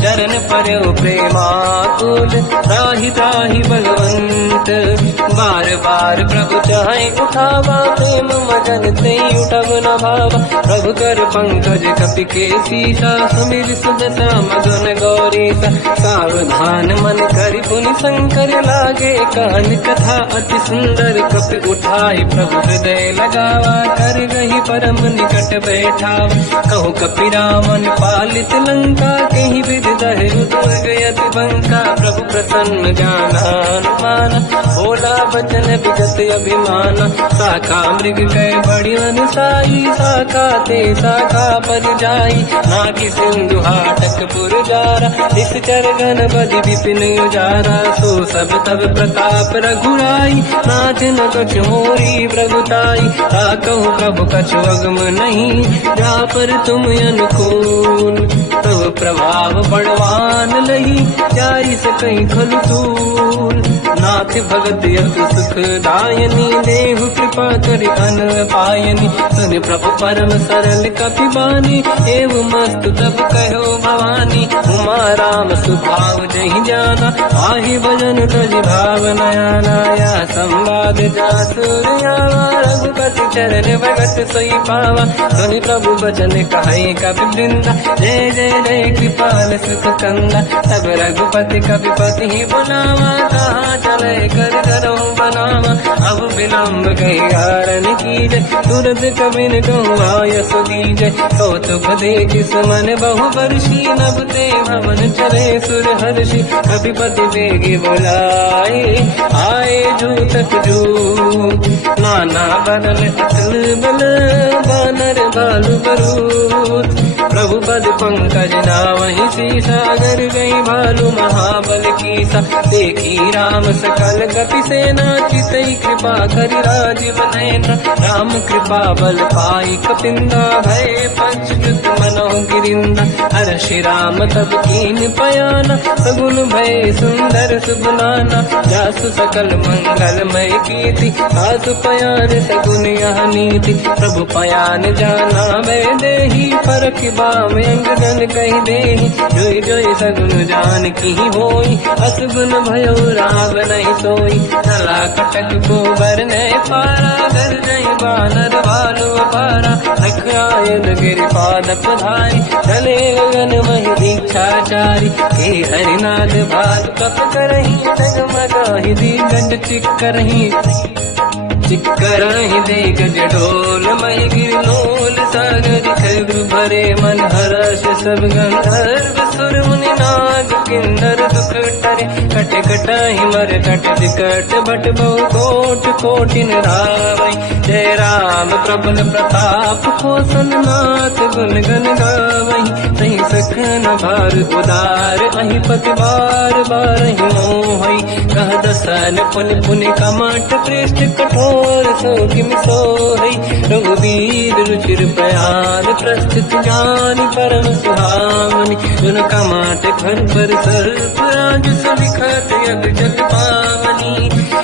चरण पर्यो प्रेमाकुल, त्राहि त्राहि भगवंत, बार बार प्रभु चाहे उठावा, प्रेम मगन ते उठब न भावा, प्रभु कर पंकज कपि के सीसा, सुमिर सुदशा मगन गौरीसा, सावधान मन करि पुनि शंकर लागे, कहन कथा अति सुंदर, कपि उठाई प्रभु हृदय लगावा, कर गही परम निकट बैठावा, कहु कपि रामन पालित लंका, कहीं विधि दहे दुर्ग यति बंका, प्रभु प्रसन्न ज्ञानानुमाना, भोला बचन विगत अभिमाना, शाखा मृग कै बड़ी अनुसाई, शाखा ते शाखा पर जाई, नाकि सिंधु हाटक पुरजारा, निश्चर गण बधि विपिन उजारा, सो सब तब प्रताप रघुराई, नाथ न कछु मोरी प्रभुताई, ताकहु प्रभु कछु अगम नहीं, जा पर तुम अनुकूल, तब प्रभाव बड़वान लही, जाई सकई खलु तूल, नाथ भगत यत सुख दायनी, देहु कृपा करि अन पायनी, सुन प्रभु परम सरल कपि बानी, एव मस्त तब कहो भवानी, उमा राम सुभाव जहि जाना, आहि भजन तज भाव नयाना, या संवाद जासुर आवा, रघुपति चरण भगत सोई पावा, सुनि प्रभु बचन कहे कपि वृंदा, जय जय जय कृपाल सुख कंदा। तब रघुपति कपिपति ही बुलावा, कहा चले कर करो बनावा। अब विलम्ब कही कारण कीजे, तुरंत कबिन कहूँ आयस दीजे। कौतुक देख सुमन बहु वर्षी, नभ ते भवन चले सुर हर्षि। कपिपति बेगी बुलाए, आए जूतक जूत। नाना बदल अतल बल, बानर बालु बरूत। प्रभु पद पंकज नावहि सीसा, गर गई भालु महाबल कीसा। देखी राम सकल कपि सेना, चितई कृपा करि राजीव नयन। राम कृपा बल पाई कपिंदा, भय पंचकृत मनो गिरिंदा। हर्षि राम तब कीन पयाना, सगुन भय सुंदर सुबनाना। जासु सकल मंगलमय कीर्ति, आसु पयान सगुन यह नीति। प्रभु पयान जाना मैं देही, परख बाम अंगदन कही देही। जोई जोई सगुन जान की होई, असगुन भयो राम नहीं सोई। चला कटक को बरने पारा, घर नहीं बानर बालु अपारा। लख आयन गिरिपाद पधारी, चले गगन महि दीक्षाचारी। हे हरिनाथ भाल कप करही, डगमगाहि दीगंज चिक्करही। चिक्करहि देगज ढोल, महि गिरलोल सागर। खग भरे मन हर्ष सब गंधर्व, सुर मुनि नाग किन्नर दुख टरे। कट कटाहि मर तट विकट, भट बहु कोट कोटिन रावै। जय राम प्रबल प्रताप, कौशल नाथ गुण गन गावै। तहि सखन भार उदार, अहि पति बार बारहि मोहै। कह दसन पुनि पुनि कमठ, पृष्ठ कठोर सो किम सोहै। रघुवीर रुचिर प्रयान, प्रस्थित ज्ञान परम सुहावनी। जुन कमाट घर पर सर्प, आज सविखत यग जग पावनी।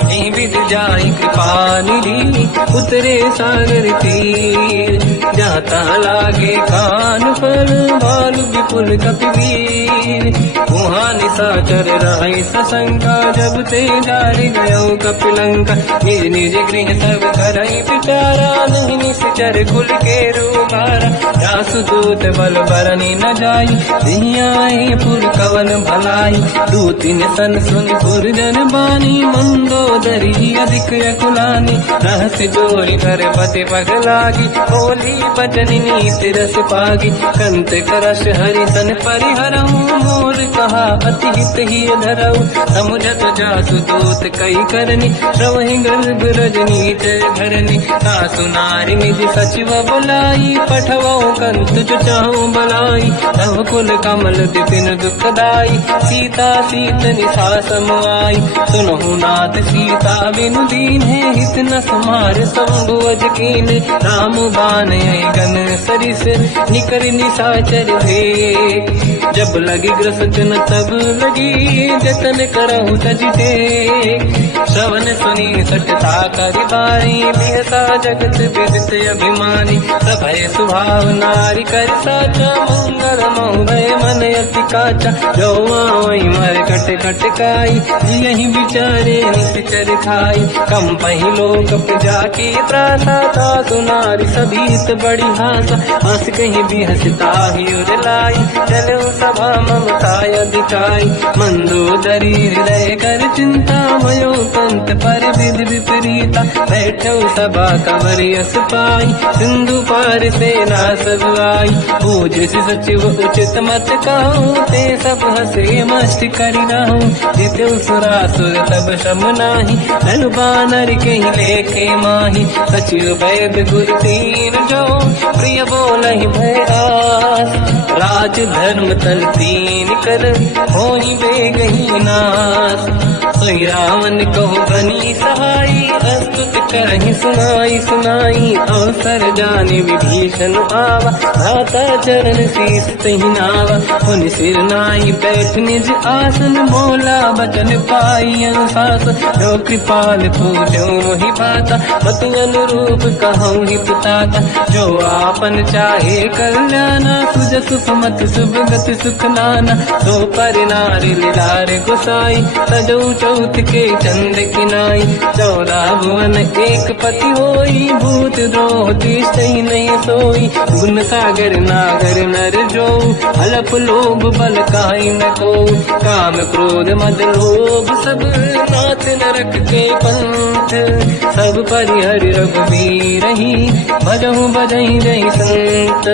एहि विधि जाहि कृपा निधि, उतरे सागर तीर। जाता लागे कान फल, भालु विपुल कपिवीर। वहाँ निशाचर रहि सशंका, जब ते जारि गयो कपिलंका। निज निज गृह सब करहि विचारा, नहीं निश्चर कुल के रूबारा। जासु दूत बल बरनि न जाई, दियाए पुर कवन भलाई। दूतिन सन सुन पुर जन बानी, मंदोदरी अधिक अकुलानी। रहस्य जोरी कर पति पगलागी, होली बचन नीति रस पागी। कंत करश हरि सन परिहरऊ, मोर कहा अति हित ही धरऊ। समुझत जासु दूत कई करनी, श्रवहि गर्भ रजनी जय धरनी। सासु नारी निज सचिव बुलाई, पठवऊ कंत जो चाहूं बलाई। तव कुल कमल विपिन दुखदाई, सीता सीत निशा समाई। सुनहु नाथ सीता बिनु दीन्हे, हित न समार शंभु अज कीन्हे। राम बाण गन सरिस, निकर निशाचर भेद। जब लगी ग्रसत न तब लगी, जतन करहु तज टेक। श्रवण सुनी सटता करि बारी, बिहसा जगत विदित अभिमानी। सभय सुभाव नारी कर साचा, मंगल मोह भय मन अति काचा। जो आवै मर कट कट काई, यही विचारे निश्चर खाई। कम पही लोक जाके त्रासा, सासु नारी सभीत बड़ी हासा। हंस कहीं भी हंसता ही उर लाई, चलो सभा ममता अधिकाई। मंदोदरी हृदय कर चिंता, भयो पंत पर विधि विपरीता। बैठो सभा कंवर यस पाई, सिंधु पार सेना सब आई। पूज सचिव उचित मत कहूँ, ते सब हंसे मस्त करि रहूं। जितु सुरासुर तब शम नाही, धनु बानर कहीं लेखे माही। सचिव वैद गुर तीन जो, प्रिय बोलहि भय आस। राज धर्म तल तीन कर, होई बेगहि नास। सोई रावण कहो बनी सहाई, अस्तुत करहि सुनाई सुनाई। अवसर जाने विभीषण आवा, भ्राता चरण शीस तहि नावा। पुनि सिर नाई बैठ निज आसन, बोला बचन पाई अनुशासन। जो कृपाल पूजो मोहि भाता, मति अनुरूप कहूँ हित ताता। जो आपन चाहे कल्याणा, सुजसु सुमति सुभगति सुख नाना, सो पर नारी लीलार गोसाई, सजौ चौथ के चंद की नाई, 14 भुवन एक पति होई, भूत द्रोह तीसई नहीं सोई, गुण सागर नागर नर जो, अलप लोभ बल काई न को, काम क्रोध मद लोभ सब नाथ नरक के पंथ, सब परिहरि रघुबीर ही, भजहु बजहि जहि संत,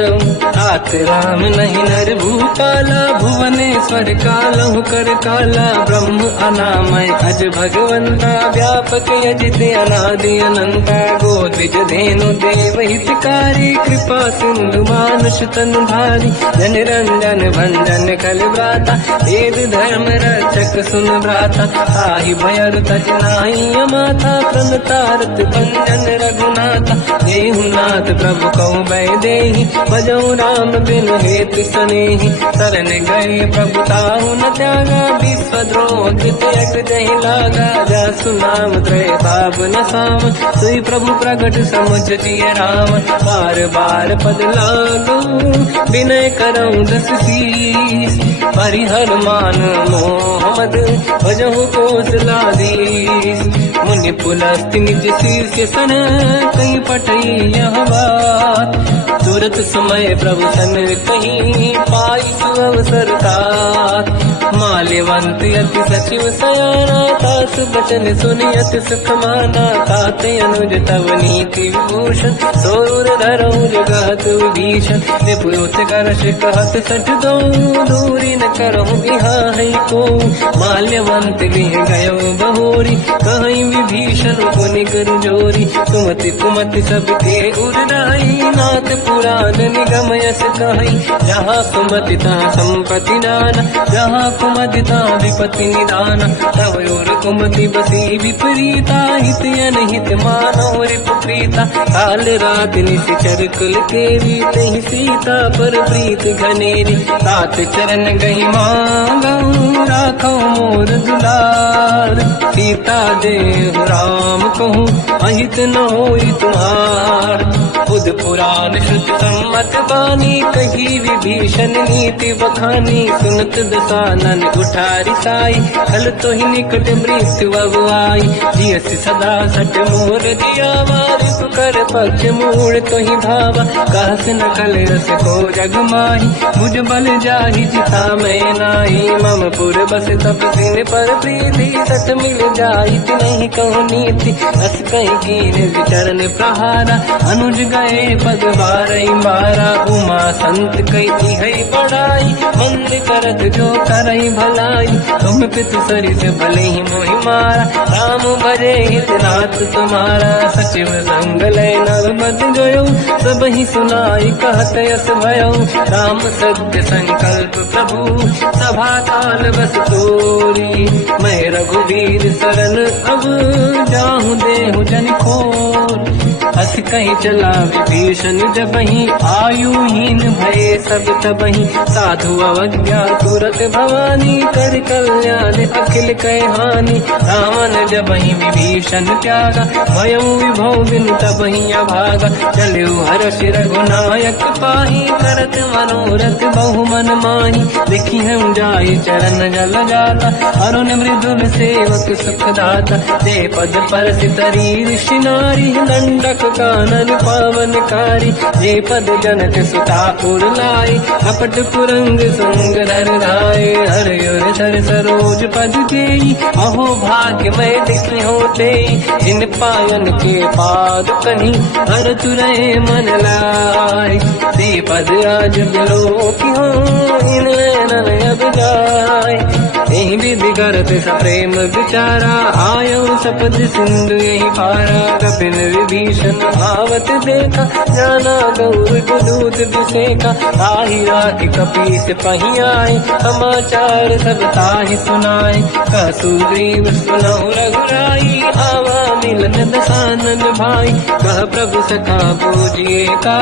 तात राम नहीं नर भूपाला, भुवनेश्वर कालहु कर काला, ब्रह्म अनामय अज भगवंता, व्यापक यजित अनादि अनंता, गोद्विज धेनु देव हितकारी, कृपा सिंधु मानुष तनु धारी, जन रंजन भंजन कल व्राता, वेद धर्म रक्षक सुन व्राता, ताहि भयर तज नाहि अमाता, प्रणतारत भंजन रघुनाथा, देहु नाथ प्रभु कौ बै देहि, भजऊ राम बिनु हेतु सनेहि, शरण गए प्रभु ताहु न त्यागा, विश्वद्रोह कृतयक जहि लागा, जासु नाम त्रय ताप न साम, सोई प्रभु प्रगट समुझ जिय राम, बार बार पद लागू, विनय करऊं दस शीस, परिहर मान मोहम्मद, भजहु कौशलाधीश, मुनि पुलस्ति निज शीर्ष सन, कहीं पटई यह बात, तुरत समय प्रभु सन कहीं, पाई सुअवसर तात, माल्यवंत अति सचिव सयाना, तास बचन सुनियत सुख माना, तात अनुज तव नीति विभूषण, सोर धरऊ जगत विभीषण, विपुत करश कहत सठ दो, दूरी न करहु यहाँ है को, माल्यवंत लिह गयो बहोरी, कहीं विभीषण पुनि कर जोरी, सुमति कुमति सबके उड़ाई, नाथ पुराण निगम यस कहीं, जहाँ सुमति तहाँ संपत्ति नाना, जहाँ कुमति तहाँ विपत्ति निदाना, तव और कुमति बसी विपरीता, हित अनहित मानव रिपुप्रीता, काल रात निशिचर कुल केरी, तहि सीता पर प्रीत घनेरी, तात चरण गही मांगऊ, राखो मोर दुलार, सीता देहु राम कहूँ, अहित न होई तुम्हार, बुध पुराण श्रुति सम्मत बानी, कही विभीषण नीति बखानी, सुनत दसानन उठारी साई, कल तो ही निकट मृत्यु अगुआई, जियस सदा सट मोर दियावा, कर पक्ष मूल तो ही भावा, कहस न कल रस को जग माही, मुझ बल जाहि जिता मैं नाई, मम पुर बस तप सिन पर प्रीति, सत मिल जाई नहीं कहूँ नीति, अस कहीं कीन विचरण प्रहारा, अनुज गए पद बारई मारा, उमा संत कही है बड़ाई, मंद करत जो करई भलाई, तुम पितु सरिस भले ही मोहि मारा, राम भजे हित नाथ तुम्हारा, सचिव संग लय नव मत गयो, सब ही सुनाई कहत यस भयो, राम सत्य संकल्प प्रभु, सभा काल बस तोरी, मैं रघुवीर शरण अब जाहु देहु जन खोर, हस कहीं चला विभीषण जबहि, आयुहीन भये सब तबहि, साधु अवज्ञा तुरत भवानी, कर कल्याण अखिल कह हानि, रावण जबहि विभीषण त्यागा, भयउ विभव बिनु तबहि अभागा, चलु हर्ष रघुनायक पाहि, करत मनोरथ बहु मन माहि, देखि हूँ जाय चरण जल जाता, अरुण मृदुल सेवक सुख दाता, ते पद पर सितरी ऋषि नारी, दंडक कानन पावनकारी, जे पद जनक सुता पुर लाई, कपट पुरंग संग धर धाय, हर युर धर सरोज पद देई, अहो भाग्य मैं देखी होते, जिन पायन के पाद कहीं, हर तुरहे मन लाय, ते पद आज बिलो की हो, इन नैनन अब जाय, यही विधि करत सप्रेम विचारा, आयो सपद सिंधु यही पारा, कपिन विभीषण आवत देखा, जाना गौर गुदूत विसेका, ताहि राखि कपीस पही आए, समाचार सब ताहि सुनाए, कह सुग्रीव सुनहु रघुराई, आवा मिलन दसानन भाई, कह प्रभु सखा पूजिए का,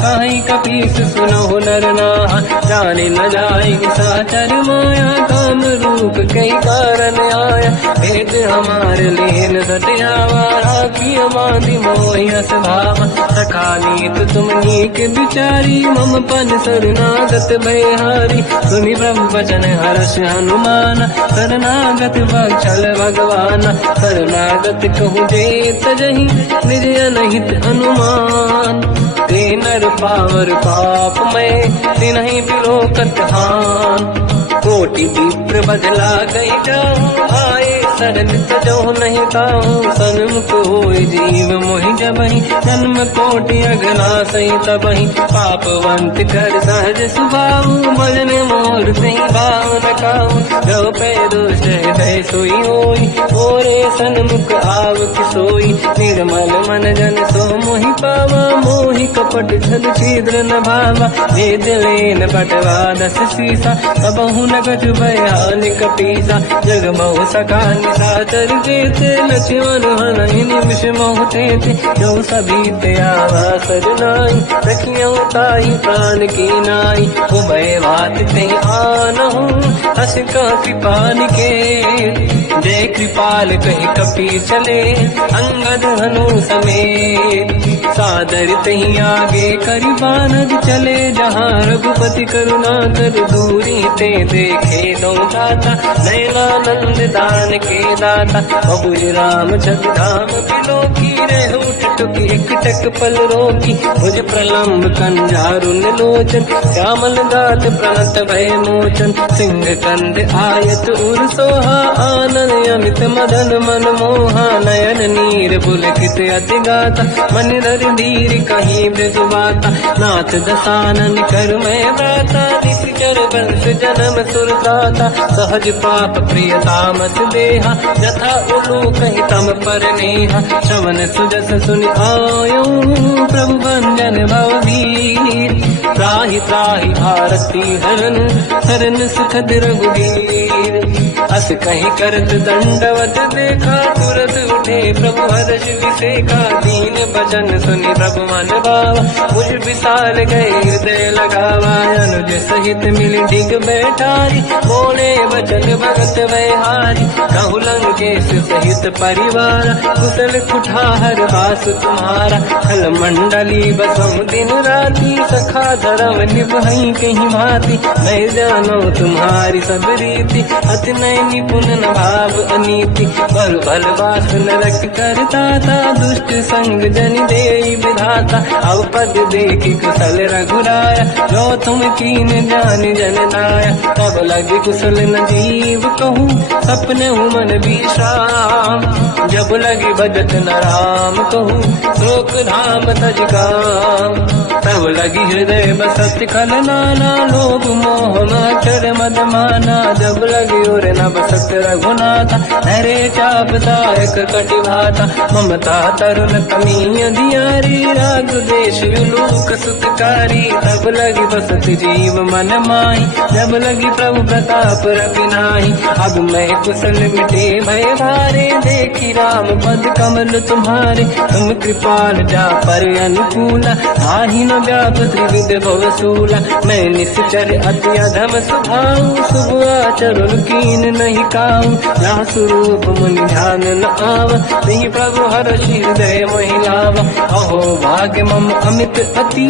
काहि कपीस सुनहु नर नाहा, जाने न जाए साचर माया, काम रूप कई कारण आया, भेद हमारे लेन सत्यावा, राखी बांधी मोहिया स्वभाव, सखानीत तुम नीक बिचारी, मम पन शरणागत भयहारी, सुनि ब्रह्म वचन हर्ष हनुमान, शरणागत बक्षल भगवान, शरणागत कहूँ जेत जही, निज अनहित अनुमान, ते नर पावर पाप में, तिन्हि बिलोकत हान, कोटि विप्र बदला गई जाऊं, आए शरण तजो नहीं ताऊं, सन्मुख होए जीव मोहि जबहि, जन्म कोटि अगला सही तबहि, पापवंत कर सहज सुभाऊ, भजन मोर सही भाव न काऊ, जो पे दुष्ट हृदय सोई होई, ओरे सन्मुख आव किसोई, निर्मल मन जन सो मोहि पावा, मोहि कपट छल छिद्र न भावा, भेद लेन बटवा दस सीसा, सबहु न गजु भयानि कपीसा, जग महु सका निशाचर जेते, लक्ष्मण हनहि निमिष महु तेते, जो सभी ते आवा सरनाई, रखियो ताहि प्राण की नाई, उभय बात ते आनहु, हस का कृपा निके, जय कृपाल कहि कपी चले, अंगद हनु समेत, सादर तही आगे करि बानर चले, जहाँ रघुपति करुणा कर दूरी ते देखे दो दाता, नयनानंद दान के दाता, बहुज राम छति धाम बिलो की, रहु टुक एक टक पल रोकी, मुझ प्रलम्ब कंजारुन लोचन, श्यामल गाल प्रणत भय मोचन, सिंह कंद आयत उर सोहा, आनन अमित मदन मन मोहा, नयन नीर पुलकित अति गाता, मन धर धीर कहीं ब्रजबाता, नाथ दसानन कर मैं दाता, निश्चर वंश जन्म सुरदाता, सहज पाप प्रिय तामस देहा, यथा उलू कहीं तम पर नेहा, श्रवण सुजस सुनि आयो, प्रभु भंजन भववीर, त्राहि त्राहि आरती हरन, शरण सुखद रघुवीर, अस कहीं करत दंडवत देखा, तुरत उठे प्रभु हर्ष विसेखा, दीन भजन सुनि प्रभु मन भावा, मुझ विसार गए हृदय लगावा, अनुज सहित मिली डिग बैठारी, बोले वचन भगत वैहारी, कहु लंकेश सहित परिवार, कुशल कुठार वास तुम्हारा, खल मंडली बसहु दिन राती, सखा धर्म निभहि कहीं भांति, मैं जानो तुम्हारी सब रीति, अति नय निपुण न भाव अनीति, पर भल बास नरक करता था, दुष्ट संग जन देई विधाता, अब पद देखि कुशल रघुराया, जो तुम कीन जान जन नाया, तब लगे कुशल न जीव कहूँ, सपने मन विश्राम, जब लगे भजत न राम कहूँ, शोक धाम तज काम, तब लगी हृदय बसत खल नाना, लोभ मोह मचर मद माना, जब लगी और न बसत रघुनाथा, हरे चाप दायक कटि भाता, ममता तरुण तमी अधियारी, राग देश विलोक सुखकारी, तब लगी बसत जीव मन माही, जब लगी प्रभु प्रताप रवि नाही, अब मैं कुशल मिटे भय भारे, देखी राम पद कमल तुम्हारे, तुम कृपाल जा पर अनुकूला, आहि न व्याप त्रिविध भवसूला, मैं निश्चर अति अधम स्वभाव, शुभ आचरण कीन नहीं काऊ, जहाँ स्वरूप मुनि ध्यान न आव, नहीं प्रभु हर्षि हृदय महिलावा, अहो भाग्य मम अमित अति,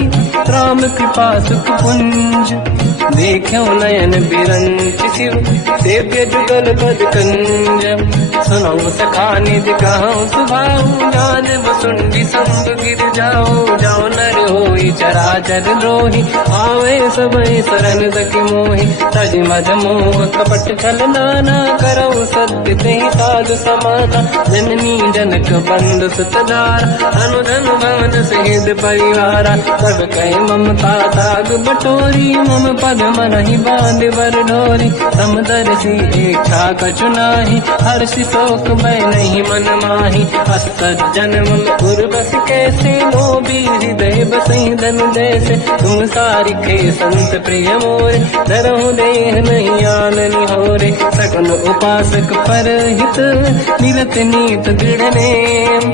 राम कृपा सुख पुंज, देखो नयन बिरंच शिव, सेव्य जुगल पद कंज, सुनो सखा निज कहूँ सुभाऊ, जान वसुंडी संग गिर जाओ, जाओ नर होई चराचर द्रोही, आवे सबई शरण सखि मोहि, तज मद मोह कपट छल नाना, करऊ सत्य तेहि साधु समाता, जननी जनक बंधु सुतधारा, अनुधन भवन सहित परिवारा, सब कहि ममता ताग बटोरी, मम पद मनहि बांध बर डोरी, समदर्शी इच्छा कछु नाही, हर्षि शोक भय नहीं मन माही, असज्जन मम उर बस कैसे, लोभी हृदय बसहि धन जैसे, तुम सारिखे संत प्रिय मोरे, धरहु देह नहीं आन निहोरे, सगुन उपासक पर हित, मिलत नीत दृढ़ नेम,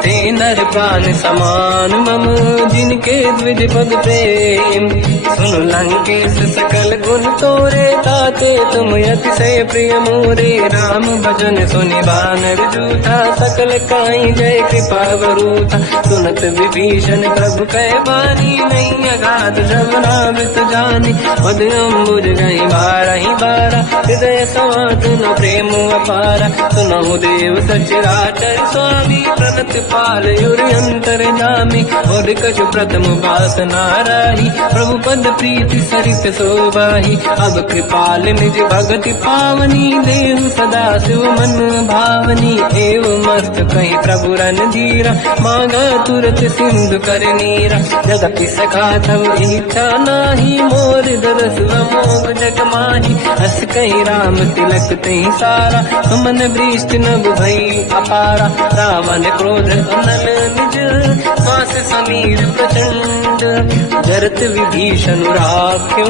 ते नर प्राण समान मम, जिनके द्विज पद प्रेम, सुन लंकेश सकल गुण तोरे, ताते तुम अतिशय प्रिय मोरे। राम भजन सुनि बानर जूठा, सकल काई जय कृपा वरूथा। सुनत विभीषण प्रभु कह बानी, नहीं अगाध श्रवणामृत जानी। पद अम्बुज गई बारहि बारा, हृदय समात न प्रेम अपारा। सुनहु देव सचराचर स्वामी, प्रणत पाल युरि अंतर जामी। और कछु प्रथम वासना राही, प्रभु पद प्रीति सरित सोबाही। अब कृपाल निज भगति पावनी, देहु सदा शिव मन भावनी। एवं मस्त कहीं प्रभु रन धीरा, मांगा तुरत सिंधु कर नीरा। जगति सखा तब इच्छा नाही, मोर दरस मोग जग माही। हस कहीं राम तिलक तही सारा, सुमन वृष्ट नभ भई अपारा। रावण क्रोध अनल निज, श्वास समीर प्रचंड। जरत विभीषण राख्यो,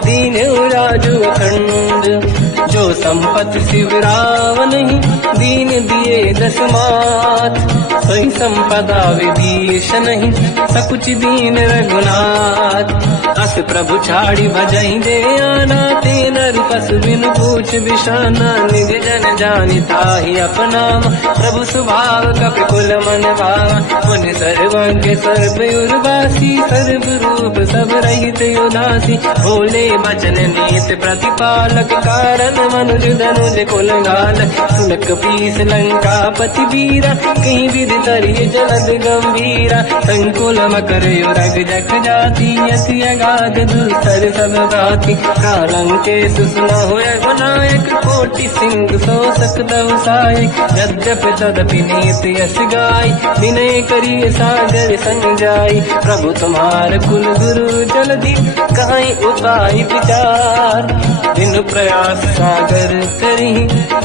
दीन राजु अखंड। जो संपत्ति शिव रावण ही, दीन दिए दस मात। सोई संपदा विभीषण ही, सकुच दीन रघुनाथ। अस प्रभु छाड़ी भजई दे आना, ते नर पशु बिनु पूछ बिशाना। निज जन जानि ताहि अपनावा, प्रभु स्वभाव कपि कुल मन भावा। मुनि सर्वज्ञ सर्व उर्वासी, सर्व रूप सब रहित उदासी। भोले बचन नीत प्रतिपालक, कारण मनुज धनुज कुल घाल। सुन कपीस लंका पति वीरा, कहीं विधि तरिय जलद गंभीरा। संकुल मकर युरग जख जाति, यति अगाध दुस्तर सब भाति। कालंकेश सुनहु रघुनायक, कोटि सिंह सो सकदव सहायक। यद्यपि तदपि नीत यस गाय, विनय करिय सागर संजाई। प्रभु तुम्हार कुल गुरु जलधि, कहीं उपाय विचार। दिन प्रयास सागर करी,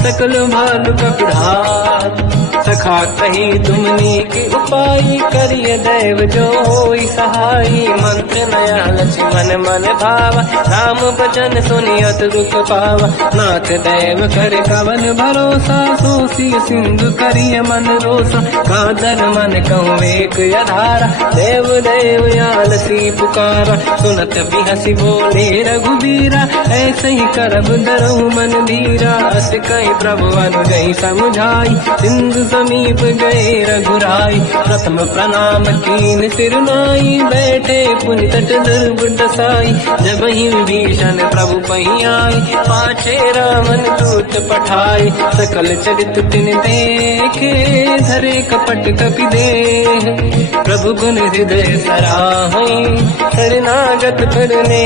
सकल भालु कपिढ़ार। सखा कही तुमनी के उपाय, करिय दैव जो होई सहाई। मंत्र नया लक्ष्मण मन भावा, राम भजन सुनियत दुख पावा। नाथ दैव कर कवन भरोसा, सोसी सिंधु करिय मन रोसा। कादर मन कहूँ एक अधारा, देव देव आलसी पुकारा। सुनत बिहसी बोले रघुबीरा, ऐसे ही करब डरहु मन धीरा। अस कहीं प्रभु अनुजहि समझाई, सिंधु समीप गए रघुराई। प्रथम प्रणाम कीन सिरनाई, बैठे पुनि तट दुर्ग दसाई। जब ही विभीषण प्रभु पही आई, पाछे रामन दूत पठाई। सकल चरित तिन देखे, धरे कपट कपि देह। प्रभु गुण हृदय सराहई, शरणागत फिरने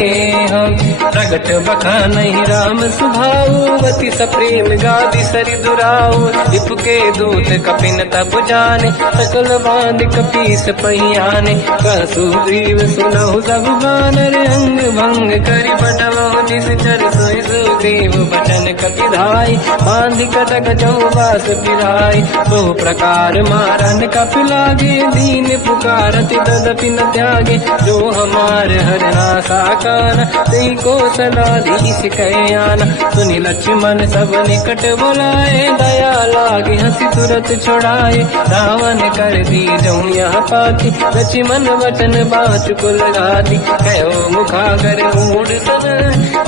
हम। प्रगट बखानहि राम सुभाऊ, अति सप्रेम गादि सरि दुराऊ। रिपु के दूत कपिन तब जाने, सकल बांध कपीस पही आने। कह सुग्रीव सुनहु सब बानर, अंग भंग करि बटवहु निश्चर। सोई सुग्रीव बचन कपि धाई, बांधि कटक चौबास पिराई। बहु प्रकार मारन कपि लागे, दीन पुकारति तदपि न त्यागे। जो हमार हरना साकाना, तेहि कौशलाधीश कहे आना। सुनि लक्ष्मण सब निकट बुलाए, दया लागे हंसी तुरत छुड़ाए। रावण कर दी जऊँ यह पाती, लक्ष्मण वचन बाचुकुल घाती। कहो मुखागर मूढ़ सन,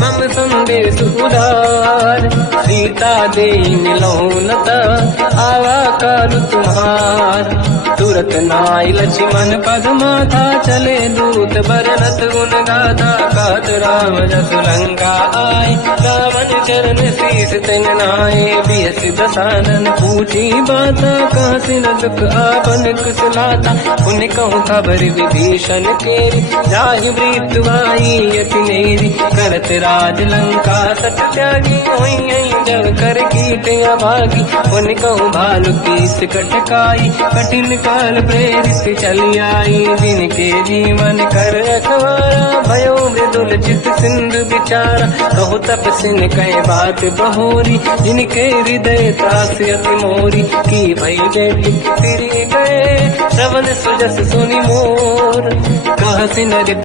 मम संदेश उदार। सीता दे मिलहु लता, आवा काल तुम्हार। तुरत नाई लक्ष्मण पद माथा, चले दूत बरनत गुण गाथा। कहत राम जस लंका आए, रावण चरण शीस तिन नाए। बिहस दसानन पूछी बाता, कहाँ से न दुख आपन कुशलाता। पुण्य कहूँ खबर विभीषण केरी, जाहि मृत्यु आई यति नेरी। करत राज लंका सत त्यागी, हुई जब कर कीट अभागी। पुण्य कहूँ भालु कीस कटकाई, कठिन काल प्रेरित चली आई। जिनके जीवन कर रखवारा, भयो मृदुल चित सिंधु विचारा। कहु तपसिन कह बात बहोरी, जिनके हृदय त्रास अति मोरी। की भई बेटी तिरि गए, श्रवण सुजस सुनि मोर। कहसिन